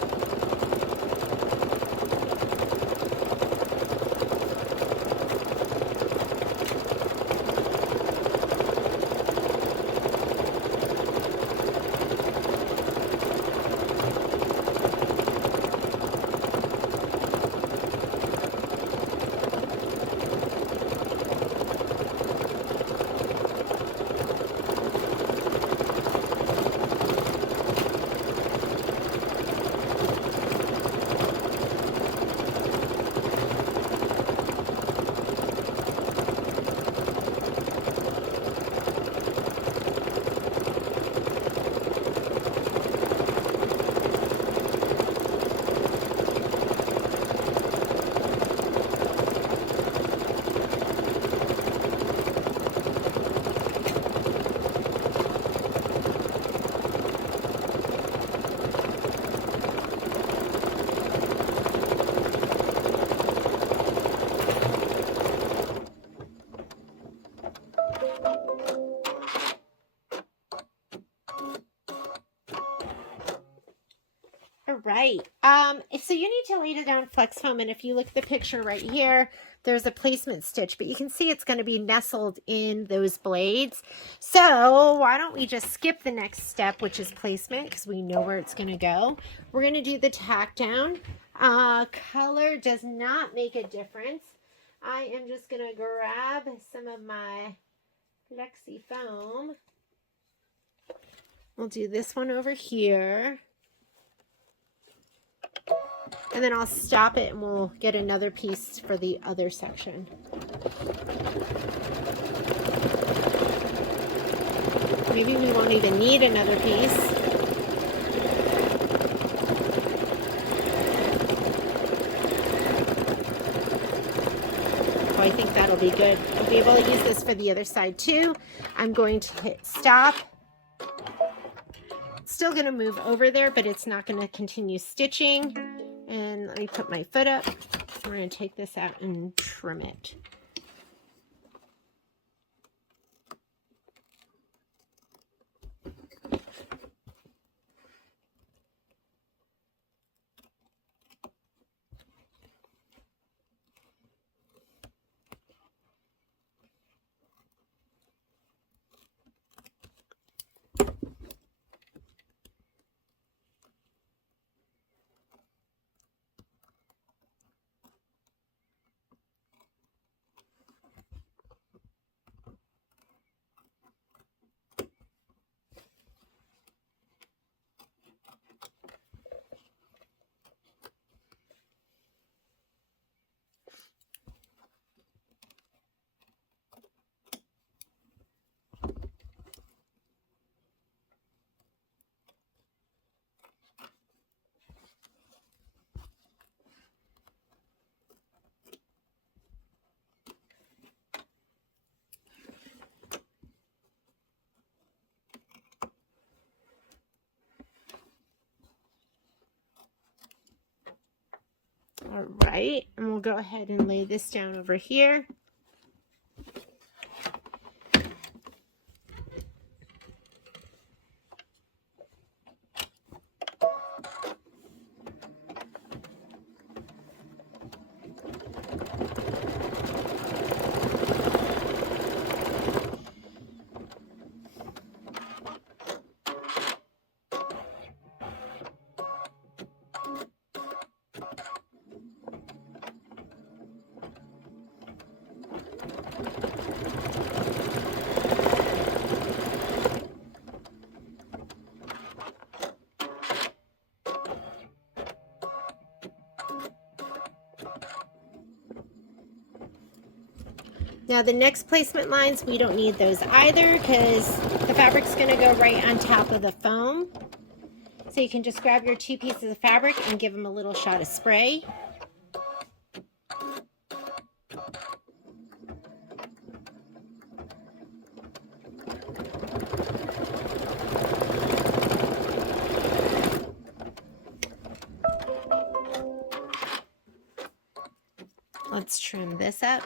Right. So you need to lay it down flex foam, and if you look at the picture right here, there's a placement stitch, but you can see it's going to be nestled in those blades. So why don't we just skip the next step, which is placement, because we know where it's going to go. We're going to do the tack down. Color does not make a difference. I am just going to grab some of my flexi foam. We'll do this one over here. And then I'll stop it and we'll get another piece for the other section. Maybe we won't even need another piece. Oh, I think think that'll be good. I'll be able to use this for the other side too. I'm going to hit stop. Still going to move over there, but it's not going to continue stitching. And let me put my foot up. We're going to take this out and trim it. All right, and we'll go ahead and lay this down over here. Now the next placement lines, we don't need those either because the fabric's going to go right on top of the foam. So you can just grab your 2 pieces of fabric and give them a little shot of spray. Let's trim this up.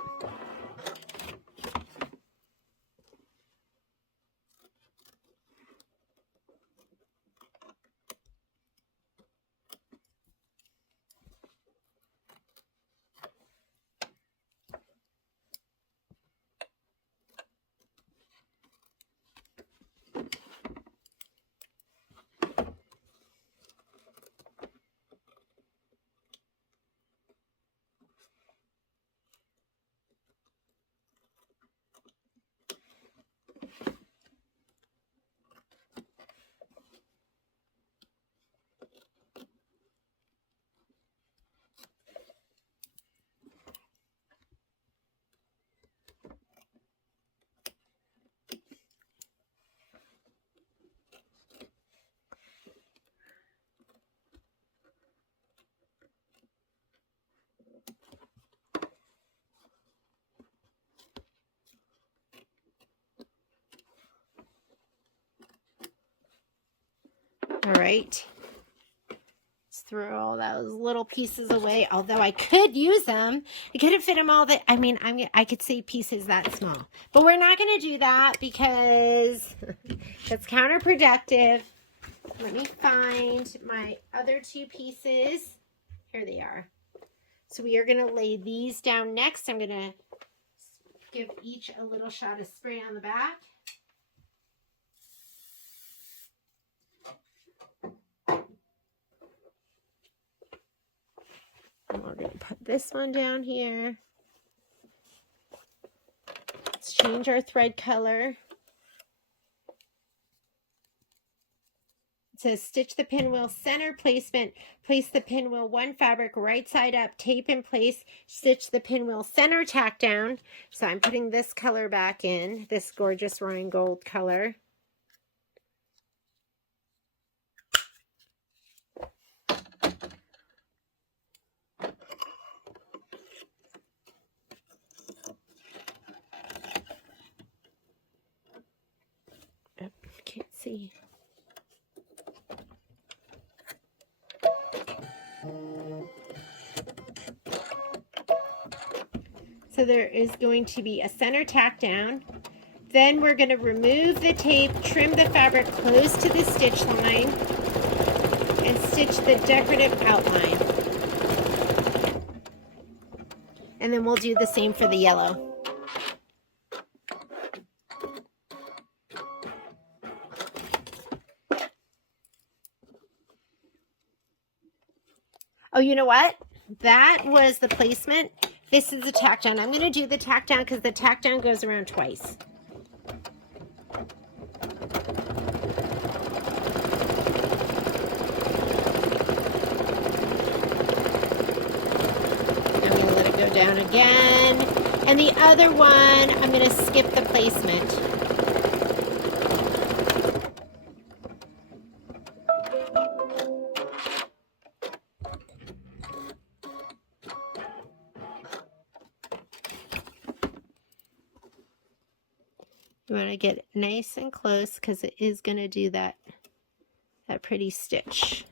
All right, let's throw all those little pieces away. Although I could use them, I couldn't fit them all. I could save pieces that small, but we're not going to do that because that's counterproductive. Let me find my other 2 pieces. Here they are. So we are going to lay these down next. I'm going to give each a little shot of spray on the back. And we're going to put this one down here. Let's change our thread color. It says stitch the pinwheel center placement, place the pinwheel 1 fabric right side up, tape in place, stitch the pinwheel center tack down. So I'm putting this color back in, this gorgeous rhine gold color. see. So there is going to be a center tack down. Then we're going to remove the tape, trim the fabric close to the stitch line, and stitch the decorative outline. And then we'll do the same for the yellow. Oh, you know what? That was the placement. This is the tack down. I'm going to do the tack down because the tack down goes around twice. I'm going to let it go down again. And the other one, I'm going to skip the placement. You want to get nice and close because it is going to do that pretty stitch.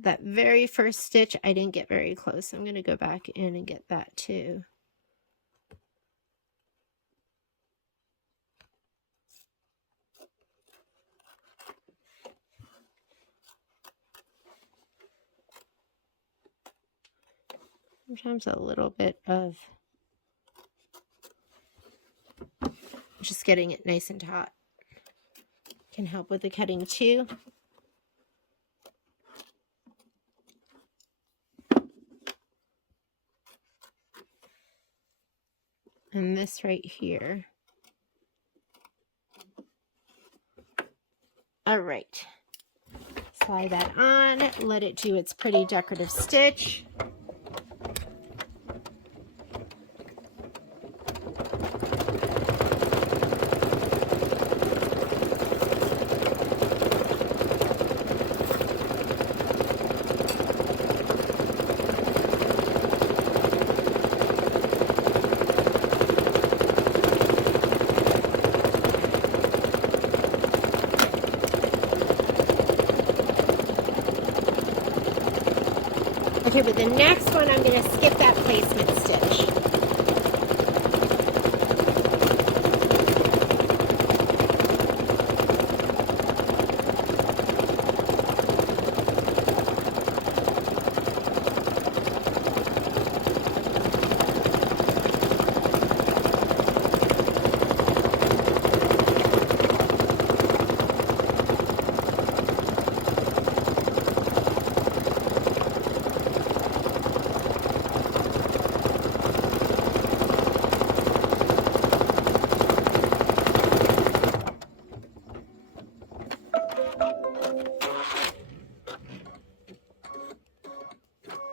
That very first stitch, I didn't get very close. I'm going to go back in and get that too. Sometimes a little bit of just getting it nice and taut can help with the cutting too. And this right here. All right. Slide that on, let it do its pretty decorative stitch. Okay, but the next one, I'm going to skip that placement stitch.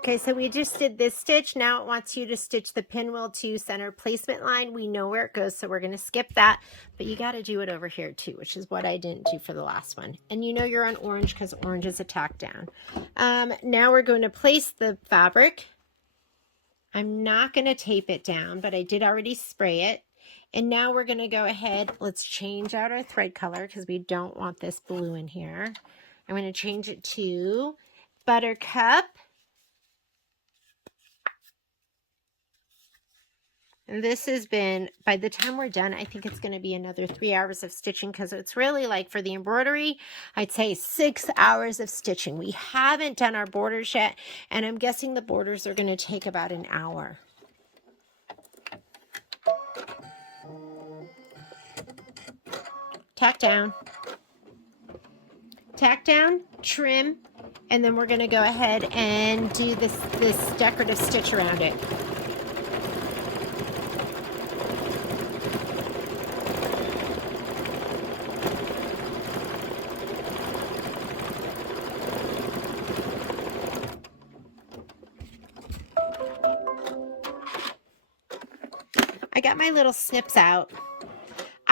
Okay, so we just did this stitch. Now it wants you to stitch the pinwheel to center placement line. We know where it goes, so we're going to skip that. But you got to do it over here too, which is what I didn't do for the last one. And you know you're on orange because orange is a tack down. Now we're going to place the fabric. I'm not going to tape it down, but I did already spray it. And now we're going to go ahead. Let's change out our thread color because we don't want this blue in here. I'm going to change it to Buttercup. And this has been, by the time we're done, I think it's going to be another 3 hours of stitching because it's really like for the embroidery, I'd say 6 hours of stitching. We haven't done our borders yet, and I'm guessing the borders are going to take about an hour. Tack down, trim, and then we're going to go ahead and do this decorative stitch around it. I got my little snips out.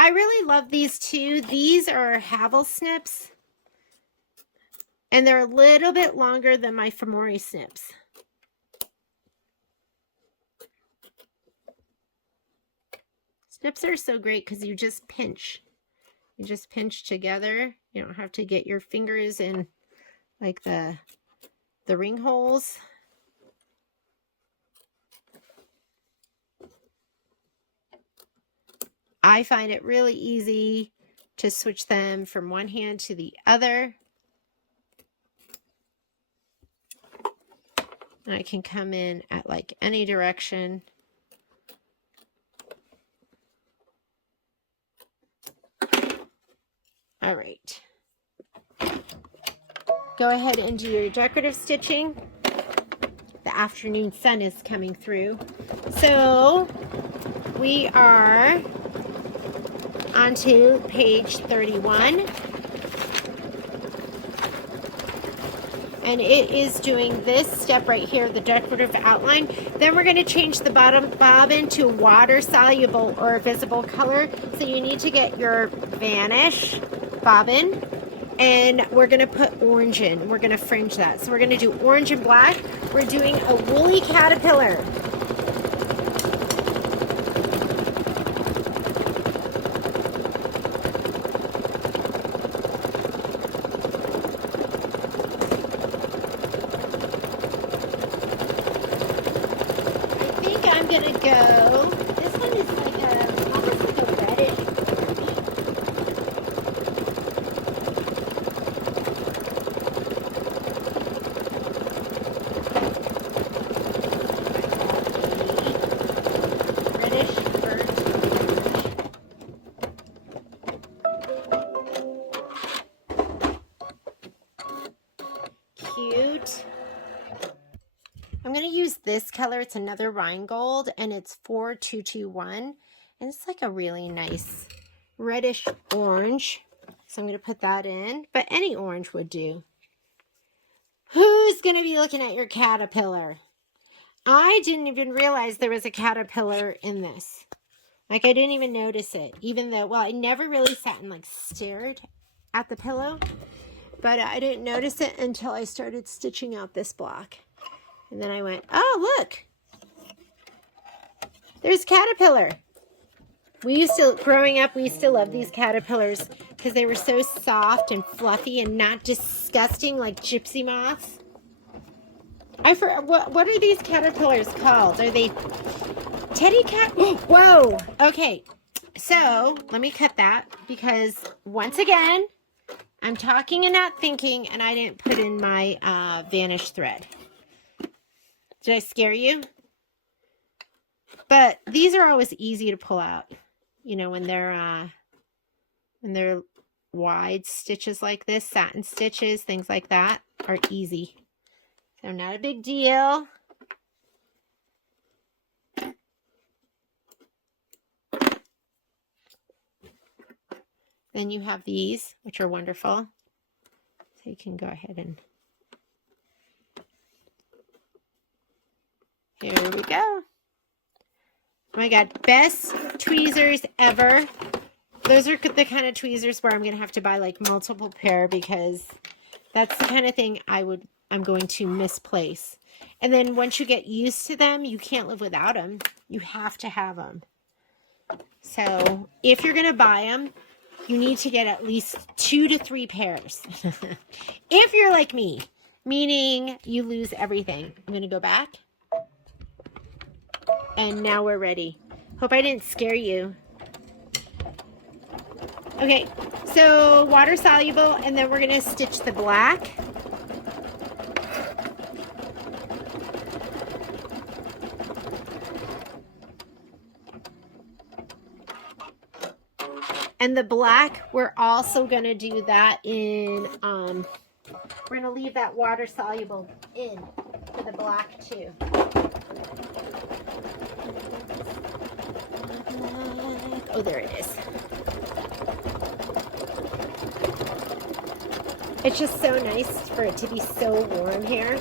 I really love these two. These are Havel snips, and they're a little bit longer than my Femori snips. Snips are so great because you just pinch. You just pinch together. You don't have to get your fingers in like the ring holes. I find it really easy to switch them from one hand to the other. And I can come in at like any direction. All right. Go ahead and do your decorative stitching. The afternoon sun is coming through. So we are onto page 31. And it is doing this step right here, the decorative outline. Then we're going to change the bottom bobbin to water soluble or visible color. So you need to get your vanish bobbin, and we're going to put orange in. We're going to fringe that. So we're going to do orange and black. We're doing a woolly caterpillar. I'm gonna go, this one is like almost like a reddish bird. Cute. I'm going to use this color. It's another Rheingold, and it's 4221. And it's like a really nice reddish orange. So I'm going to put that in. But any orange would do. Who's going to be looking at your caterpillar? I didn't even realize there was a caterpillar in this. Like, I didn't even notice it. Even though, well, I never really sat and, like, stared at the pillow. But I didn't notice it until I started stitching out this block. And then I went, oh, look. There's caterpillar. We used to, growing up, we used to love these caterpillars because they were so soft and fluffy and not disgusting like gypsy moths. I forgot, what are these caterpillars called? Are they teddy cat? Whoa. Okay. So let me cut that because once again, I'm talking and not thinking, and I didn't put in my vanish thread. Did I scare you? But these are always easy to pull out. You know, when they're wide stitches like this, satin stitches, things like that are easy. So not a big deal. Then you have these, which are wonderful. So you can go ahead and here we go. Oh my God, best tweezers ever. Those are the kind of tweezers where I'm going to have to buy like multiple pair because that's the kind of thing I'm going to misplace. And then once you get used to them, you can't live without them. You have to have them. So if you're going to buy them, you need to get at least 2 to 3 pairs. If you're like me, meaning you lose everything. I'm going to go back. And now we're ready. Hope I didn't scare you. Okay, so water soluble, and then we're going to stitch the black. And the black, we're also going to do that in, we're going to leave that water soluble in for the black too. Oh, there it is. It's just so nice for it to be so warm here.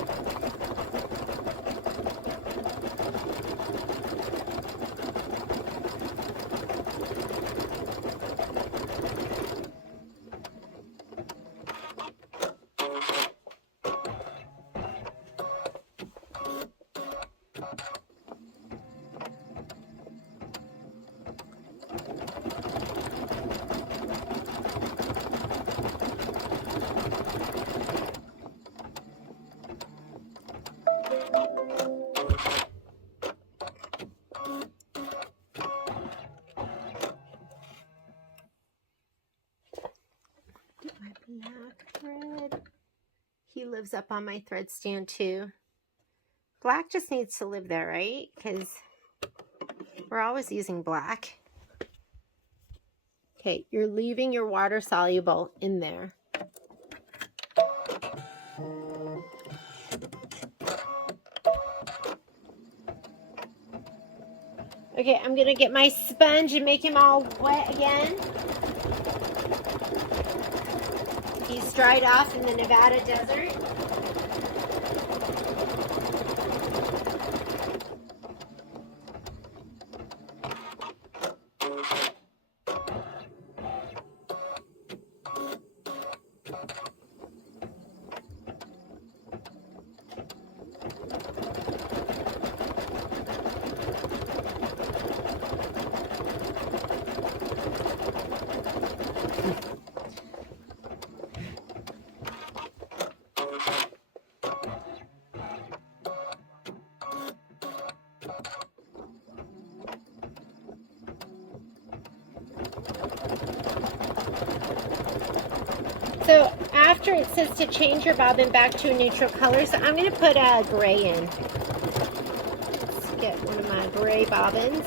lives up on my thread stand too. Black just needs to live there, right? Because we're always using black. Okay, you're leaving your water soluble in there. Okay, I'm gonna get my sponge and make him all wet again. He's dried off in the Nevada desert. So after it says to change your bobbin back to a neutral color, so I'm going to put a gray in. Let's get one of my gray bobbins.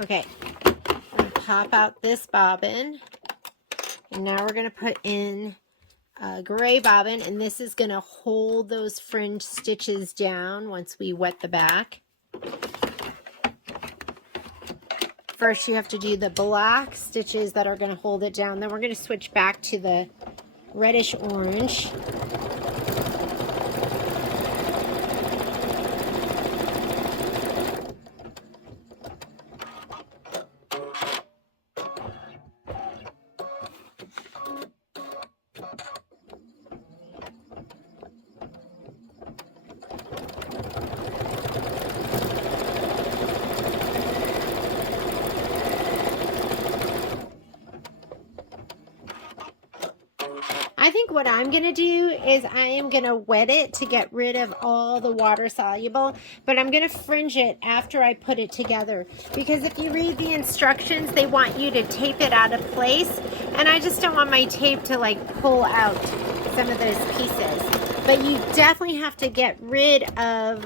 Okay, I'm going to pop out this bobbin, and now we're going to put in a gray bobbin, and this is going to hold those fringe stitches down once we wet the back. First, you have to do the black stitches that are going to hold it down. Then we're going to switch back to the reddish orange. I think what I'm going to do is I am going to wet it to get rid of all the water soluble, but I'm going to fringe it after I put it together, because if you read the instructions, they want you to tape it out of place, and I just don't want my tape to like pull out some of those pieces. But you definitely have to get rid of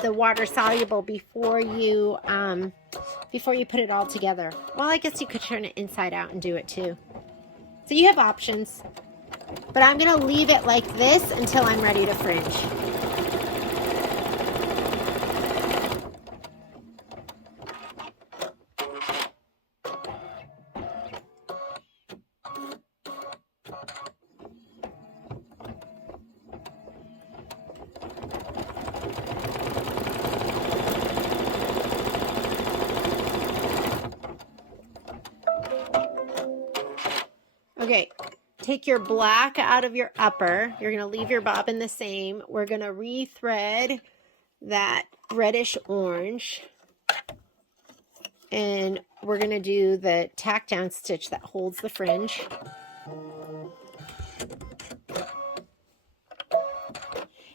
the water soluble before you put it all together. Well, I guess you could turn it inside out and do it too. So you have options. But I'm going to leave it like this until I'm ready to fringe. Okay. Take your black out of your upper. You're going to leave your bobbin the same. We're going to rethread that reddish orange. And we're going to do the tack down stitch that holds the fringe.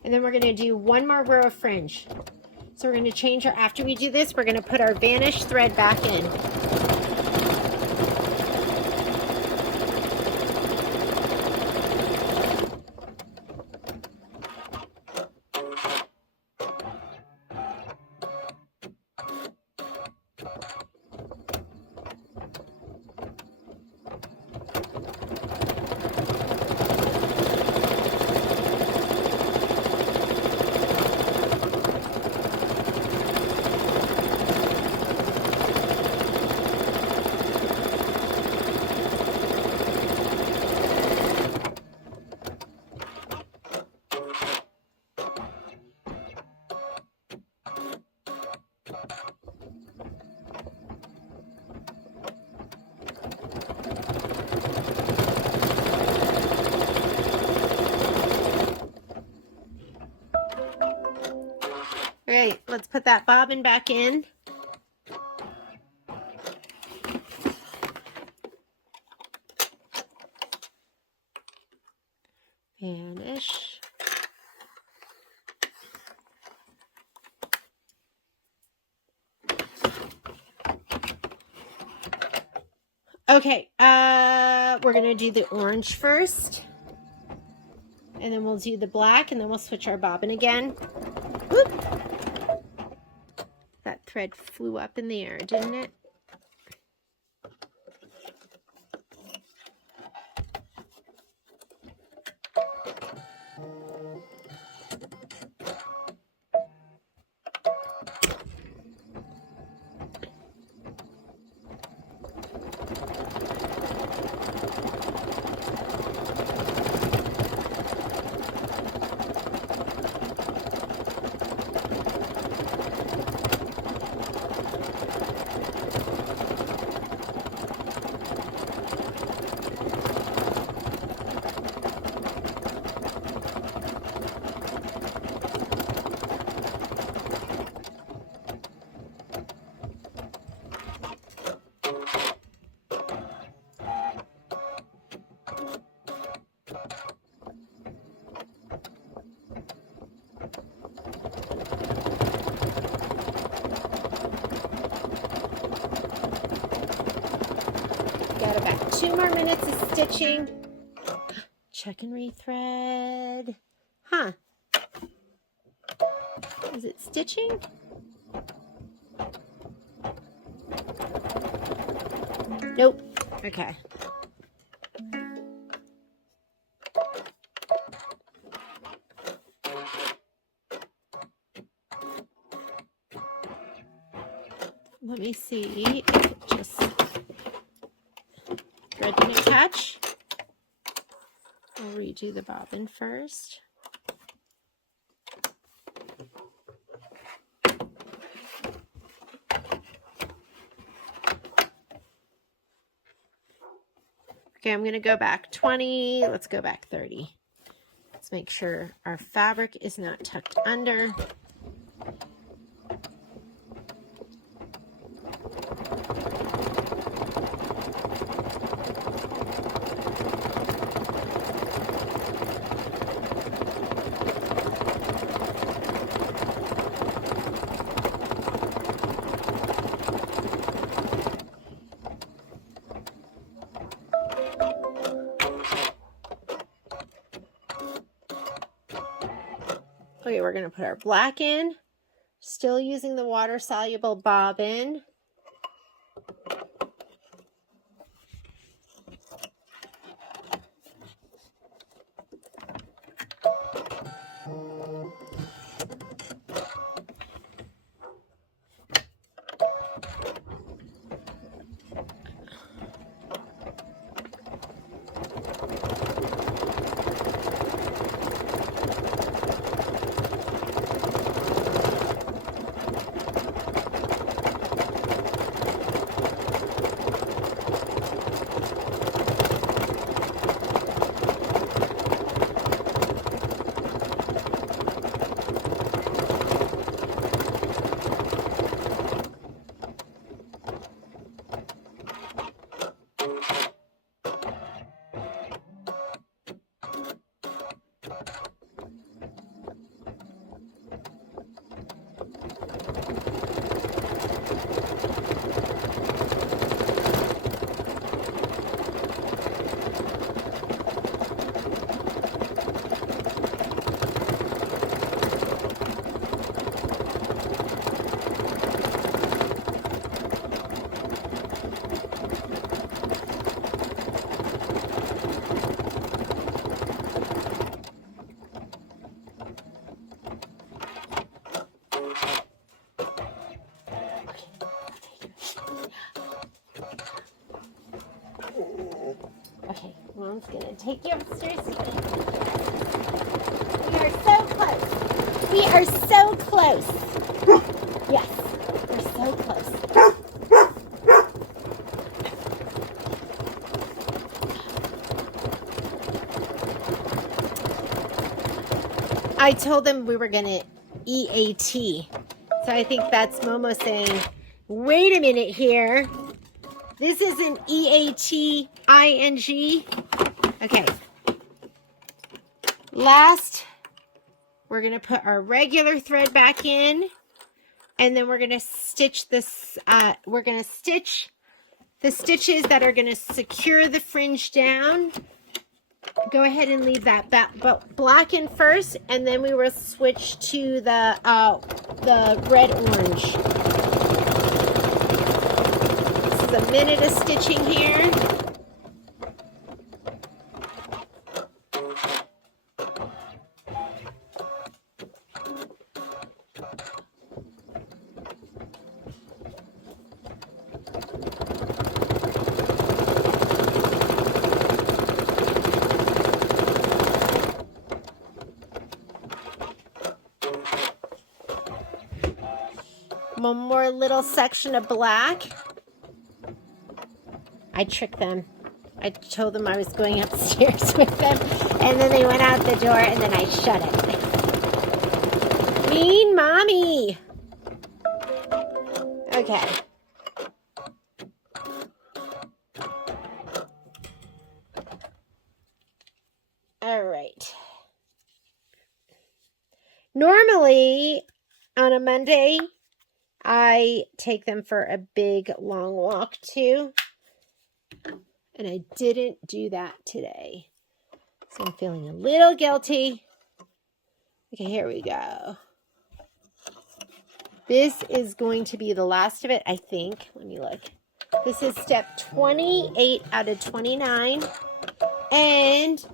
And then we're going to do one more row of fringe. So we're going to change our, after we do this, we're going to put our vanish thread back in. All right, let's put that bobbin back in. Vanish. Okay, we're gonna do the orange first, and then we'll do the black, and then we'll switch our bobbin again. Whoop. That thread flew up in the air, didn't it? Got about 2 more minutes of stitching. Check and rethread. Huh. Is it stitching? Nope. Okay. Let me see if it just thread didn't catch. I'll redo the bobbin first. Okay, I'm going to go back 20. Let's go back 30. Let's make sure our fabric is not tucked under. Okay, we're going to put our black in, still using the water-soluble bobbin. Okay, Mom's gonna take you upstairs. We are so close. We are so close. Yes, we're so close. I told them we were gonna EAT So I think that's Momo saying, wait a minute here. This isn't EATING. Okay. Last, we're going to put our regular thread back in. And then we're going to stitch this, we're going to stitch the stitches that are going to secure the fringe down. Go ahead and leave that black in first, and then we will switch to the red orange. This is a minute of stitching here. One more little section of black. I tricked them. I told them I was going upstairs with them, and then they went out the door, and then I shut it. Mean mommy. Okay. All right. Normally, on a Monday, I take them for a big, long walk, too. And I didn't do that today. So I'm feeling a little guilty. Okay, here we go. This is going to be the last of it, I think. Let me look. This is step 28 out of 29. And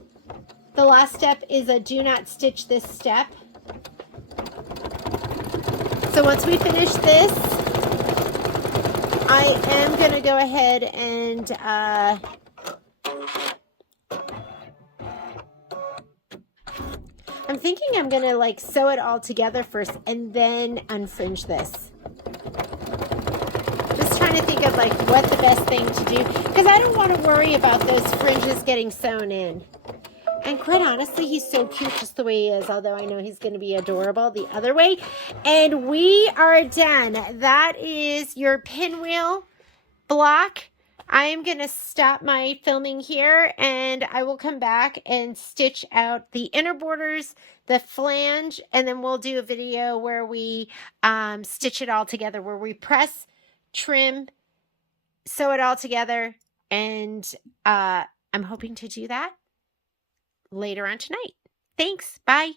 the last step is a do not stitch this step. So once we finish this, I am going to go ahead and I'm thinking I'm going to like sew it all together first and then unfringe this. Just trying to think of like what the best thing to do, because I don't want to worry about those fringes getting sewn in. And quite honestly, he's so cute just the way he is, although I know he's going to be adorable the other way. And we are done. That is your pinwheel block. I am going to stop my filming here, and I will come back and stitch out the inner borders, the flange, and then we'll do a video where we stitch it all together, where we press, trim, sew it all together, and I'm hoping to do that later on tonight. Thanks. Bye.